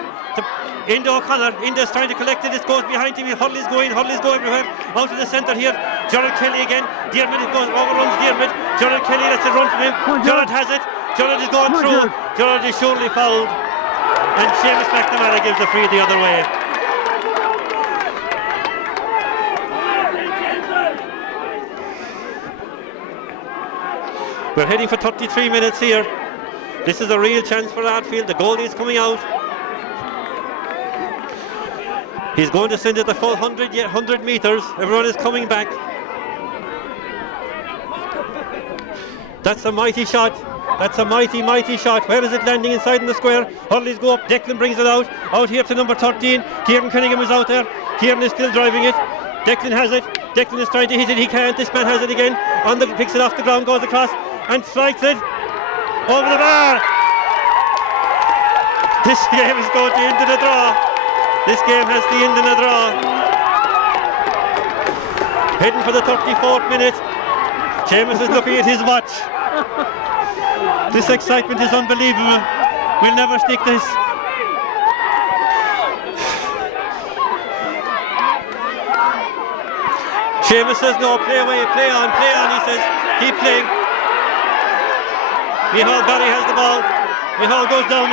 Into O'Connor. Indo's trying to collect it. It goes behind him. Hurley's going everywhere. Out to the centre here. John Kelly again. Declan is going over on Declan. John Kelly is going to it. Come on, Jared. Come on, Jared. This is a really chance for Archie. The ball is coming out. He's going to send it to 400 metres. The ball is coming back. That's a mighty shot. That's a mighty, mighty shot. Where is it landing? Inside in the square. Hurley's go up. Declan brings it out. Out here to number 13. Kieran Cunningham is out there. Kieran is still driving it. Declan has it. Declan is trying to hit it. He can't. This man has it again. Picks it off the ground, goes across and strikes it. Over the bar! This game is going into the bar. This game has been into the bar. Heading to the 54th minute. Seamus is looking at his watch. This excitement is unbelievable. We'll never stick this. Seamus says no, play on. Mihal goes down,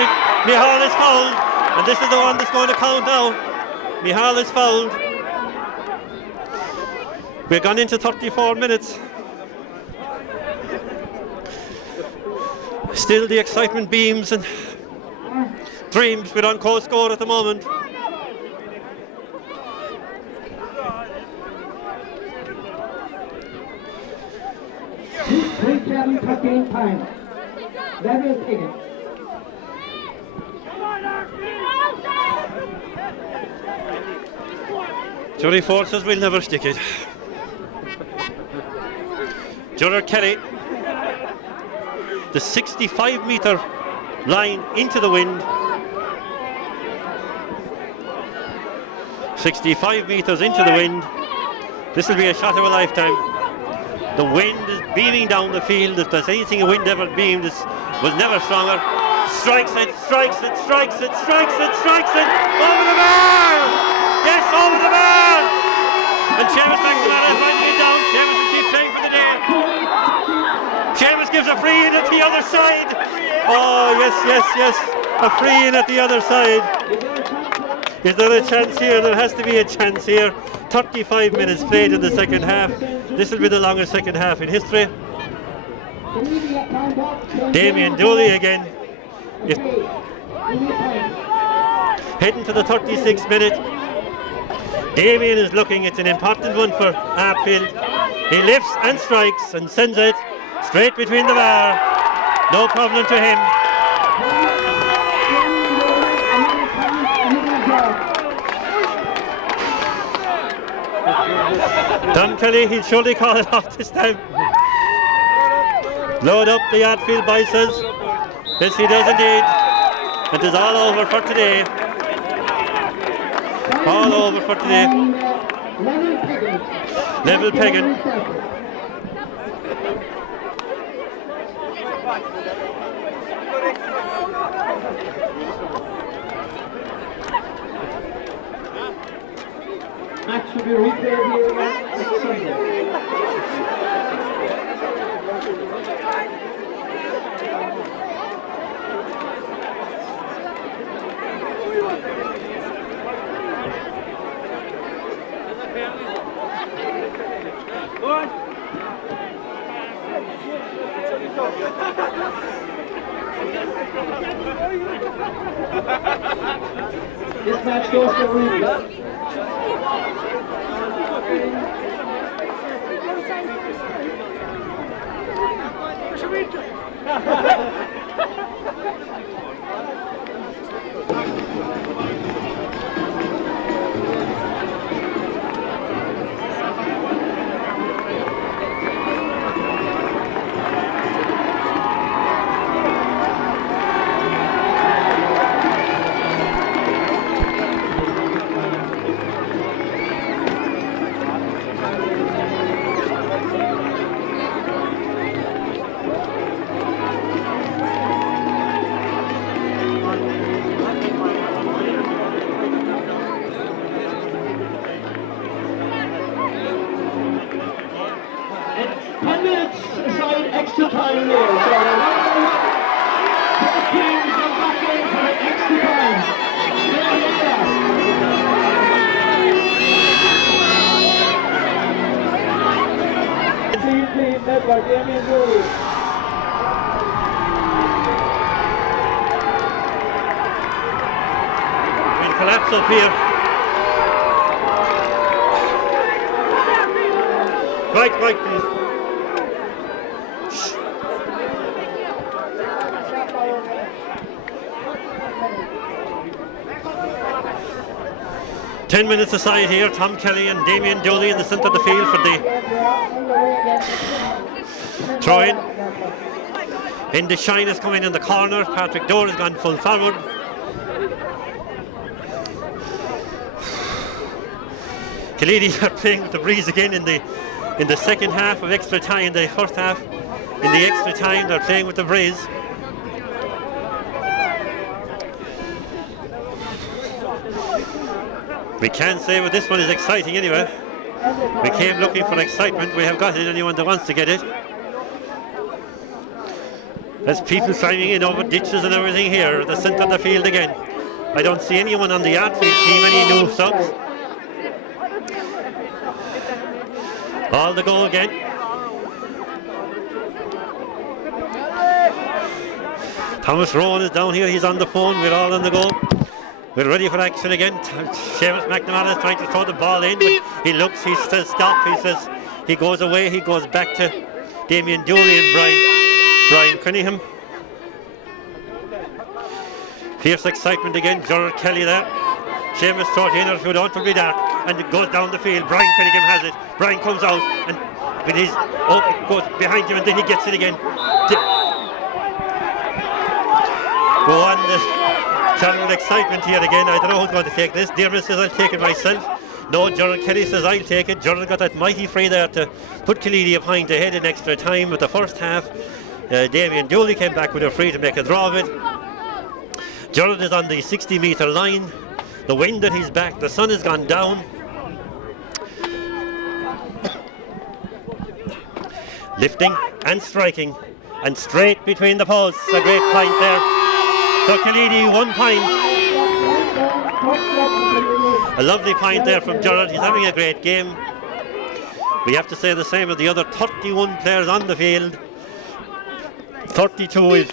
Mihal is fouled. This is the one before the foul down. Mihal is fouled. We've gone into 34 minutes. Still the excitement beams and dreams. We're on close score at the moment. Three 13 times. That is taken. 34 says we'll never skip it. Donald Kelly, 65-metre line into the wind. 65 metres into the wind. This will be a shot of a lifetime. Weaving down the field with the anything we've never gained. We've never seen it. Strikes it, strikes it, strikes it, strikes it, strikes it. Seamus gives a free in at the other side. Oh, yes. A free in at the other side. Is there a chance here? There has to be a chance here. 35 minutes played in the second half. This will be the longest second half in history. Damien Dooley again. Heading to the 36th minute. Damien is looking, it's an important one for Hartfield. He lifts and strikes and sends it straight between the bars. No problem to him. Tom Kelly, he'll surely call it off this time. Load up the Hartfield bicycles. Yes, he does indeed. And Leonard Piggins. Match will be replayed here again next Sunday. This match goes to Riga. Extra time there, so both teams come back in for extra time. Team led by Damien Dooley. Right. 10 minutes aside here, Tom Kelly and Damien Dooley in the centre of the penalty. In the shine is coming in the corner, Patrick Doyle has gone from forward. The ladies are playing some breeze again in the second half of extra time. The first half, the extra time they're playing with the breeze. Can't say that this one is exciting anyway. Keep shining in on the ditches and everything here. On the field again. I don't see anyone on the outside. Ball to go again. Rowan is down here, he's on the corner, we're all in the ball. He's ready for action again. David McNamara trying to throw the ball in. He looks, he says stop, he goes away, he goes back to Damien Dooley and Brian Finningham. Here's the striking again, Donald Kelly there. David Scott here would also be that, and he goes down the field. Brian comes out, and he's behind there, and then he gets it again. Carrying excitement here again. I don't know who's going to take this. Gabriel says I'll take it myself. No, Gerald Kelly says I'll take it. Gerald got that mighty free there to put Killeedy a point ahead in extra time with the first half. Damien Dooley came back to the free to make a draw of it. Gerald is on the 60-metre line. The wind at his back, the sun has gone down. Lifting and striking and straight between the posts. A great point pass. For Killeedy, 1 point. Lovely point there from Gerald. He's having a great game. You have to say the same as the other 31 players on the field. 32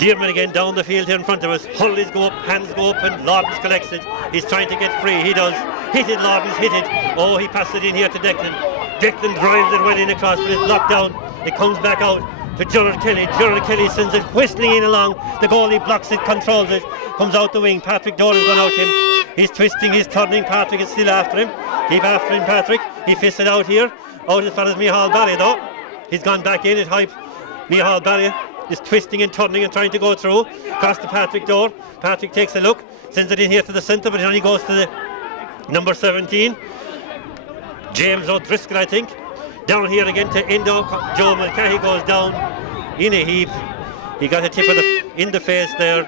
Dearman again down the field here in front of us. Hurley's go up, hands go up, and Lawrence collects it. He's trying to get through. He does. Hit it, Lawrence, hit it. Oh, he passed it in here to Declan. Declan drives it well in across. It's locked down. It comes back out with Gerard Kelly. Gerard Kelly sends it whistling in along. The goalie blocks it, controls it. Comes out the wing. Patrick Doran is out him. He's twisting, he's turning. Patrick is still after him. He's after him, Patrick. He fists it out here. Out as far as Micheál Barry though. He's gone back in. It's high. Micheál Barry is twisting and turning and trying to go through. Pass to Patrick Dore. Patrick takes a look, sends it in here to the centre, but it only goes to the number 17. James O'Driscoll, I think. Down here again to Indo. Joe Mulcahy goes down in a heap. He got a tip in the face there.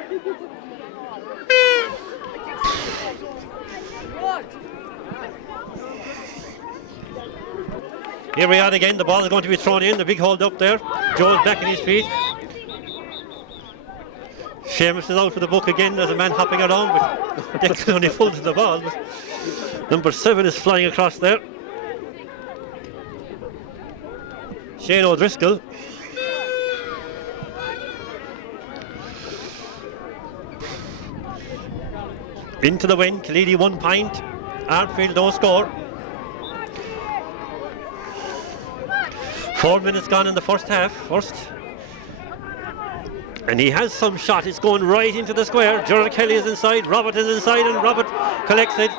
Here we are again, the ball is going to be thrown in, the big hold up there. Goes back to his feet. James is out to the book again, there's a man hopping around. That's only holding the ball. Number 7 is flying across there. Shane O'Driscoll. Into the wing, Killeedy 1 point. Hartfield no score. 4 minutes gone in the first half. And he has some shot. He's going right into the square. John Kelly is inside. Robert is inside. Robert collects it.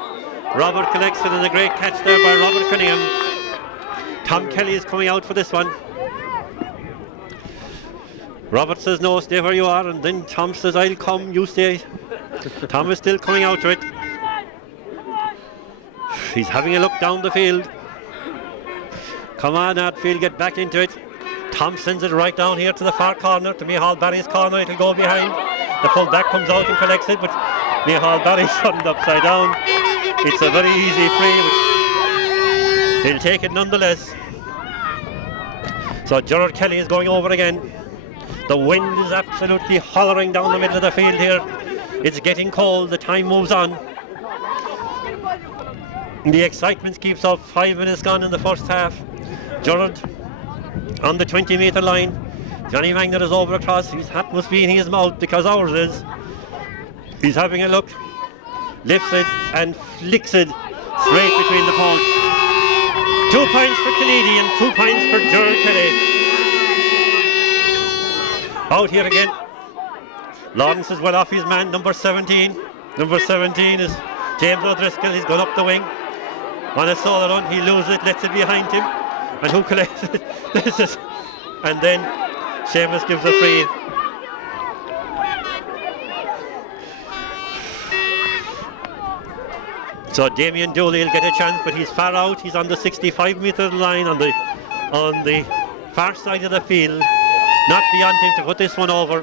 Robert collects it in the great head. John Kelly is coming out for this one. Robert says no, stay where you are, and then Thomas says I'm going. Thomas still coming out there. Having a look down the field. Get back into it. Tom sends it right down here to the far corner, to Micheál Barry's corner. It will go behind. The full back comes out and collects it, but Micheál Barry's turned upside down. It's a very easy play. He'll take it nonetheless. So Gerard Kelly is going over again. The wind is absolutely hollering down the middle of the field here. It's getting cold. The time moves on. The excitement keeps up. 5 minutes gone in the first half. Gerard on the 20-metre line. Johnny Magner is over across. That must be in his mouth because ours is. He's having a look. Lifts it and licks it right between the posts. 2 points for Killeedy and 2 points for Gerard Kelly. Out here again. Lawrence is well off his man, number 17. Number 17 is James O'Driscoll. He's gone up the wing. On a solo run, he loses it, lets it behind him. And who collects it? And then James gives it to So Damien Dooney will get a chance, but he's far out. He's on the 65-metre line on the far side of the field. Not beyond him to put this one over.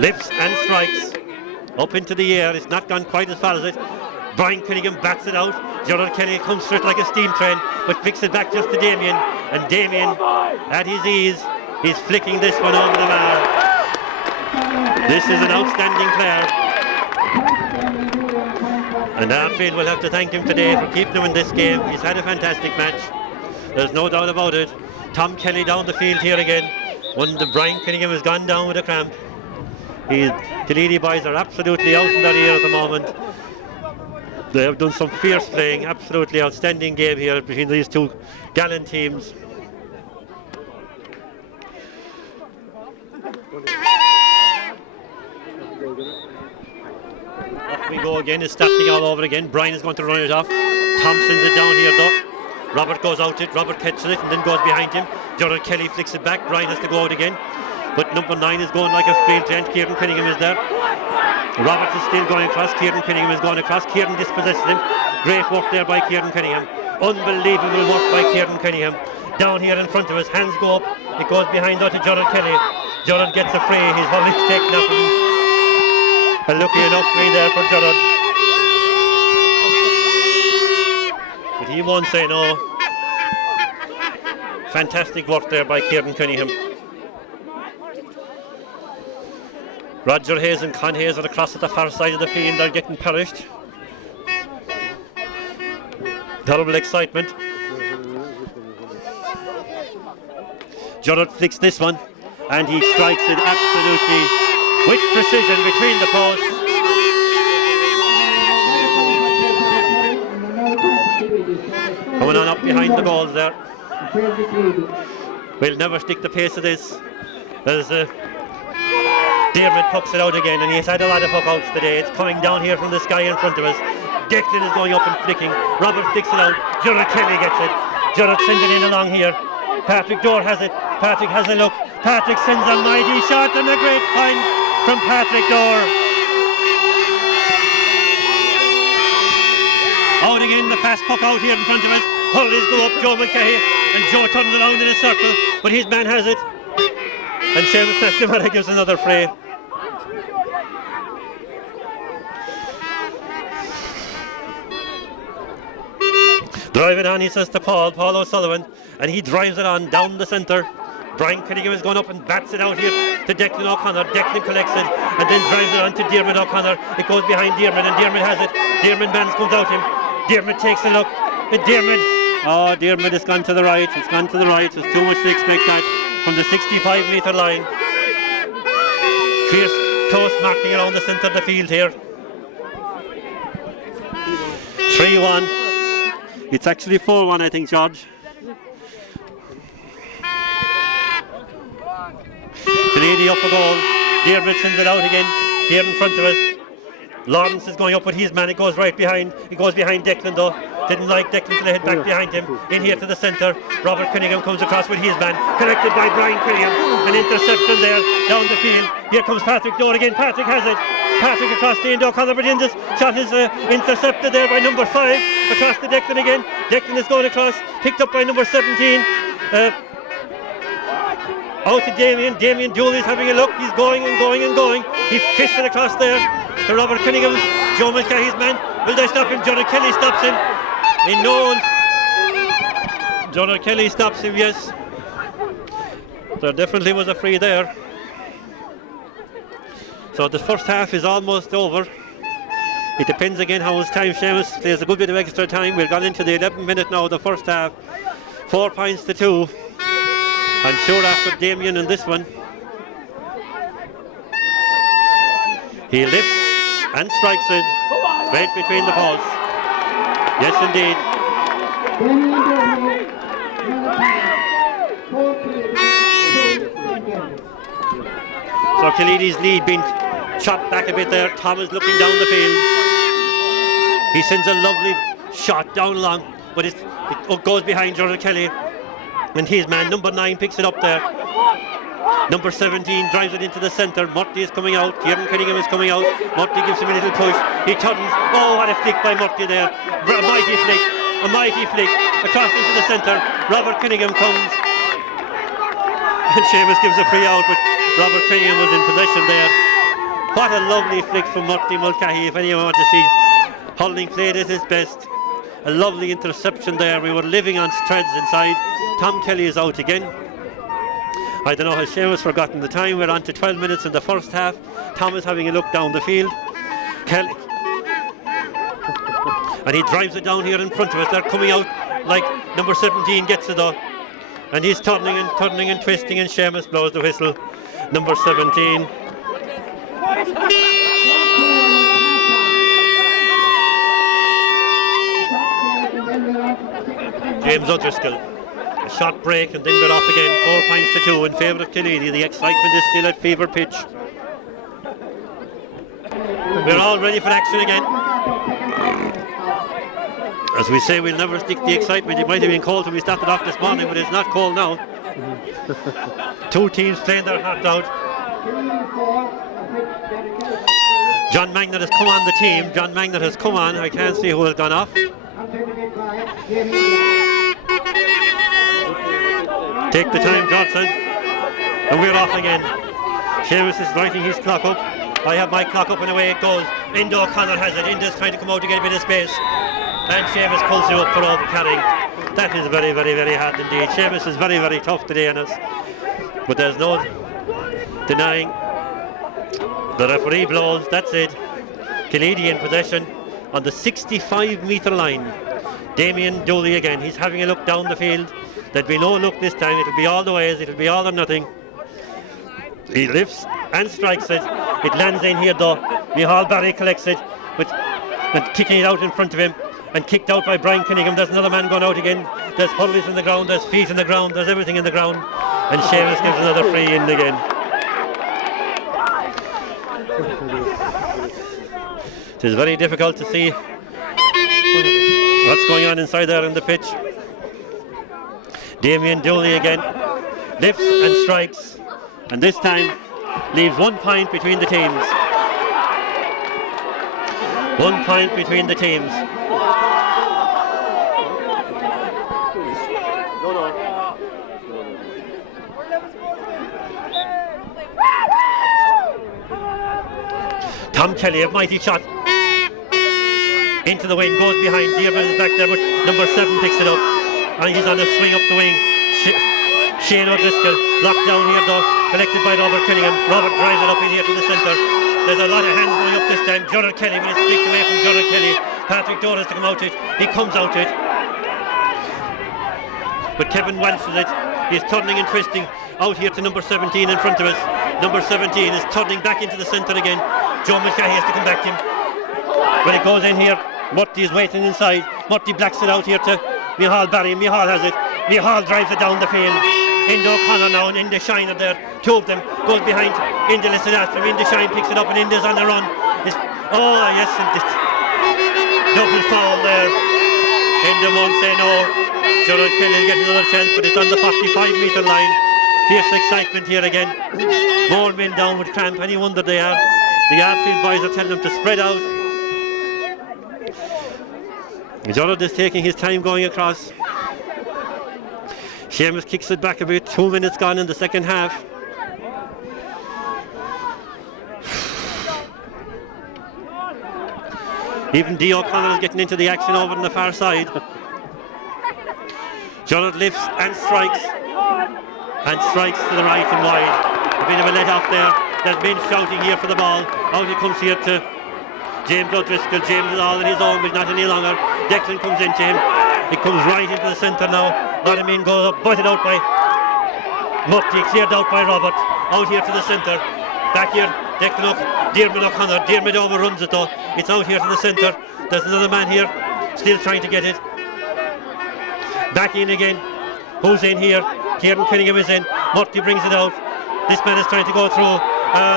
Lift and strike. Up into the air, he's not gone quite as far as it. Brian Killigan backs it out. Gerard Kelly pulls it like a steam train, but kicks it back to Damien. And Damien, at his ease, he's flicking this one over. And we'll have to thank him for keep doing this game. He's had a fantastic match. There's no doubt about it. Tom Kelly down the field here again. When Brian Killigan has gone down with a cramp. The Killeedy boys are absolutely outstanding at the moment. They have done some great playing, absolutely outstanding game here between these two gallant teams. Go again, it's all over again. Brian is going to run it up. Robert goes out it, Robert catches it and then goes behind him. Gerard Kelly flicks it back, Brian has to go it again. But number 9 is going like a speed train, Kieran Kelly is there. Robert is still going across, Kieran Kelly is going across. Kieran has to listen. Great work there by Kieran Kelly. Unbelievable work by Kieran Kelly. Down here in front of us, hands go up, it goes behind out to Gerard Kelly. Gerard gets the free, he's very sick now. And look at that free there for Gerard. He won't say no. Fantastic work there by Kieran Cunningham. Roger Hayes and Con Hayes are across at the far side of the field. They're getting encouraged. Terrible excitement. Gerard flicks this one, and he strikes it absolutely. He'll never stick the pace of this. As David puts it out again, and he's had a lot of puck outs today. It's coming down here from the sky in front of us. Declan is going up and flicking. Robert sticks it on. Gerard Kelly gets it. Gerard sends it in along here. Patrick Dorr has it. Patrick has a look. Patrick sends a mighty shot and a great find from Patrick Dorr. Out again, the fast puck out here in front of us. Hurling go up and over to him. And Joe comes around in a circle, but his man has it. And Seamus McNamara gives another free. Drive it on, he says to Paul O'Sullivan, and he drives it on down the centre. Brian Killeedy is going up and backs it out here to Declan O'Connor. Declan collects it and then drives it on to Diarmid O'Connor. It goes behind Diarmid and Diarmid has it. Diarmid man comes out and Diarmid takes a look. But Diarmid has gone to the right. It's gone to the right. There's too much mix like that from the 65-metre line. He's close knocking around the centre of the field here. 3-1. It's actually 4-1, I think, George. Killeedy up the ball. David sends it out again. Here in front of us. Lawrence is going up with his man. It goes right behind. He goes behind Declan though. Didn't like Declan to the head back behind him. In here to the centre. Robert Finnegan comes across with his man. Collected by Brian Finnegan. Interception there down the field. Here comes Patrick Dorr again. Patrick has it. Patrick across the end. O'Connor, but in this shot is intercepted there by number 5. Across to Declan again. Declan is going across. Picked up by number 17. Out to Damien. Damien Julius having a look. He's going and going and going. He's kicking across there. So Robert Finnegan going after his man. Will they stop him? Gerard Kelly stops him. Gerard Kelly stops him, yes. There definitely was a free there. So the first half is almost over. It depends again how he's playing. 11 minutes now, the first half. 4 points to 2. And 4 in this one. And strikes it. Let's it in the ball. This is a lovely shot down long, but it goes behind Gerard Kelly. And his man, number 9, picks it up there. Number 17 drives it into the centre. Murphy is coming out. Murphy is coming out. Murphy is coming out. He comes. Oh, I kicked by Murphy there. Nice flick. Robert Finnegan. What a lovely flick from Murphy Mulcahy. If anyone wants to see Hurling played at his best. A lovely interception there. We were living on threads inside. Tom Kelly is out again. I don't know how soon it's forgotten time. We're on to 12 minutes in the first half. Tom is having a look down the field. And he drives it down here in front of us. They're coming out like number 17 gets it off. And he's turning and twisting, and Seamus blows the whistle. Number 17. Shot break and then they're off again. 4 points to 2 in favour of Killeedy. We're all ready for action again. Two teams play their half out. John Magnet has come on the team. John Magnet has come on because he was gone off. I have my clock up and away it goes. Indo O'Connor has it. Indo's trying to come out again in the space. And Seamus Coulson will come out and carry. That is very, very, very hard to do. Seamus is very, very tough today. And there's no 9. Referee blown. That's it. Killeedy in possession. on the 65-metre line. Damien Dooley again. He's having a look down the field. There'll be no look this time. It'll be all the ways. It'll be all or nothing. He lifts and strikes it. It lands in here though. Micheál Barry collects it, but kicking it out in front of him, and kicked out by Brian Finnegan. There's another man going out again. There's puddles in the ground, there's feet in the ground, there's everything in the ground. And James has another free in the game. It's very difficult to see what's going on inside there in the pitch. Damien Dooley again. Lifts and strikes. And this time leaves 1 point between the teams. 1 point between the teams. No. Tom Kelly, a mighty shot. Into the wing, goes behind the back there, but number 7 picks it up. And he's going to swing up the wing. Shane O'Driscoll, knocked down here though, connected by Robert Killian. Robert climbed up in here to the centre. There's a lot of hands in this time. Jonathan Kelly, Patrick Doris to come out. It comes out to it. But Kevin Welsh is it. He's turning and twisting out here to number 17 in front of us. Number 17 is turning back into the centre again. Joe McCahey has to come back to him. But it goes in here. Murty is waiting inside. Murty blacks it out here to Micheál Barry. Micheál has it. Micheál drives it down the field. Indo O'Connor now, and Indo Shine up there. Shove them. Goes behind. Indo listen after him. Indo Shine picks it up and Indo's on the run. Oh, listen. Nothing foul there. All men down with fans. Any wonder they are. The Arsenal boys are telling them to spread out. Jonathan is taking his time going across. James kicks it back a bit. 2 minutes gone in the second half. Leo O'Connor getting into the action over on the far side. Jonathan lifts and strikes. And strikes to the right and wide. Out there. There's been shouting here for the ball. How he puts it to James O'Driscoll being down his own. Getson comes into him. He's right into the centre now. Vladimir goes up, pointed out by Murty, cleared out by Robert. Out here to the centre. Back here, taken up. Diarmid O'Connor. Diarmid overruns it though. It's out here to the centre. There's another man here, still trying to get it. Back in again. Who's in here? Kieran Finningham is in. Murty brings it out. This man is trying to go through.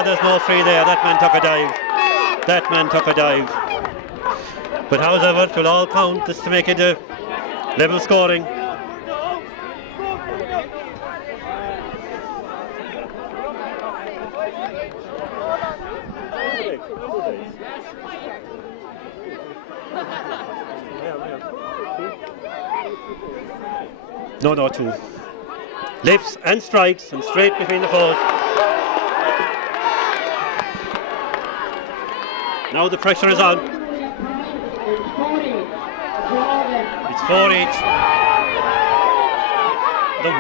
There's no free there. That man took a dive. But however, it will all count just to make it a level scoring. No, two. Lifts and strikes and straight between the poles. Now the pressure is on. The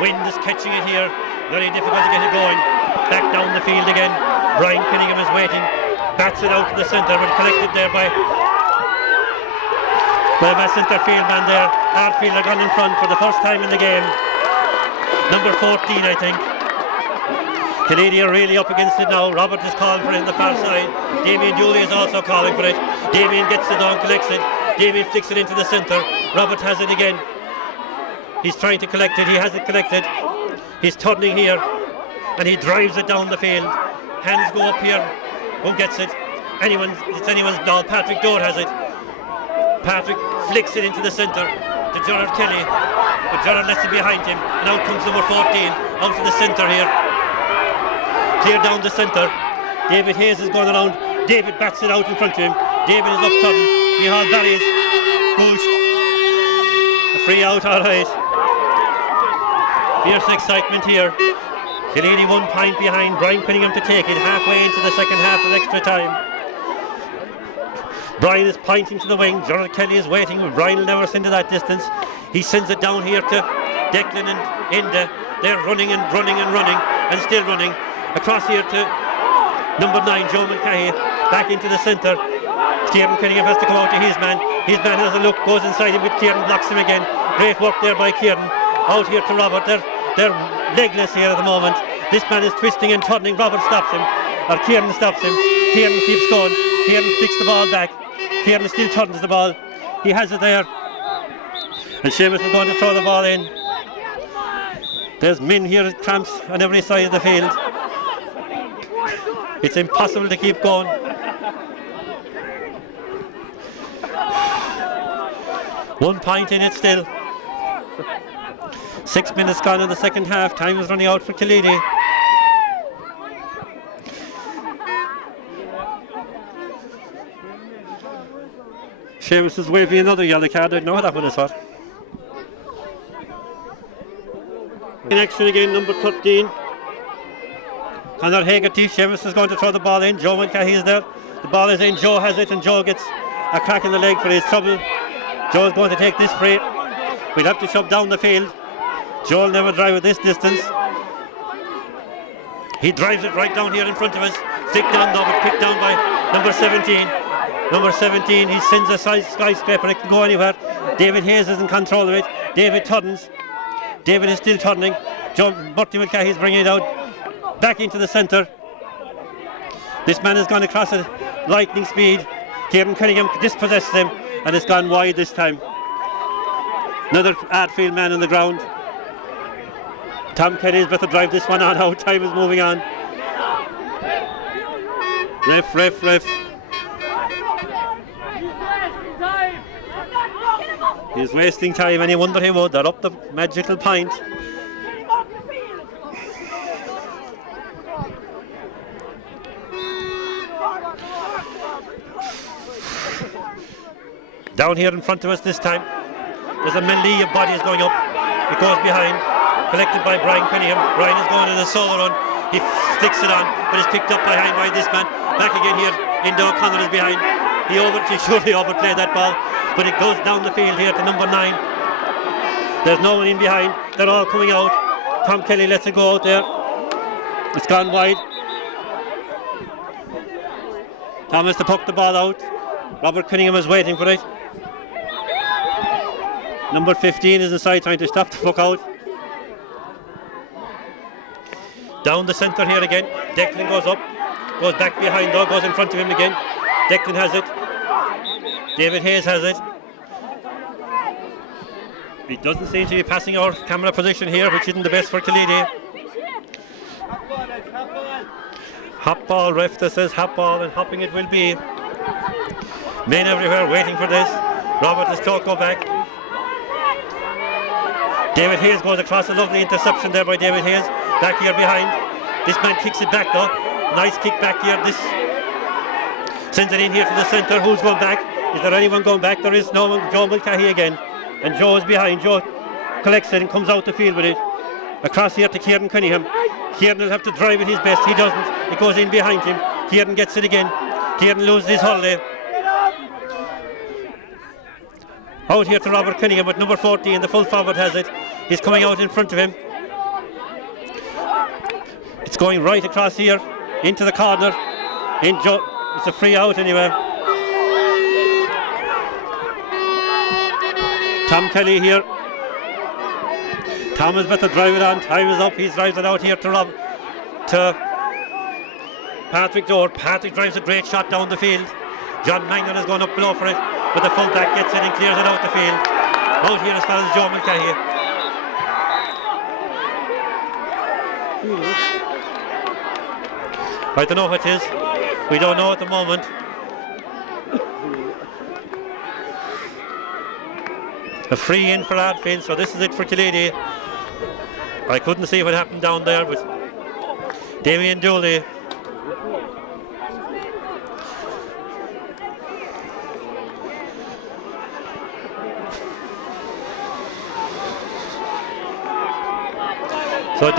wind is catching it here. Very difficult to score. Down the field again. Brian Finnegan is waiting. Bats it out to the centre. It's collected there by that's interfered and Hartfield have gone in front for the first time in the game. Number 14 I think. Killeedy are really up against it now. Robert is called for in the far side. Damien Dooley is also called for it. Damien gets it out, collects it. Damien flicks it into the centre. Robert has it again. He's trying to collect it. He has it collected. He's turning here and he drives it down the field. Hands go up here. Who gets it? It's anyone's goal. Patrick Gore has it. Patrick flicks it into the centre. To Gerard Kelly. Gerard lets it behind him. Now comes number 14. Comes to the centre here. Here down the centre. David Hayes is going around. David backs it out in front of him. David is up front. Micheál Barry. Free out, alright. Here's the excitement here. Killeedy 1 point behind. Brian Finningham to take it. Halfway into the second half of extra time. Brian is pointing to the wing. Gerard Kelly is waiting. Brian will never send it that distance. He sends it down here to Declan and Hilda. They're running and running and running. They're still running. Across here to Number 9, Roman Cahy, back into the centre. Kieran Cunningham has to come out to his man. His man has a look, goes inside him, but Kieran blocks him again. Great work there by Kieran. Out here to Robert. They're legless here at the moment. This man is twisting and turning. Robert stops him. Or Kieran stops him. Kieran keeps going. Kieran kicks the ball back. Kieran still turns the ball. He has it there. And Seamus is going to throw the ball in. There's men here at cramps on every side of the field. It's impossible to keep going. One point in it still. 6 minutes gone in the second half. Time is running out for Killeedy. Seamus is waving another yellow card. I don't know that one is for. In action again, number 13. Conor Hegarty. Seamus is going to throw the ball in. Joe Mulcahy is there. The ball is in. Joe has it, and Joe gets a crack in the leg for his trouble. Joe is going to take this free. We'll have to shove down the field. Joe will never drive at this distance. He drives it right down here in front of us. Picked down by number 17. Number 17, he sends a skyscraper, it can go anywhere. David Hayes is in control of it. David turns. David is still turning. Bertie Mulcahy is bringing it out. Back into the centre. This man has gone across at lightning speed. Kieran Cunningham dispossessed him, and it's gone wide this time. Another Ardfield man on the ground. Tom Kelly is about to drive this one on out. Time is moving on. Ref. He's wasting time, and you wonder he would. They're up the magical point. Down here in front of us this time. And the lead of bodies going up. It goes behind. Collected by Brian Cunningham. Brian is going in the solo run. He puts it on. He's picked up by this man. Back again here. Indoor coming behind. He surely overplayed that ball. And it goes down the field here for number 9. There's no one in behind. They're all coming out. Tom Kelly lets it go out there. It's gone wide. Thomas to puck the ball out. Robert Cunningham is waiting for it. Number 15 is inside trying to stop the puck out. Down the centre here again. Declan goes up. Goes back behind. Goes in front of him again. Declan has it. David Hayes has it. He doesn't seem to be passing our camera position here, which isn't the best for Killeedy. Hot ball, ref that says hot ball, and hopping it will be. Men everywhere waiting for this. Robert is going to go back. David Hayes goes across, a lovely interception there by David Hayes. Back here behind. This man kicks it back though. Nice kick back here. This sends it in here to the centre. Who's going back? Is there anyone going back? There is no one. Joe Mulcahy again. And Joe is behind. Joe collects it and comes out the field with it. Across here to Kieran Cunningham. Kieran will have to drive it his best. He doesn't. It goes in behind him. Kieran gets it again. Kieran loses his holiday. Out here to Robert Cunningham with number 14. The full forward has it. He's coming out in front of him. Going right across here into the corner. It's a free out anyway. Tom Kelly here. Tom is about to drive it on. Time is up. He's driving it out here to Patrick Dort. Patrick drives a great shot down the field. John Mangan is going up low for it. And the full back gets it and clears it out the field. Out here it finds Joe Mulcahy. I don't know what it is. We don't know at the moment. Free in for Ardfield, so this is it for Killeedy. I couldn't see what happened down there, but Damien Dooley.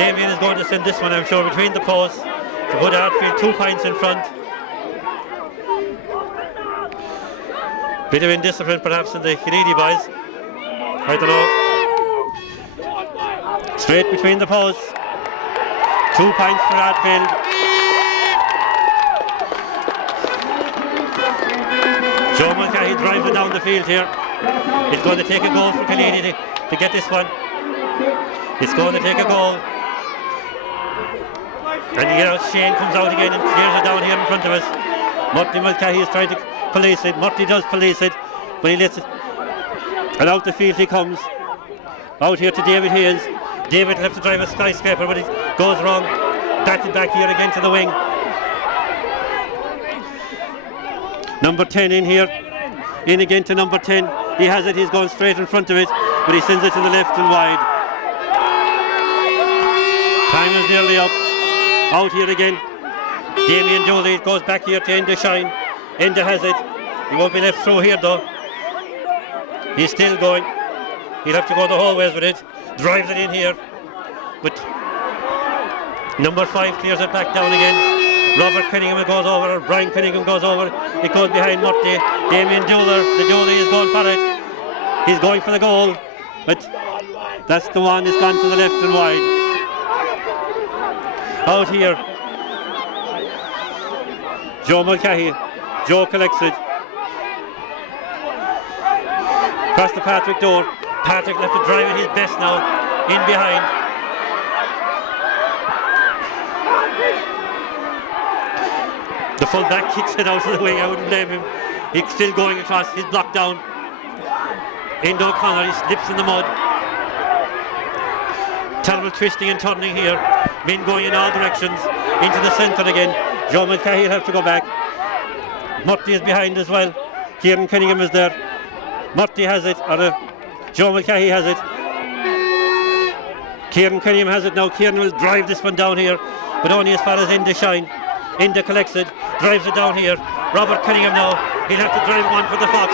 Damien is going to send this one so between the posts, with Ardfield 2 points in front. Bit of indiscipline perhaps in the Killeedy boys. Straight between the posts. 2 points for Ardfield. get this one. Murphy Mulcahy is trying to police it. Murphy does police it, but he lets it. And out the field he comes. Out here to David Hales. David has to drive a skyscraper, but it goes wrong. Starting back here again to the wing. Number 10 in here. In again to number 10. He has it, he's going straight in front of it, but he sends it to the left and wide. And he's nearly up. Out here again. Damien Dooley goes back here to Enda Shine. Enda has it. He won't be left through here though. He's still going. He'll have to go the whole way with it. Drives it in here. But number 5 clears it back down again. Robert Penningham goes over. Brian Penningham goes over. It goes behind Murphy. Damien Dooley. The Dooley is going for it. He's going for the goal. But that's the one that's gone to the left and wide. Out here. Joe Mulcahy. Joe collects it. Across to Patrick Door. Patrick lets it drive his best now. In behind. The full back kicks it out here. He's still going across. He's knocked down. Ingo Collins slips in the mud. Trouble twisting and turning here. In going in all directions. Into the centre again. Joe Mulcahy has to go back. Murphy is behind as well. Kieran Cunningham is there. Murphy has it, Joe Mulcahy has it. Kieran Cunningham has it now. Kieran will drive this one down here, but only as far as Enda Shine. Enda collects it, drives it down here. Robert Cunningham now. He'll have to drive one to the top.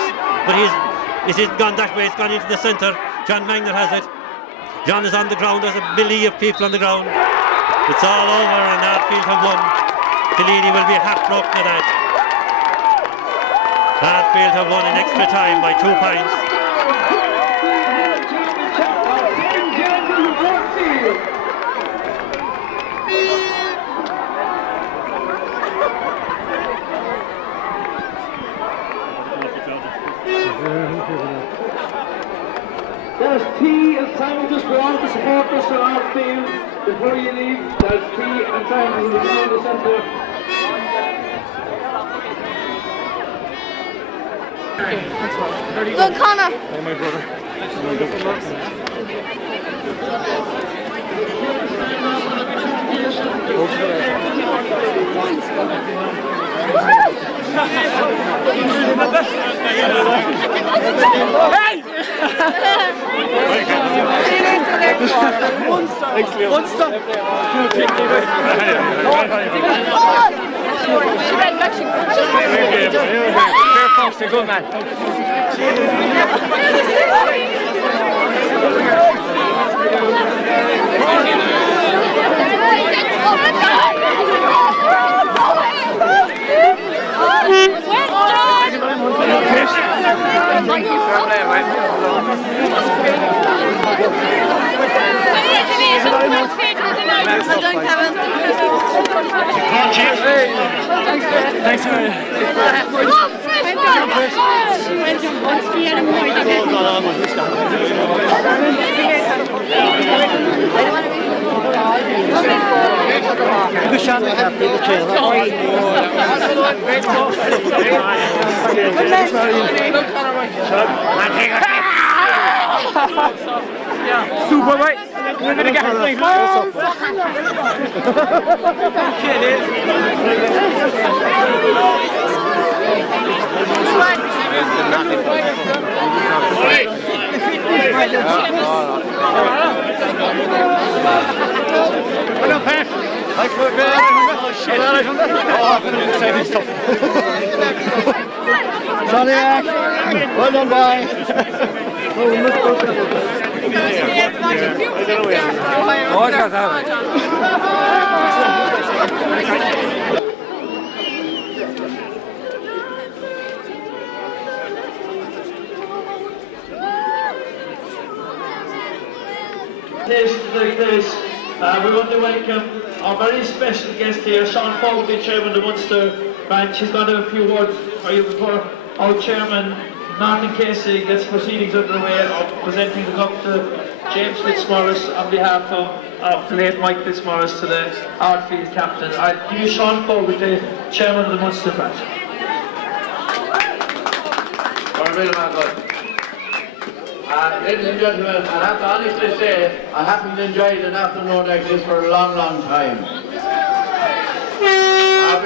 If it's gone that way, it's gone into the centre. John Mangle has it. John is on the ground. There's a billy of people on the ground. There's tea and sandwiches for all the supporters on our field before you leave. There's tea and sandwiches in the centre. Go Connor. Hey, my brother. Munster. Good man. Thanks, Super, mate. We're going to get Sorry, well done, boy. Like this, we want to welcome our very special guest here, Sean Fogarty, Chairman of the Munster branch. He's got a few words for you before our Chairman, Martin Casey gets proceedings underway of presenting the cup to James Fitzmaurice on behalf of the late Mike Fitzmaurice to the outfield captain. I'll give you Sean Corbett, the chairman of the Munster branch. Ladies and gentlemen, I have to honestly say I haven't enjoyed an afternoon like this for a long, long time.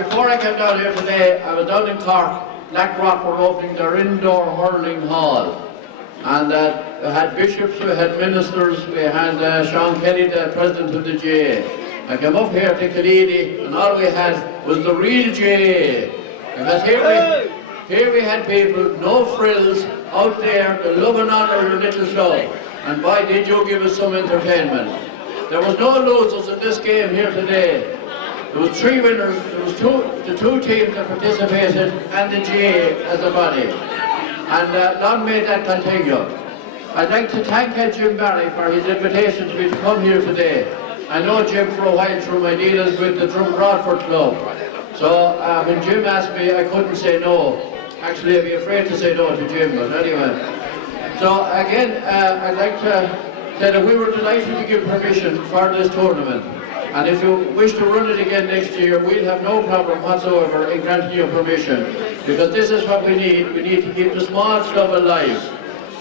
Before I came down here today, I was down in Cork. Blackrock were opening their indoor hurling hall. And we had bishops, we had ministers, we had Sean Kelly, the president of the GA. I came up here to Killeedy and all we had was the real GA. Because here we had people, no frills, out there, the love and honour of the little show. And boy, did you give us some entertainment. There was no losers in this game here today. There was 3 winners, there was the 2 teams that participated and the GA as a body. And long may that continue. I'd like to thank Jim Barry for his invitation to me to come here today. I know Jim for a while through my dealings with the Drum Broadford Club. So when Jim asked me, I couldn't say no. Actually, I'd be afraid to say no to Jim, but anyway. So again, I'd like to say that we were delighted to give permission for this tournament. And if you wish to run it again next year, we'll have no problem whatsoever in granting you permission. Because this is what we need. We need to keep the small club alive.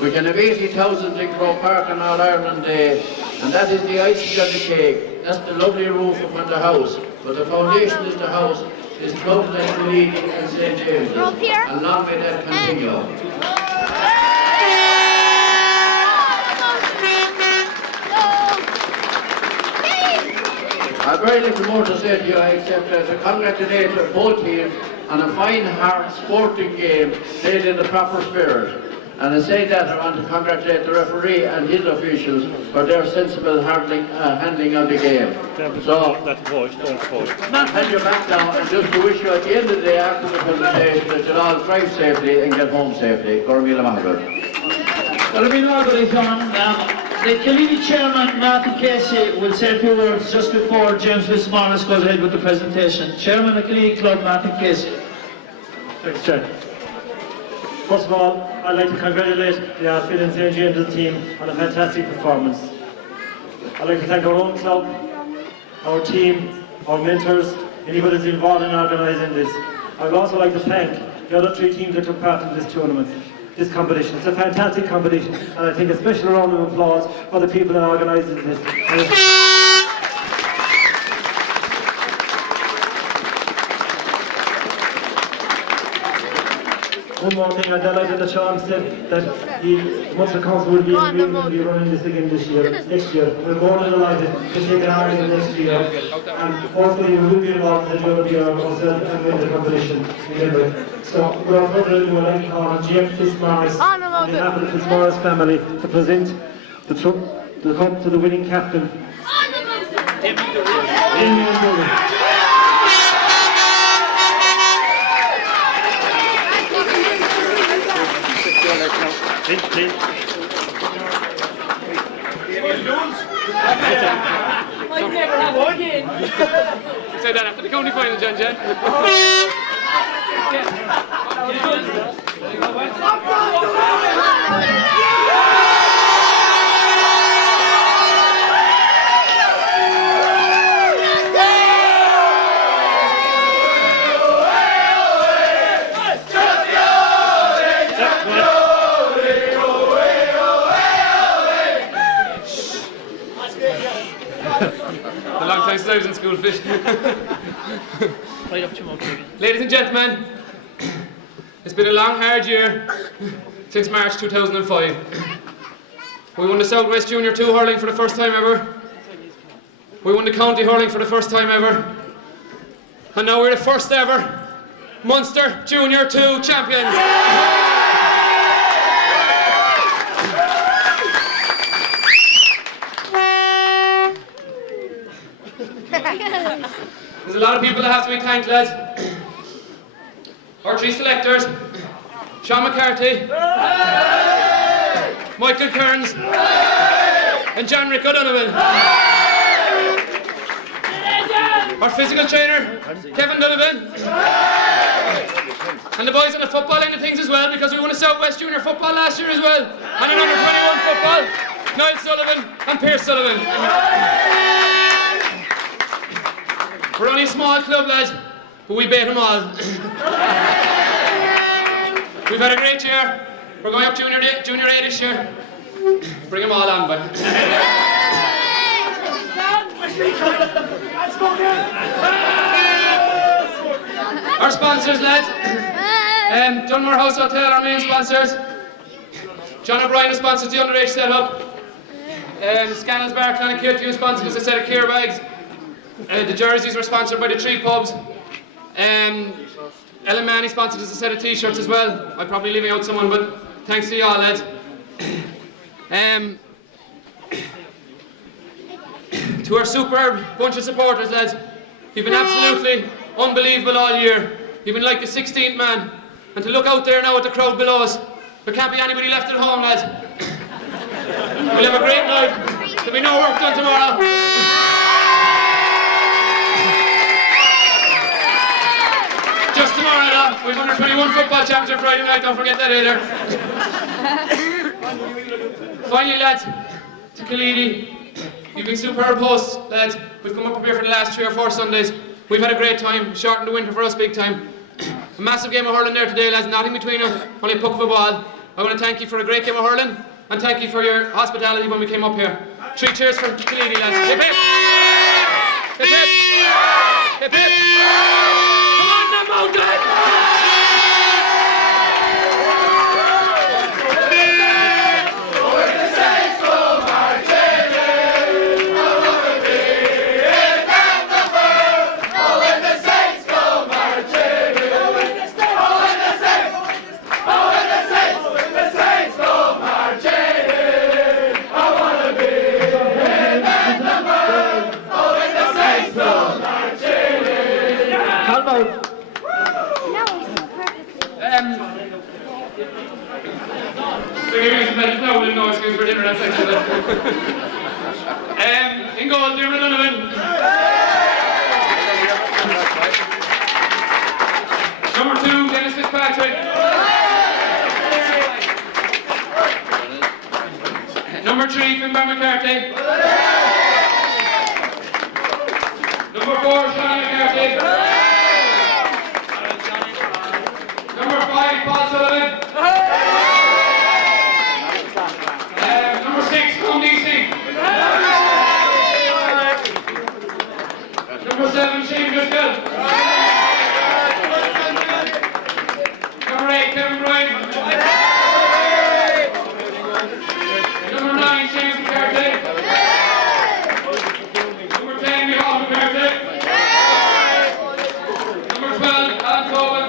We can have 80,000 in Grove Park on All Ireland Day, and that is the icing on the cake. That's the lovely roof upon the house. But the foundation of the house is clubs like Killeedy and St. James. And long may that continue. I've very little more to say to you except to congratulate both teams on a fine, hard, sporting game played in the proper spirit. And in saying that, I want to congratulate the referee and his officials for their sensible handling of the game. So, hand you back now, and just to wish you at the end of the day, after the presentation, that you'll all drive safely and get home safely. Gormila Mahler. Well, be no good, the Killeedy chairman, Martin Casey, will say a few words just before James Fitzmaurice goes ahead with the presentation. Chairman of Killeedy Club, Martin Casey. Thanks, Jack. First of all, I'd like to congratulate the outfit and St. James's team on a fantastic performance. I'd like to thank our own club, our team, our mentors, anybody who's involved in organising this. I'd also like to thank the other 3 teams that took part in this tournament. This competition. It's a fantastic competition, and I think a special round of applause for the people that organised this. One more thing, I'm delighted that Sean said that the Munster Council will be running this again next year. We're more than delighted to take it on again next year, and hopefully we will be involved in the WRL and win the competition in Limerick. So, without further ado, I'd like to call on James Fitzmaurice on behalf of the Fitzmaurice family to present the cup to the winning captain, Damien Mullen. I've never had one again. You said that after the county final, Jen. A long time since I was in school fishing. Right up to Mount Ladies and gentlemen, it's been a long, hard year since March 2005. We won the South West Junior 2 hurling for the first time ever. We won the county hurling for the first time ever. And now we're the first ever Munster Junior 2 champions. There's a lot of people that have to be thanked, lads. Our 3 selectors, Sean McCarthy, Michael Kearns, and John Rick O'Donovan. Our physical trainer, Kevin Donovan. And the boys on the football end of things as well, because we won a Southwest Junior football last year as well. And a number 21 football, Niall Sullivan and Pierce Sullivan. We're only a small club, lads, but we beat them all. We've had a great year. We're going up Junior A this year. Bring them all on, boy. Our sponsors, lads. Dunmore House Hotel, our main sponsors. John O'Brien sponsors the underage setup. Scannell's Bar, Clonakilty sponsors us a set of clear bags. The jerseys were sponsored by the three pubs. Ellen Manny sponsored us a set of t-shirts as well. I'm probably leaving out someone, but thanks to you all, lads. To our superb bunch of supporters, lads. You've been absolutely unbelievable all year. You've been like a 16th man. And to look out there now at the crowd below us, there can't be anybody left at home, lads. We'll have a great night. We know work done tomorrow. Just tomorrow, we've under 21 football championship Friday night, don't forget that either. Finally, lads, to Killeedy. You've been superb hosts, lads. We've come up here for the last 3 or 4 Sundays. We've had a great time, shortened the winter for us big time. A massive game of hurling there today, lads, nothing between them, only a puck of a ball. I want to thank you for a great game of hurling, and thank you for your hospitality when we came up here. 3 cheers for Killeedy, lads. Hip hip! Hip hip! Hip hip! Come on, come on, no excuse for dinner, that's actually in goal, Dermot Donovan. Number 2, Dennis Fitzpatrick. Number 3, Finbar McCarthy. Number 4, Sean McCarthy. Number 5, Paul Sullivan. Number 6, Tom Deasy. Number 7, Shane Driscoll. Number 8, Kevin Bryan. Number 9, James McCarthy. Number 10, Michal McCarthy. Number 12, Alan Cohen.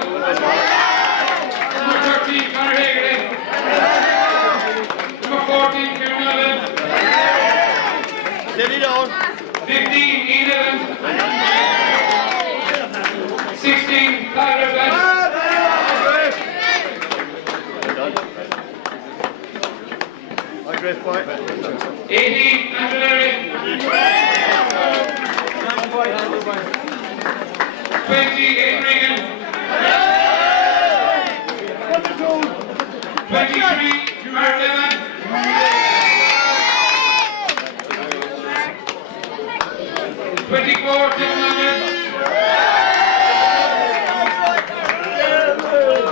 Number 13, Conor Hagerty. Number 14, Kieran Evans. 15, Ian Evans. 16, Clyde Redfern. 18, Andrew Leary. 20, Aidan Regan. 23, Mark Levin. 24, Tim Longman.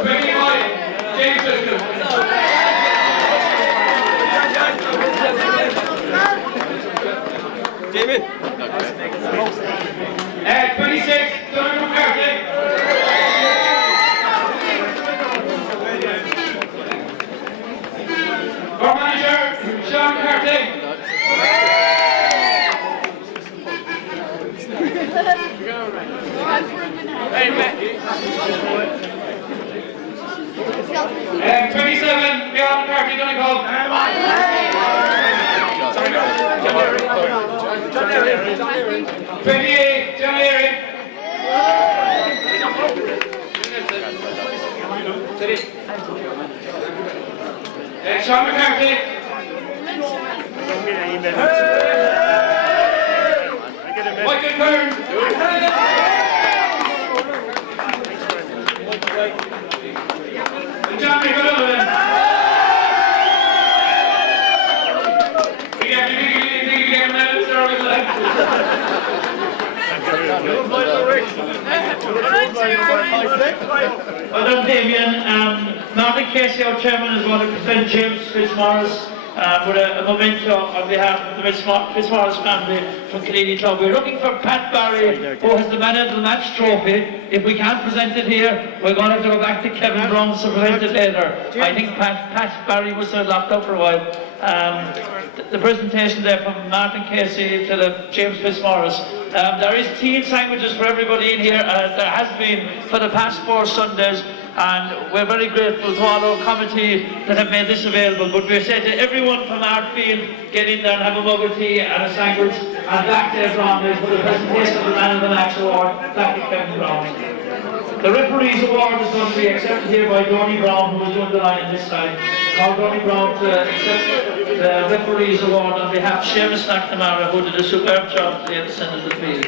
25, James Driscoll. 26, Donald McCarthy. 4 manager, Sean McCarthy. 27, Michal McCarthy, Donegal. 28, John Leary. Sean McCarthy. Michael Kern. Well done, Damien. Martin Casey, our chairman, is going to present James Fitzmaurice with a memento on behalf of the Fitzmaurice family from Killeedy Club. We're looking for Pat Barry, who has the man of the match trophy. If we can't present it here, we're going to have to go back to Kevin Brown to present it later. I think Pat Barry was locked up for a while. The presentation there from Martin Casey to the James Fitzmaurice. There is tea and sandwiches for everybody in here. There has been for the past 4 Sundays, and we're very grateful to all our committee that have made this available. But we said to everyone from Artfield, get in there and have a mug of tea and a sandwich. And back there, Brown, for the presentation of the Man of the Match Award, back to Kevin Brown. The referee's award is going to be accepted here by Donny Brown, who's doing the line this time. Call Donny Brown to accept the referee's award on behalf of Seamus McNamara, who did a superb job today at the centre of the field.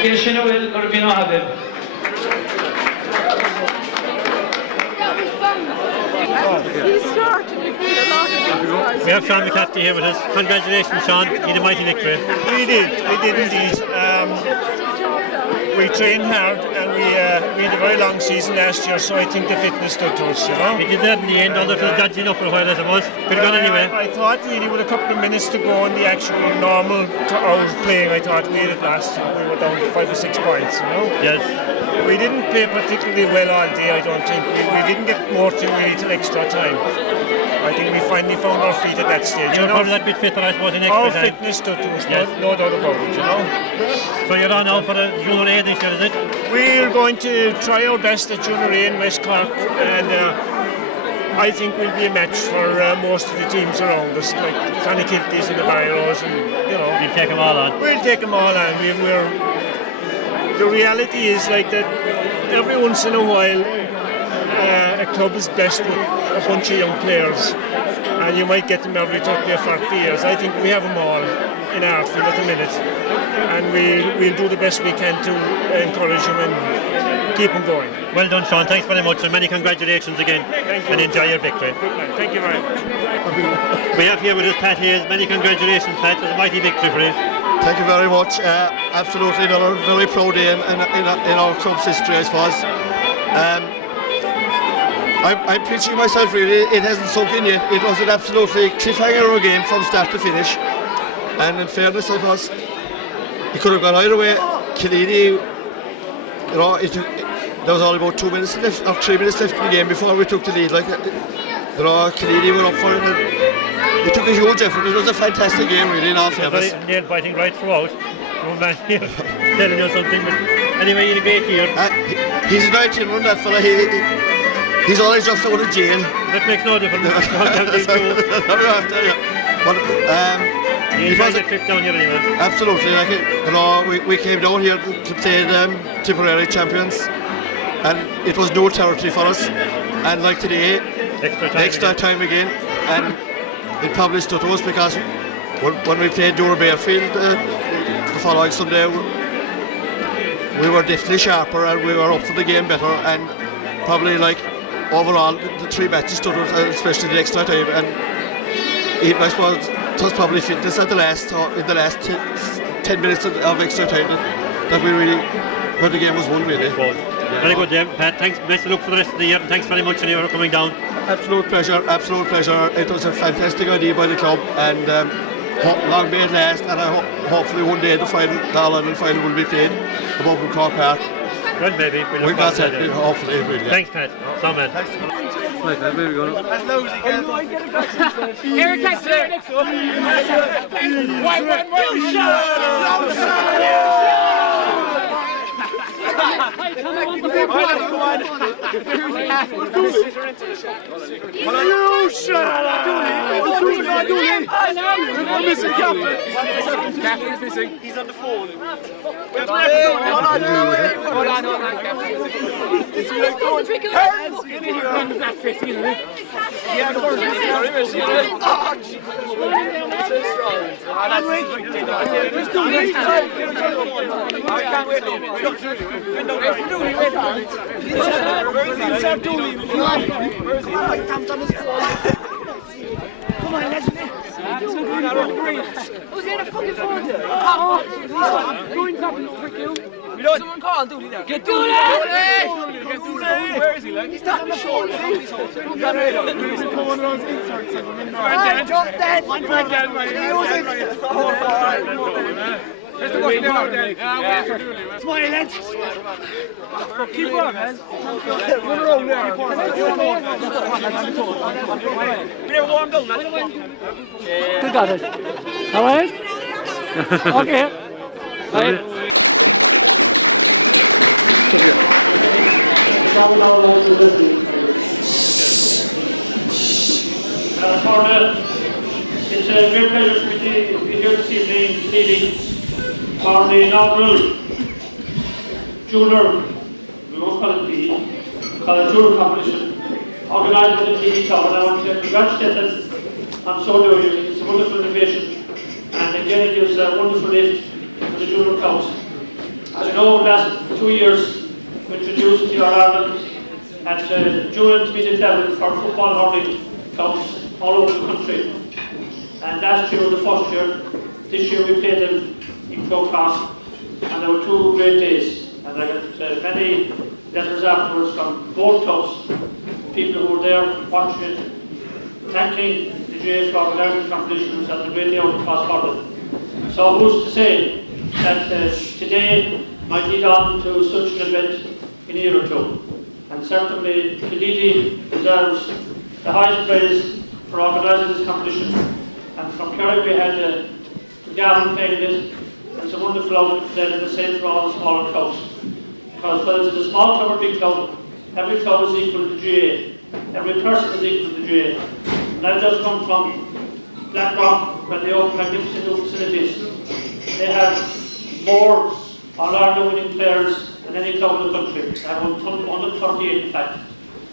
Okay, Shinna will go to be no Habib. He started with a lot of things. We have Sean McCaskey here with us. Congratulations, Sean. You did a mighty victory. We did indeed. We trained hard and we had a very long season last year, so I think the fitness took to us. We did that in the end, although it was dancing up for a while, I suppose. But anyway. I thought really with a couple of minutes to go in the actual normal hours playing, I thought we had it last and we were down to 5 or 6 points, you know? Yes. We didn't play particularly well all day, I don't think. We didn't get more to really till extra time. I think we finally found our feet at that stage. You were probably that bit fitter, I suppose, in extra time. Our fitness took to us, yes. No doubt about it, you know? So you're on now for the Junior A this year, is it? We're going to try our best at Junior A in West Cork, and I think we'll be a match for most of the teams around us, like Johnny Killeedy's and the Byros, and you know. We'll take them all on. We'll take them all on. The reality is like that every once in a while a club is blessed with a bunch of young players, and you might get them every 30 or 40 years. I think we have them all in our field at the minute, and we'll do the best we can to encourage them and keep them going. Well done, Sean. Thanks very much, and many congratulations again. Thank you. And enjoy your victory. Good man. Thank you very much. We have here with us Pat Hayes. Many congratulations, Pat. It was a mighty victory for you. Thank you very much. Absolutely another very proud day in our club's history, I suppose. I'm preaching myself really, it hasn't sunk in yet. It was an absolutely cliffhanger of a game from start to finish. And in fairness, I suppose, it could have gone either way. Killeedy, you know, there was only about 2 minutes left, or 3 minutes left in the game before we took the lead. Like, you know, Killeedy went up for it, and we took a huge effort. It was a fantastic game, really, in all fairness. Very nail biting right throughout. No man here telling you something, but anyway, in a great year. He's a great children, that fella. He's always just out of jail. That makes no difference. But you enjoyed your trip down here anyway. Absolutely. Like, you know, we came down here to play the temporary champions, and it was no territory for us. And like today, extra time again, and it probably stood us because when we played Dover Bearfield the following Sunday, we were definitely sharper and we were up for the game better, and probably like overall the 3 matches stood us, especially the extra time, and I suppose it was probably fitness at in the last 10 minutes of extra time that we really, when the game was won really. Very good, yeah. Thanks, best of luck for the rest of the year. Thanks very much for coming down. Absolute pleasure, absolute pleasure. It was a fantastic idea by the club, and long may it last, and I hope hopefully one day the final will be played above in Cork Park. Well, maybe. We'll look forward to that. Hopefully. Thanks, Pat. So, man. Thanks. Right, man, where are we going? As low as he can. Eric, that's there next one. You shut up! I'm missing Captain. Captain's missing. He's on the phone. Hold on. Come on, let's who's in a fucking phone? Go in, prick you. Someone call Dooley now. Get Dooley! Where is he? Like he's not on the shore. He's one of those inserts. Jump dead. One for again, man. There's the button now, Dan. Smile, lads. Keep on, man. Run around there. We're warmed up, man. We got it. All right? Okay. Right. It's a great pleasure to be here this evening, Killeedy, for the inaugural junior, we won't call it PE, we call it junior competition, organised by the Killeedy Club. And I want to congratulate them on so doing it. It's a wonderful innovation, and again it gives a wonderful lift to the junior clubs. As you know, the last 2 years we introduced the Ireland at junior intermediate level for football hurling clubs all over the country. And last year was the first year. This year we played them in Crow Cross, and there were 2 great days. And I got many letters afterwards from both clubs, people who were there watching it, thanking the GA for organising the competitions and the great day out across Hurling. So who's to say that today might lead on to such an event in a year or 2. And certainly Killeedy deserves the highest praise for organising this competition. And from Kerry we had Gavin playing it. It's a wonderful outfit for them, and the same for all the smaller clubs. Because whether it's a small club or big club, every club is equal to GA. Every person is equal to GA. And I've just come from Blackrock, where they open magnificent new facilities. They have more All-Ireland winning players than any club in the country. They have 138 in fact.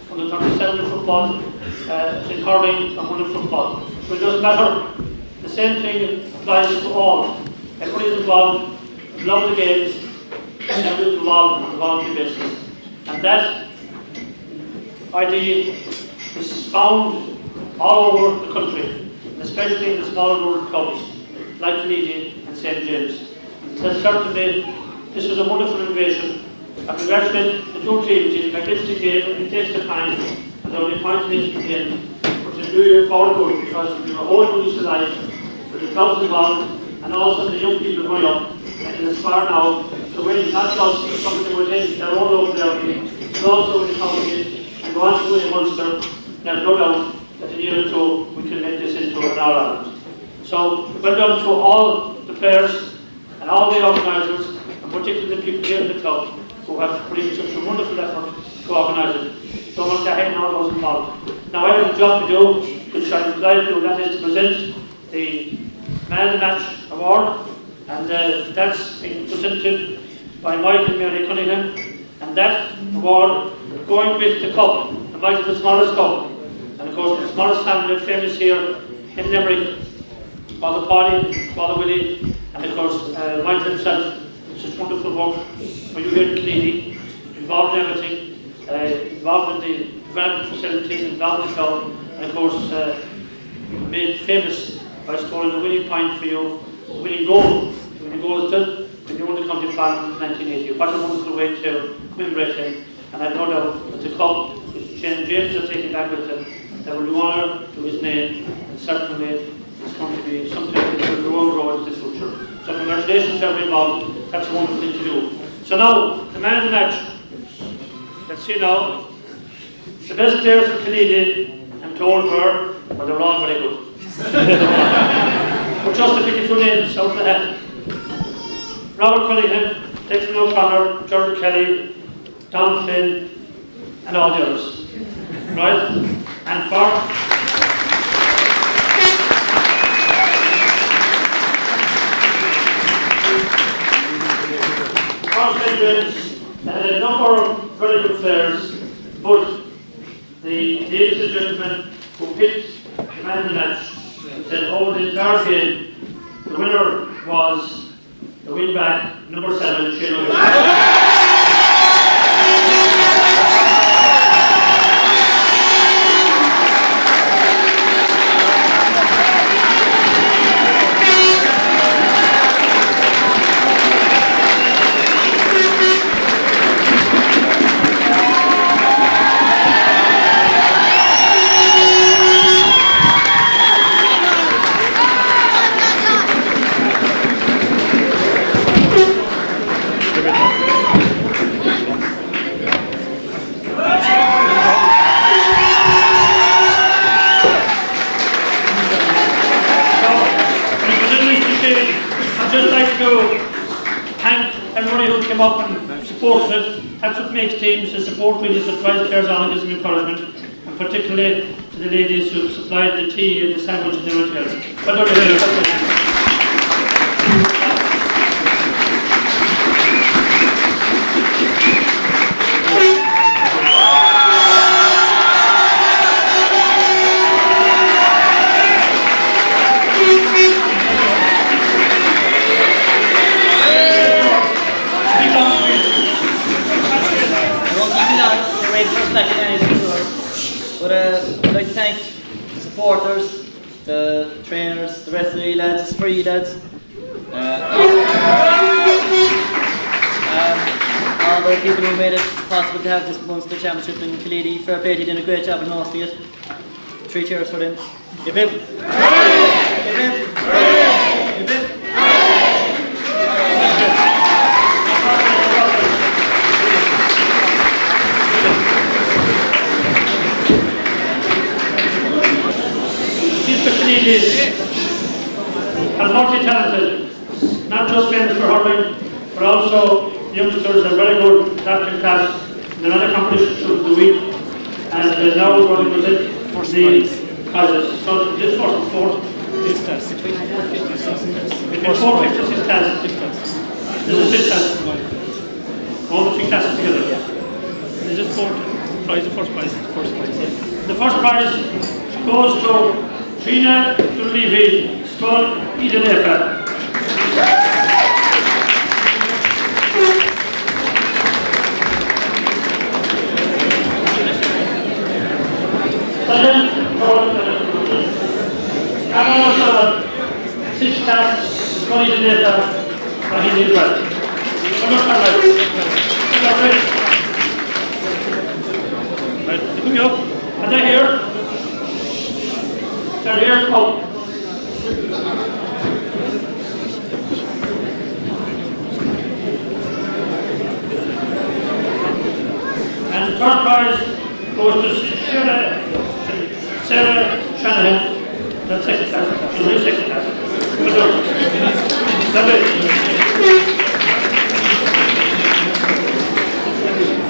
137 in football, in hurling, and 1 in football. So it doesn't matter. The same thing applies to all. Everybody is involved, love the games, and everybody is involved on a voluntary basis. And that idea is found all over the country, especially in the smaller rural clubs like Killeedy and St. James. So certainly, this was a wonderful innovation. I congratulate the 2 teams in a magnificent game. It takes the time, and there will be points in the end. But to do your power good, because you have a whole new lease of life with the clubs involved, and also the young people growing up, and can aspire now to win not just something within their own local area, but also in the county, and go on to win in Munster. There's no doubt that in a year or 2 we can make this into an All-Ireland. So, well done to all the players and all the organisers, and particularly the people here in the club who have put in such a wonderful effort to organise it. So much ahead and all those involved. Now I have a job to do, which I'm glad to do, that is to present the Man of the Match award, and that's being presented by Michael and Mary Cunningham, and that award going with the cup, the Michael Fitzmaurice Cup, and of course the Fitzmaurice family are famous here in Limerick, Father Paddy, Father Willie, and of course Michael himself. Such wonderful work for you here in Killeedy, involved in everything, involved in the development facilities, involved in the club, and of course made famous by scoring the winning point for you, winning goal when you won the county final in 1980. What a wonderful way to commemorate him, and I've no doubt that the club, which St. James are taking back with them, that will do honour to his name, and certainly it's going to be something that will go on road in the future. So congratulations to everyone involved. That's a wonderful thing to do. So now, the man of the match. Let's see now. The best players for Killeedy, I'm told, were, well, they were all very good. But just to pick a few names out of the hat. Robert Cunningham, Declan O'Connor, Gerald Kelly, Don Flynn, and all the others. Right? And for St. James had a number of very good players, but the ladies and gentlemen who picked the man of the match, said, oh, the third game, the winner was the win back, number 7, Shane. Up and supported it. That's what makes teams, the support really supplies players on, gives them encouragement, and particularly to the ladies who supplied the tea and the sandwich and everything else. Well done, ladies. But I'd like to thank the supporters, the trainers, the rest of the lads, free lads, all the people who made it possible to have this Munster Championship in Killeedy. Fair play, they did a great job in hosting it. 3 cheers for them. Hip hip. Hip hip. Hip hip. Are multi-talented, not just famous for hurling, but also youngsters are very good captain class in another competition through the week, and now we're going to present for the prizes. So this first and fourth, fifth class. Between 4th, 5th and 6th class. Between 4th, 5th and 6th class. This is 5th class. All the 3 classes together. Is this fourth prize, the first prize? The first prize goes to Trina Killeedy, Skull Idanefa. Second, Anna 6 class, Skull Idanefa, Rahini Right. Right, come here. Are they here? They're here, come. And the third prize goes to Sarah Shanahan. That's 2nd class. She's in 2nd class. Well done. Lovely.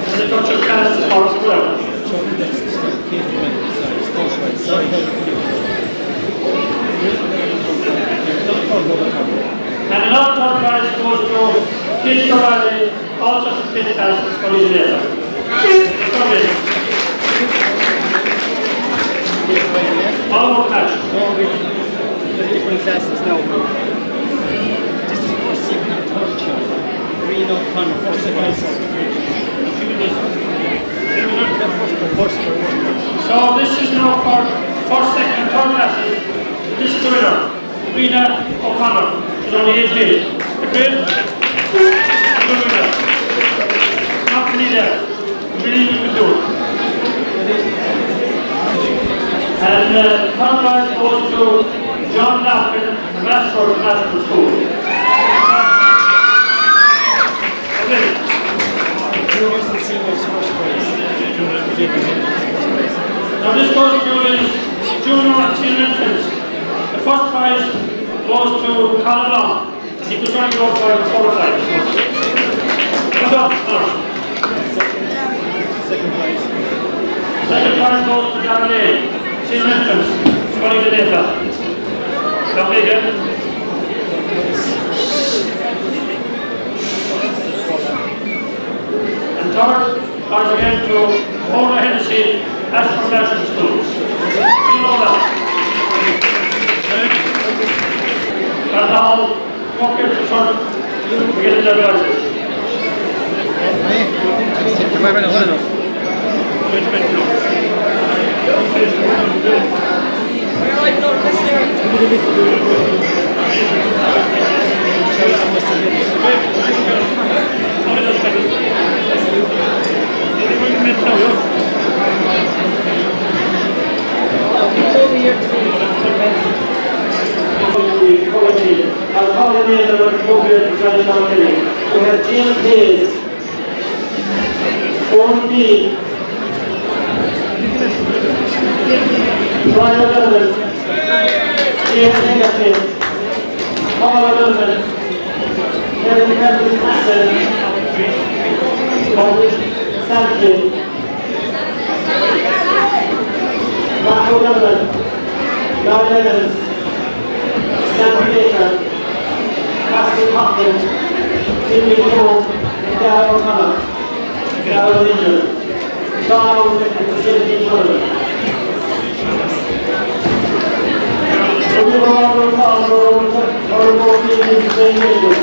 And the touch of class is ours as well. And another third prize goes to Killeedy O'Reilly, also from 5th class for his later. All more match. The different classes now. This is first, second, and third child. Green up, first, second, So this is now for first, second, and third classes. This is the winner, Rena O'Connor. She's only 8 days. Agreed? Good winner. Not to be there. Really you can do it. And the third prize goes to John Lapkin, the master of the National School. Okay. Juniors and seniors first prize. Now this goes to his junior and senior entrants. The first prize goes to Colin Long. He was trying to go for 4 or 5. Good job. Second prize. Second prize goes to John Lane. Senior entrants. Scully the Neva. Come again. And third prize again to Paula Hennessy, Ashford National Schools. Get the roses. I'll call the name of the appropriate traditional killing. We have James Hayes, Owen B, Brian O'Donovan, James Higginson, Paul O'Donovan, Kevin Kevin Hassan, Patrick Sanchez, Mark O'Donovan, Gary Evans, Sam Baker, Pascal Hopkins, Timmy Cole, and Darryl O'Connor. Darryl Linder, Charles and Killeedy Hurling. So we will all call our board meeting to say meeting.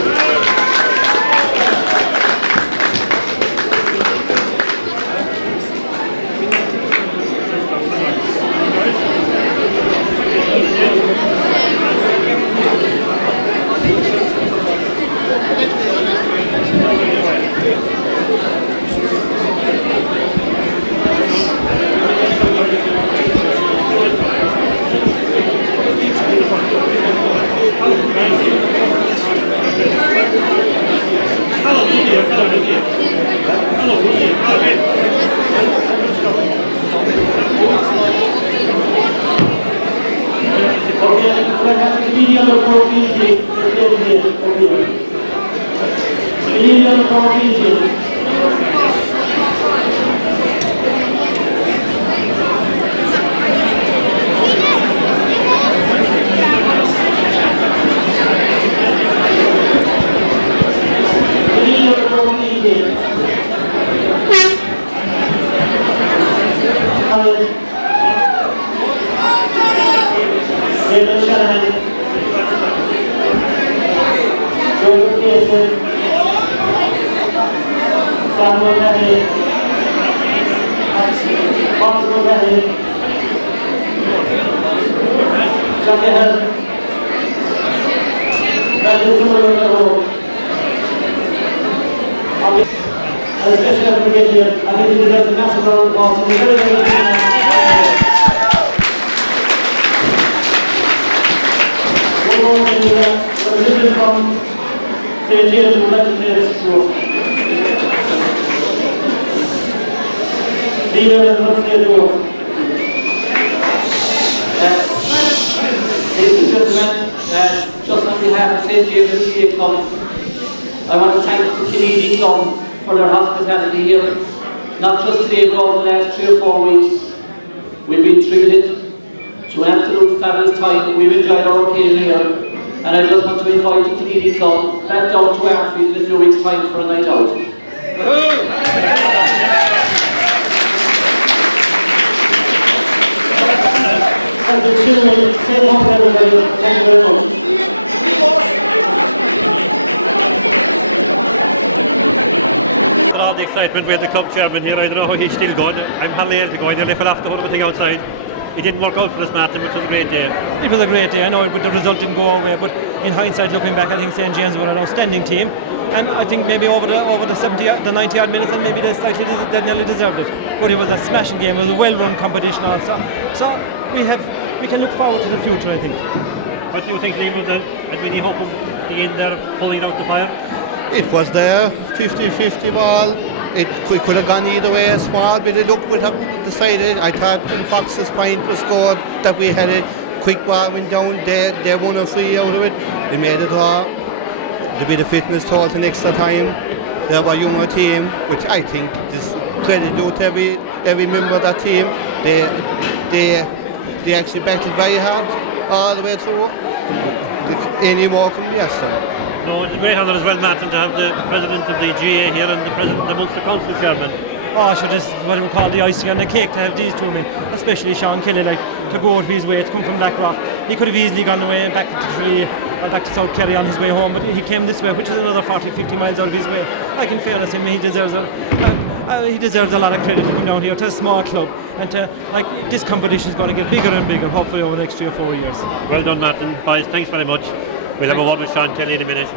Just on behalf of St. James GA Club, I want to thank the Killeedy Club for their hospitality here. Not just today, but over the last 3 or 4 weeks. We've been treated to an absolute fabulous time. We've enjoyed our occasion here. And I just want to invite the Killeedy Club back down to Arfield in a few weeks' time for a night out. And the children, say hello to everybody. Thank you very much. All the excitement with the club chairman here, I don't know how he's still going. I'm not here to go, I'm going to have to go something outside. It didn't work out for this match, but it was a great day. It was a great day, I know it was a result of go over, but in hindsight, looking back at St. James were an outstanding team. I think maybe over the night, I had maybe they deserved it. But it was a special game, it was a well-done competition. So we can look forward to the future, I think. What do you think, David, that Vinny Hope in there pulling out the fire? It was there, 50-50 ball. We could have gone either way, small, we looked at them, decided, I thought the boxes went to score, that we had a quick ball went down there, they won a 3 under it, we had the ball. With the fitness for the next time, the young team, I think, trying to lose every member of the team, they have some better playing all the way through. There you walk in. So it's great how well Martin to have the relevance of the GA here, the most responsible. Also, this when we come on the ice and the cake there, these two, especially Sean Kelly, like, go out of his way to come from Blackrock. He could have easily gone away back to South Kerry on his way home, but he came this way, he took another 40-50 miles out of his way. I think he deserves a lot of credit out here. It's a small club. And like, this competition is going to get hopefully over the next 2 or 4 years. Well done, Martin. Boys, thanks very much. Thanks. We'll have Sean Kelly in a minute.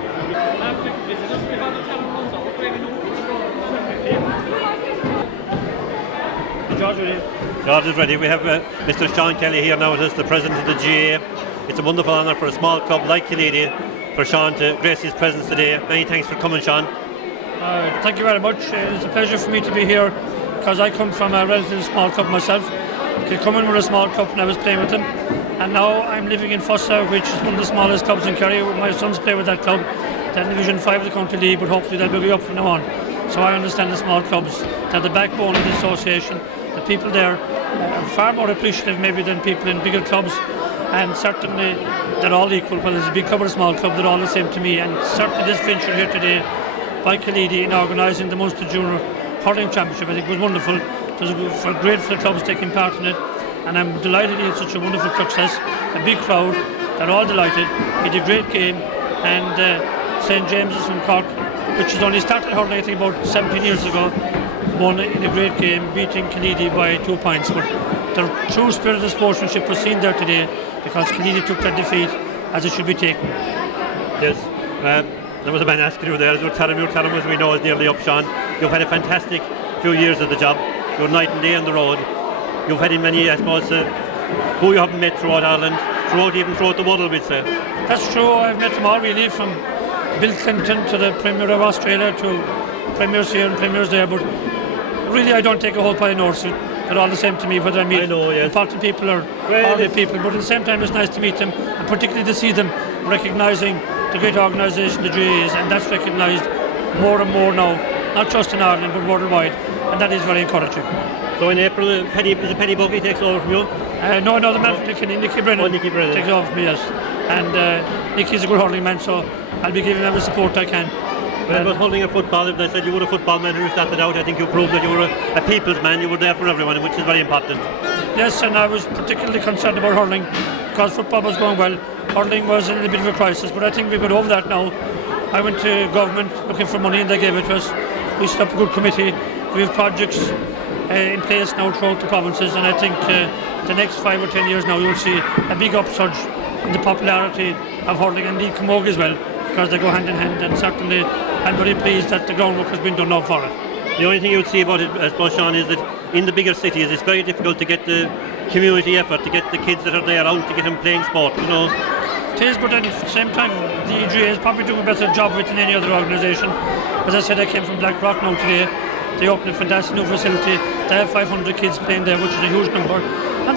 George is ready. We have Mr. Sean Kelly here now as the president of the GA. It's a wonderful honour for a small club like Killeedy for Sean to grace his presence today. Many thanks for coming, Sean. Thank you very much. It's a pleasure for me to be here because I come from a relatively small club myself. I come in with a small club and I was playing with it. And now I'm living in Munster, which is the smallest club in Kerry. My sons play with that club. And we've been fighting to leave, but hopefully they'll be up in the month. So I understand the small clubs. They're the backbone of the association. The people there are far more appreciative maybe than people in bigger clubs. And certainly at all equal, whether it's a big club or a small club, they're all the same to me. And certainly this venture here today by Killeedy in organising the Munster Junior Hurling Championship. I think it was wonderful. It was great for the clubs taking part in it, and I'm delighted it's such a wonderful success. It's a big crowd, we're all delighted. It's a great game, and St. James is in Cork, which has only started hurling about 17 years ago. Won a great game, beating Killeedy by 2 points. So the true spirit of sportsmanship was seen there today because Killeedy took the defeat as it should be taken. Yes. I was about asking you there, with Caribou, we know is nearly up, Sean. You've had a fantastic few years on the job. You're night and day on the road. You've had many, I suppose, who you haven't met throughout Ireland. You won't even throw the model with them. That's true. I've met them all really, from Bill Clinton to the Premier of Australia to Premiers here and Premiers there. But really, I don't take a whole pile notes. They're all the same to me, but I know, yes. Important people are people. But at the same time, it's nice to meet them, particularly to see them recognising the big organisation, the BAs, and that's recognised more and more now, not just in Ireland, but worldwide. That is very important. So in April, Paddy Buckley takes over from you? No, the man, Nicky Brennan. Oh, Nicky Brennan. And Nicky's a good hurling man, so I'll be giving him the support I can. But it was hurling and football, and they said you were a football man when you started out. I think you proved that you were a people's man, you were there for everyone, which is very important. Yes, and I was particularly concerned about hurling, because football was going well. Hurling was in the bigger crisis, but I think we would hold that now. I went to government looking for money, they gave it us. We set up a good committee, new projects in place now throughout the provinces, and I think the next 5 or 10 years we will see big upsurge in popularity of hurling, and these promote as well, because they go hand in hand, and certainly that's what it means that the ground has been done now for. The only thing you would see about it, I suppose, Sean, is that in the bigger cities it's very difficult to get the community effort, to get the kids that are there out to get them playing sport. So it is, but at the same time, CJ is probably doing a better job than any other organisation. As I said, they came from Blackrock and they opened a fantastic facility. They have 500 kids playing there with the youth effort.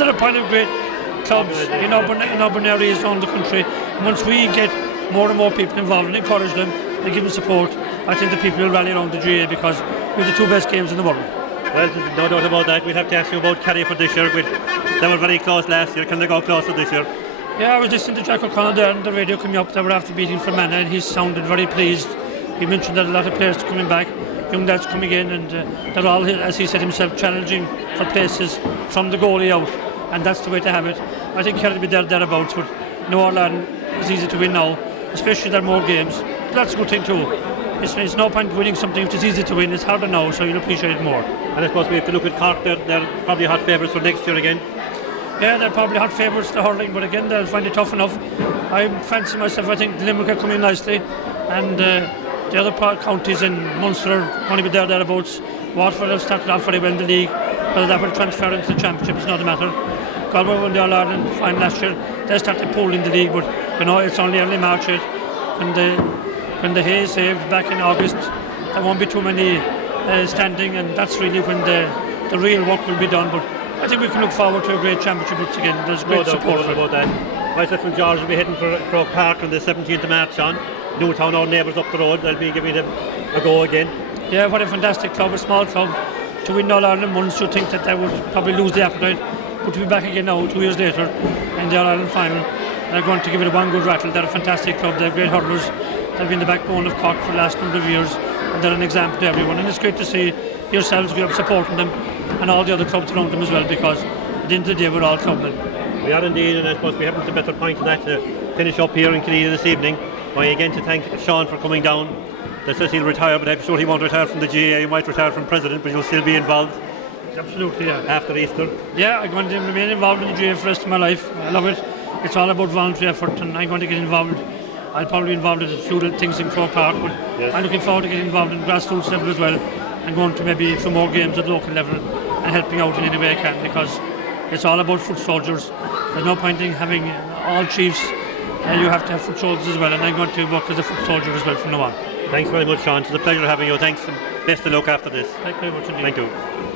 They're quite a great club in urban areas around the country. Once we get more and more people involved and encourage them, they give them support, I think the people will rally around the GA because we're the 2 best games in the world. Well, no doubt about that. We have to ask you about Kerry for this year. They were very close last year. Can they go closer this year? Yeah, I was listening to Trevor Canada and the radio coming up. They were after beating Fermanagh and he sounded very pleased. He mentioned that a lot of players coming back, young lads coming in, and they're all, as he said himself, challenging the places from the goalie out, and that's the way to have it. I think Kerry will be thereabouts, but no Ireland is easy to win now, especially there are more games. That's what they do. There's no point winning something that's easy to win, it's harder now, so you appreciate it. And I suppose we have to look at Cork, they're probably hot favourites for next year again. Yeah, they're probably hot favourites for the hurling, but again, they'll find it tough enough. I fancy myself, I think Limerick are coming nicely, and the other counties in Munster are going to be thereabouts. Waterford have started off very well in the league, they'll have a transfer to the championship, it doesn't matter. Galway won their Ireland final last year, they started poor in the league, but you know, it's only early March in the days back in August. There won't be too many standing, and that's really when the real work will be done. I think we can look forward to a great championship again. There's no doubt about that. Myself and George will be heading for Croke Park on the 17th of March, Sean. Newtown, our neighbours up the road, they'll be giving them a go again. Yeah, what a fantastic club, a small club. To win all Ireland once, so think that they will probably lose the afternoon. But to be back again now 2 years later in the All-Ireland final. They're going to give it one good battle. They're a fantastic club, they're great hurlers. They've been the backbone of Cork for the last 20 years. And they're an example there. And it's good to see yourselves supporting them and all the other clubs around them as well, because the end of the day, we're all clubs. We are indeed, and I suppose we haven't a better point than that to finish up here in Killeedy this evening. By again to thank Sean for coming down. Especially in retirement, I'm sure he won't retire from the GA, he might retire from president, but he'll still be involved. Absolutely, yeah. After Easter. Yeah, I'm going to remain involved in the GA for the rest of my life. Love it. It's all about voluntary effort, and I'm going to get involved. I'll probably be involved in the student things in Croke Park. Yes. I'm looking forward to getting involved in the grassroots level as well. I'm going to maybe some more games at local level and helping out in any way I can, because it's all about foot soldiers. There's no point in having own chiefs. You have to have foot soldiers as well, and I'm going to work with the foot soldiers as well from the one. Thanks very much, Sean. It's a pleasure having you. Thanks. Best of luck after this. Thank you very much. Thank you.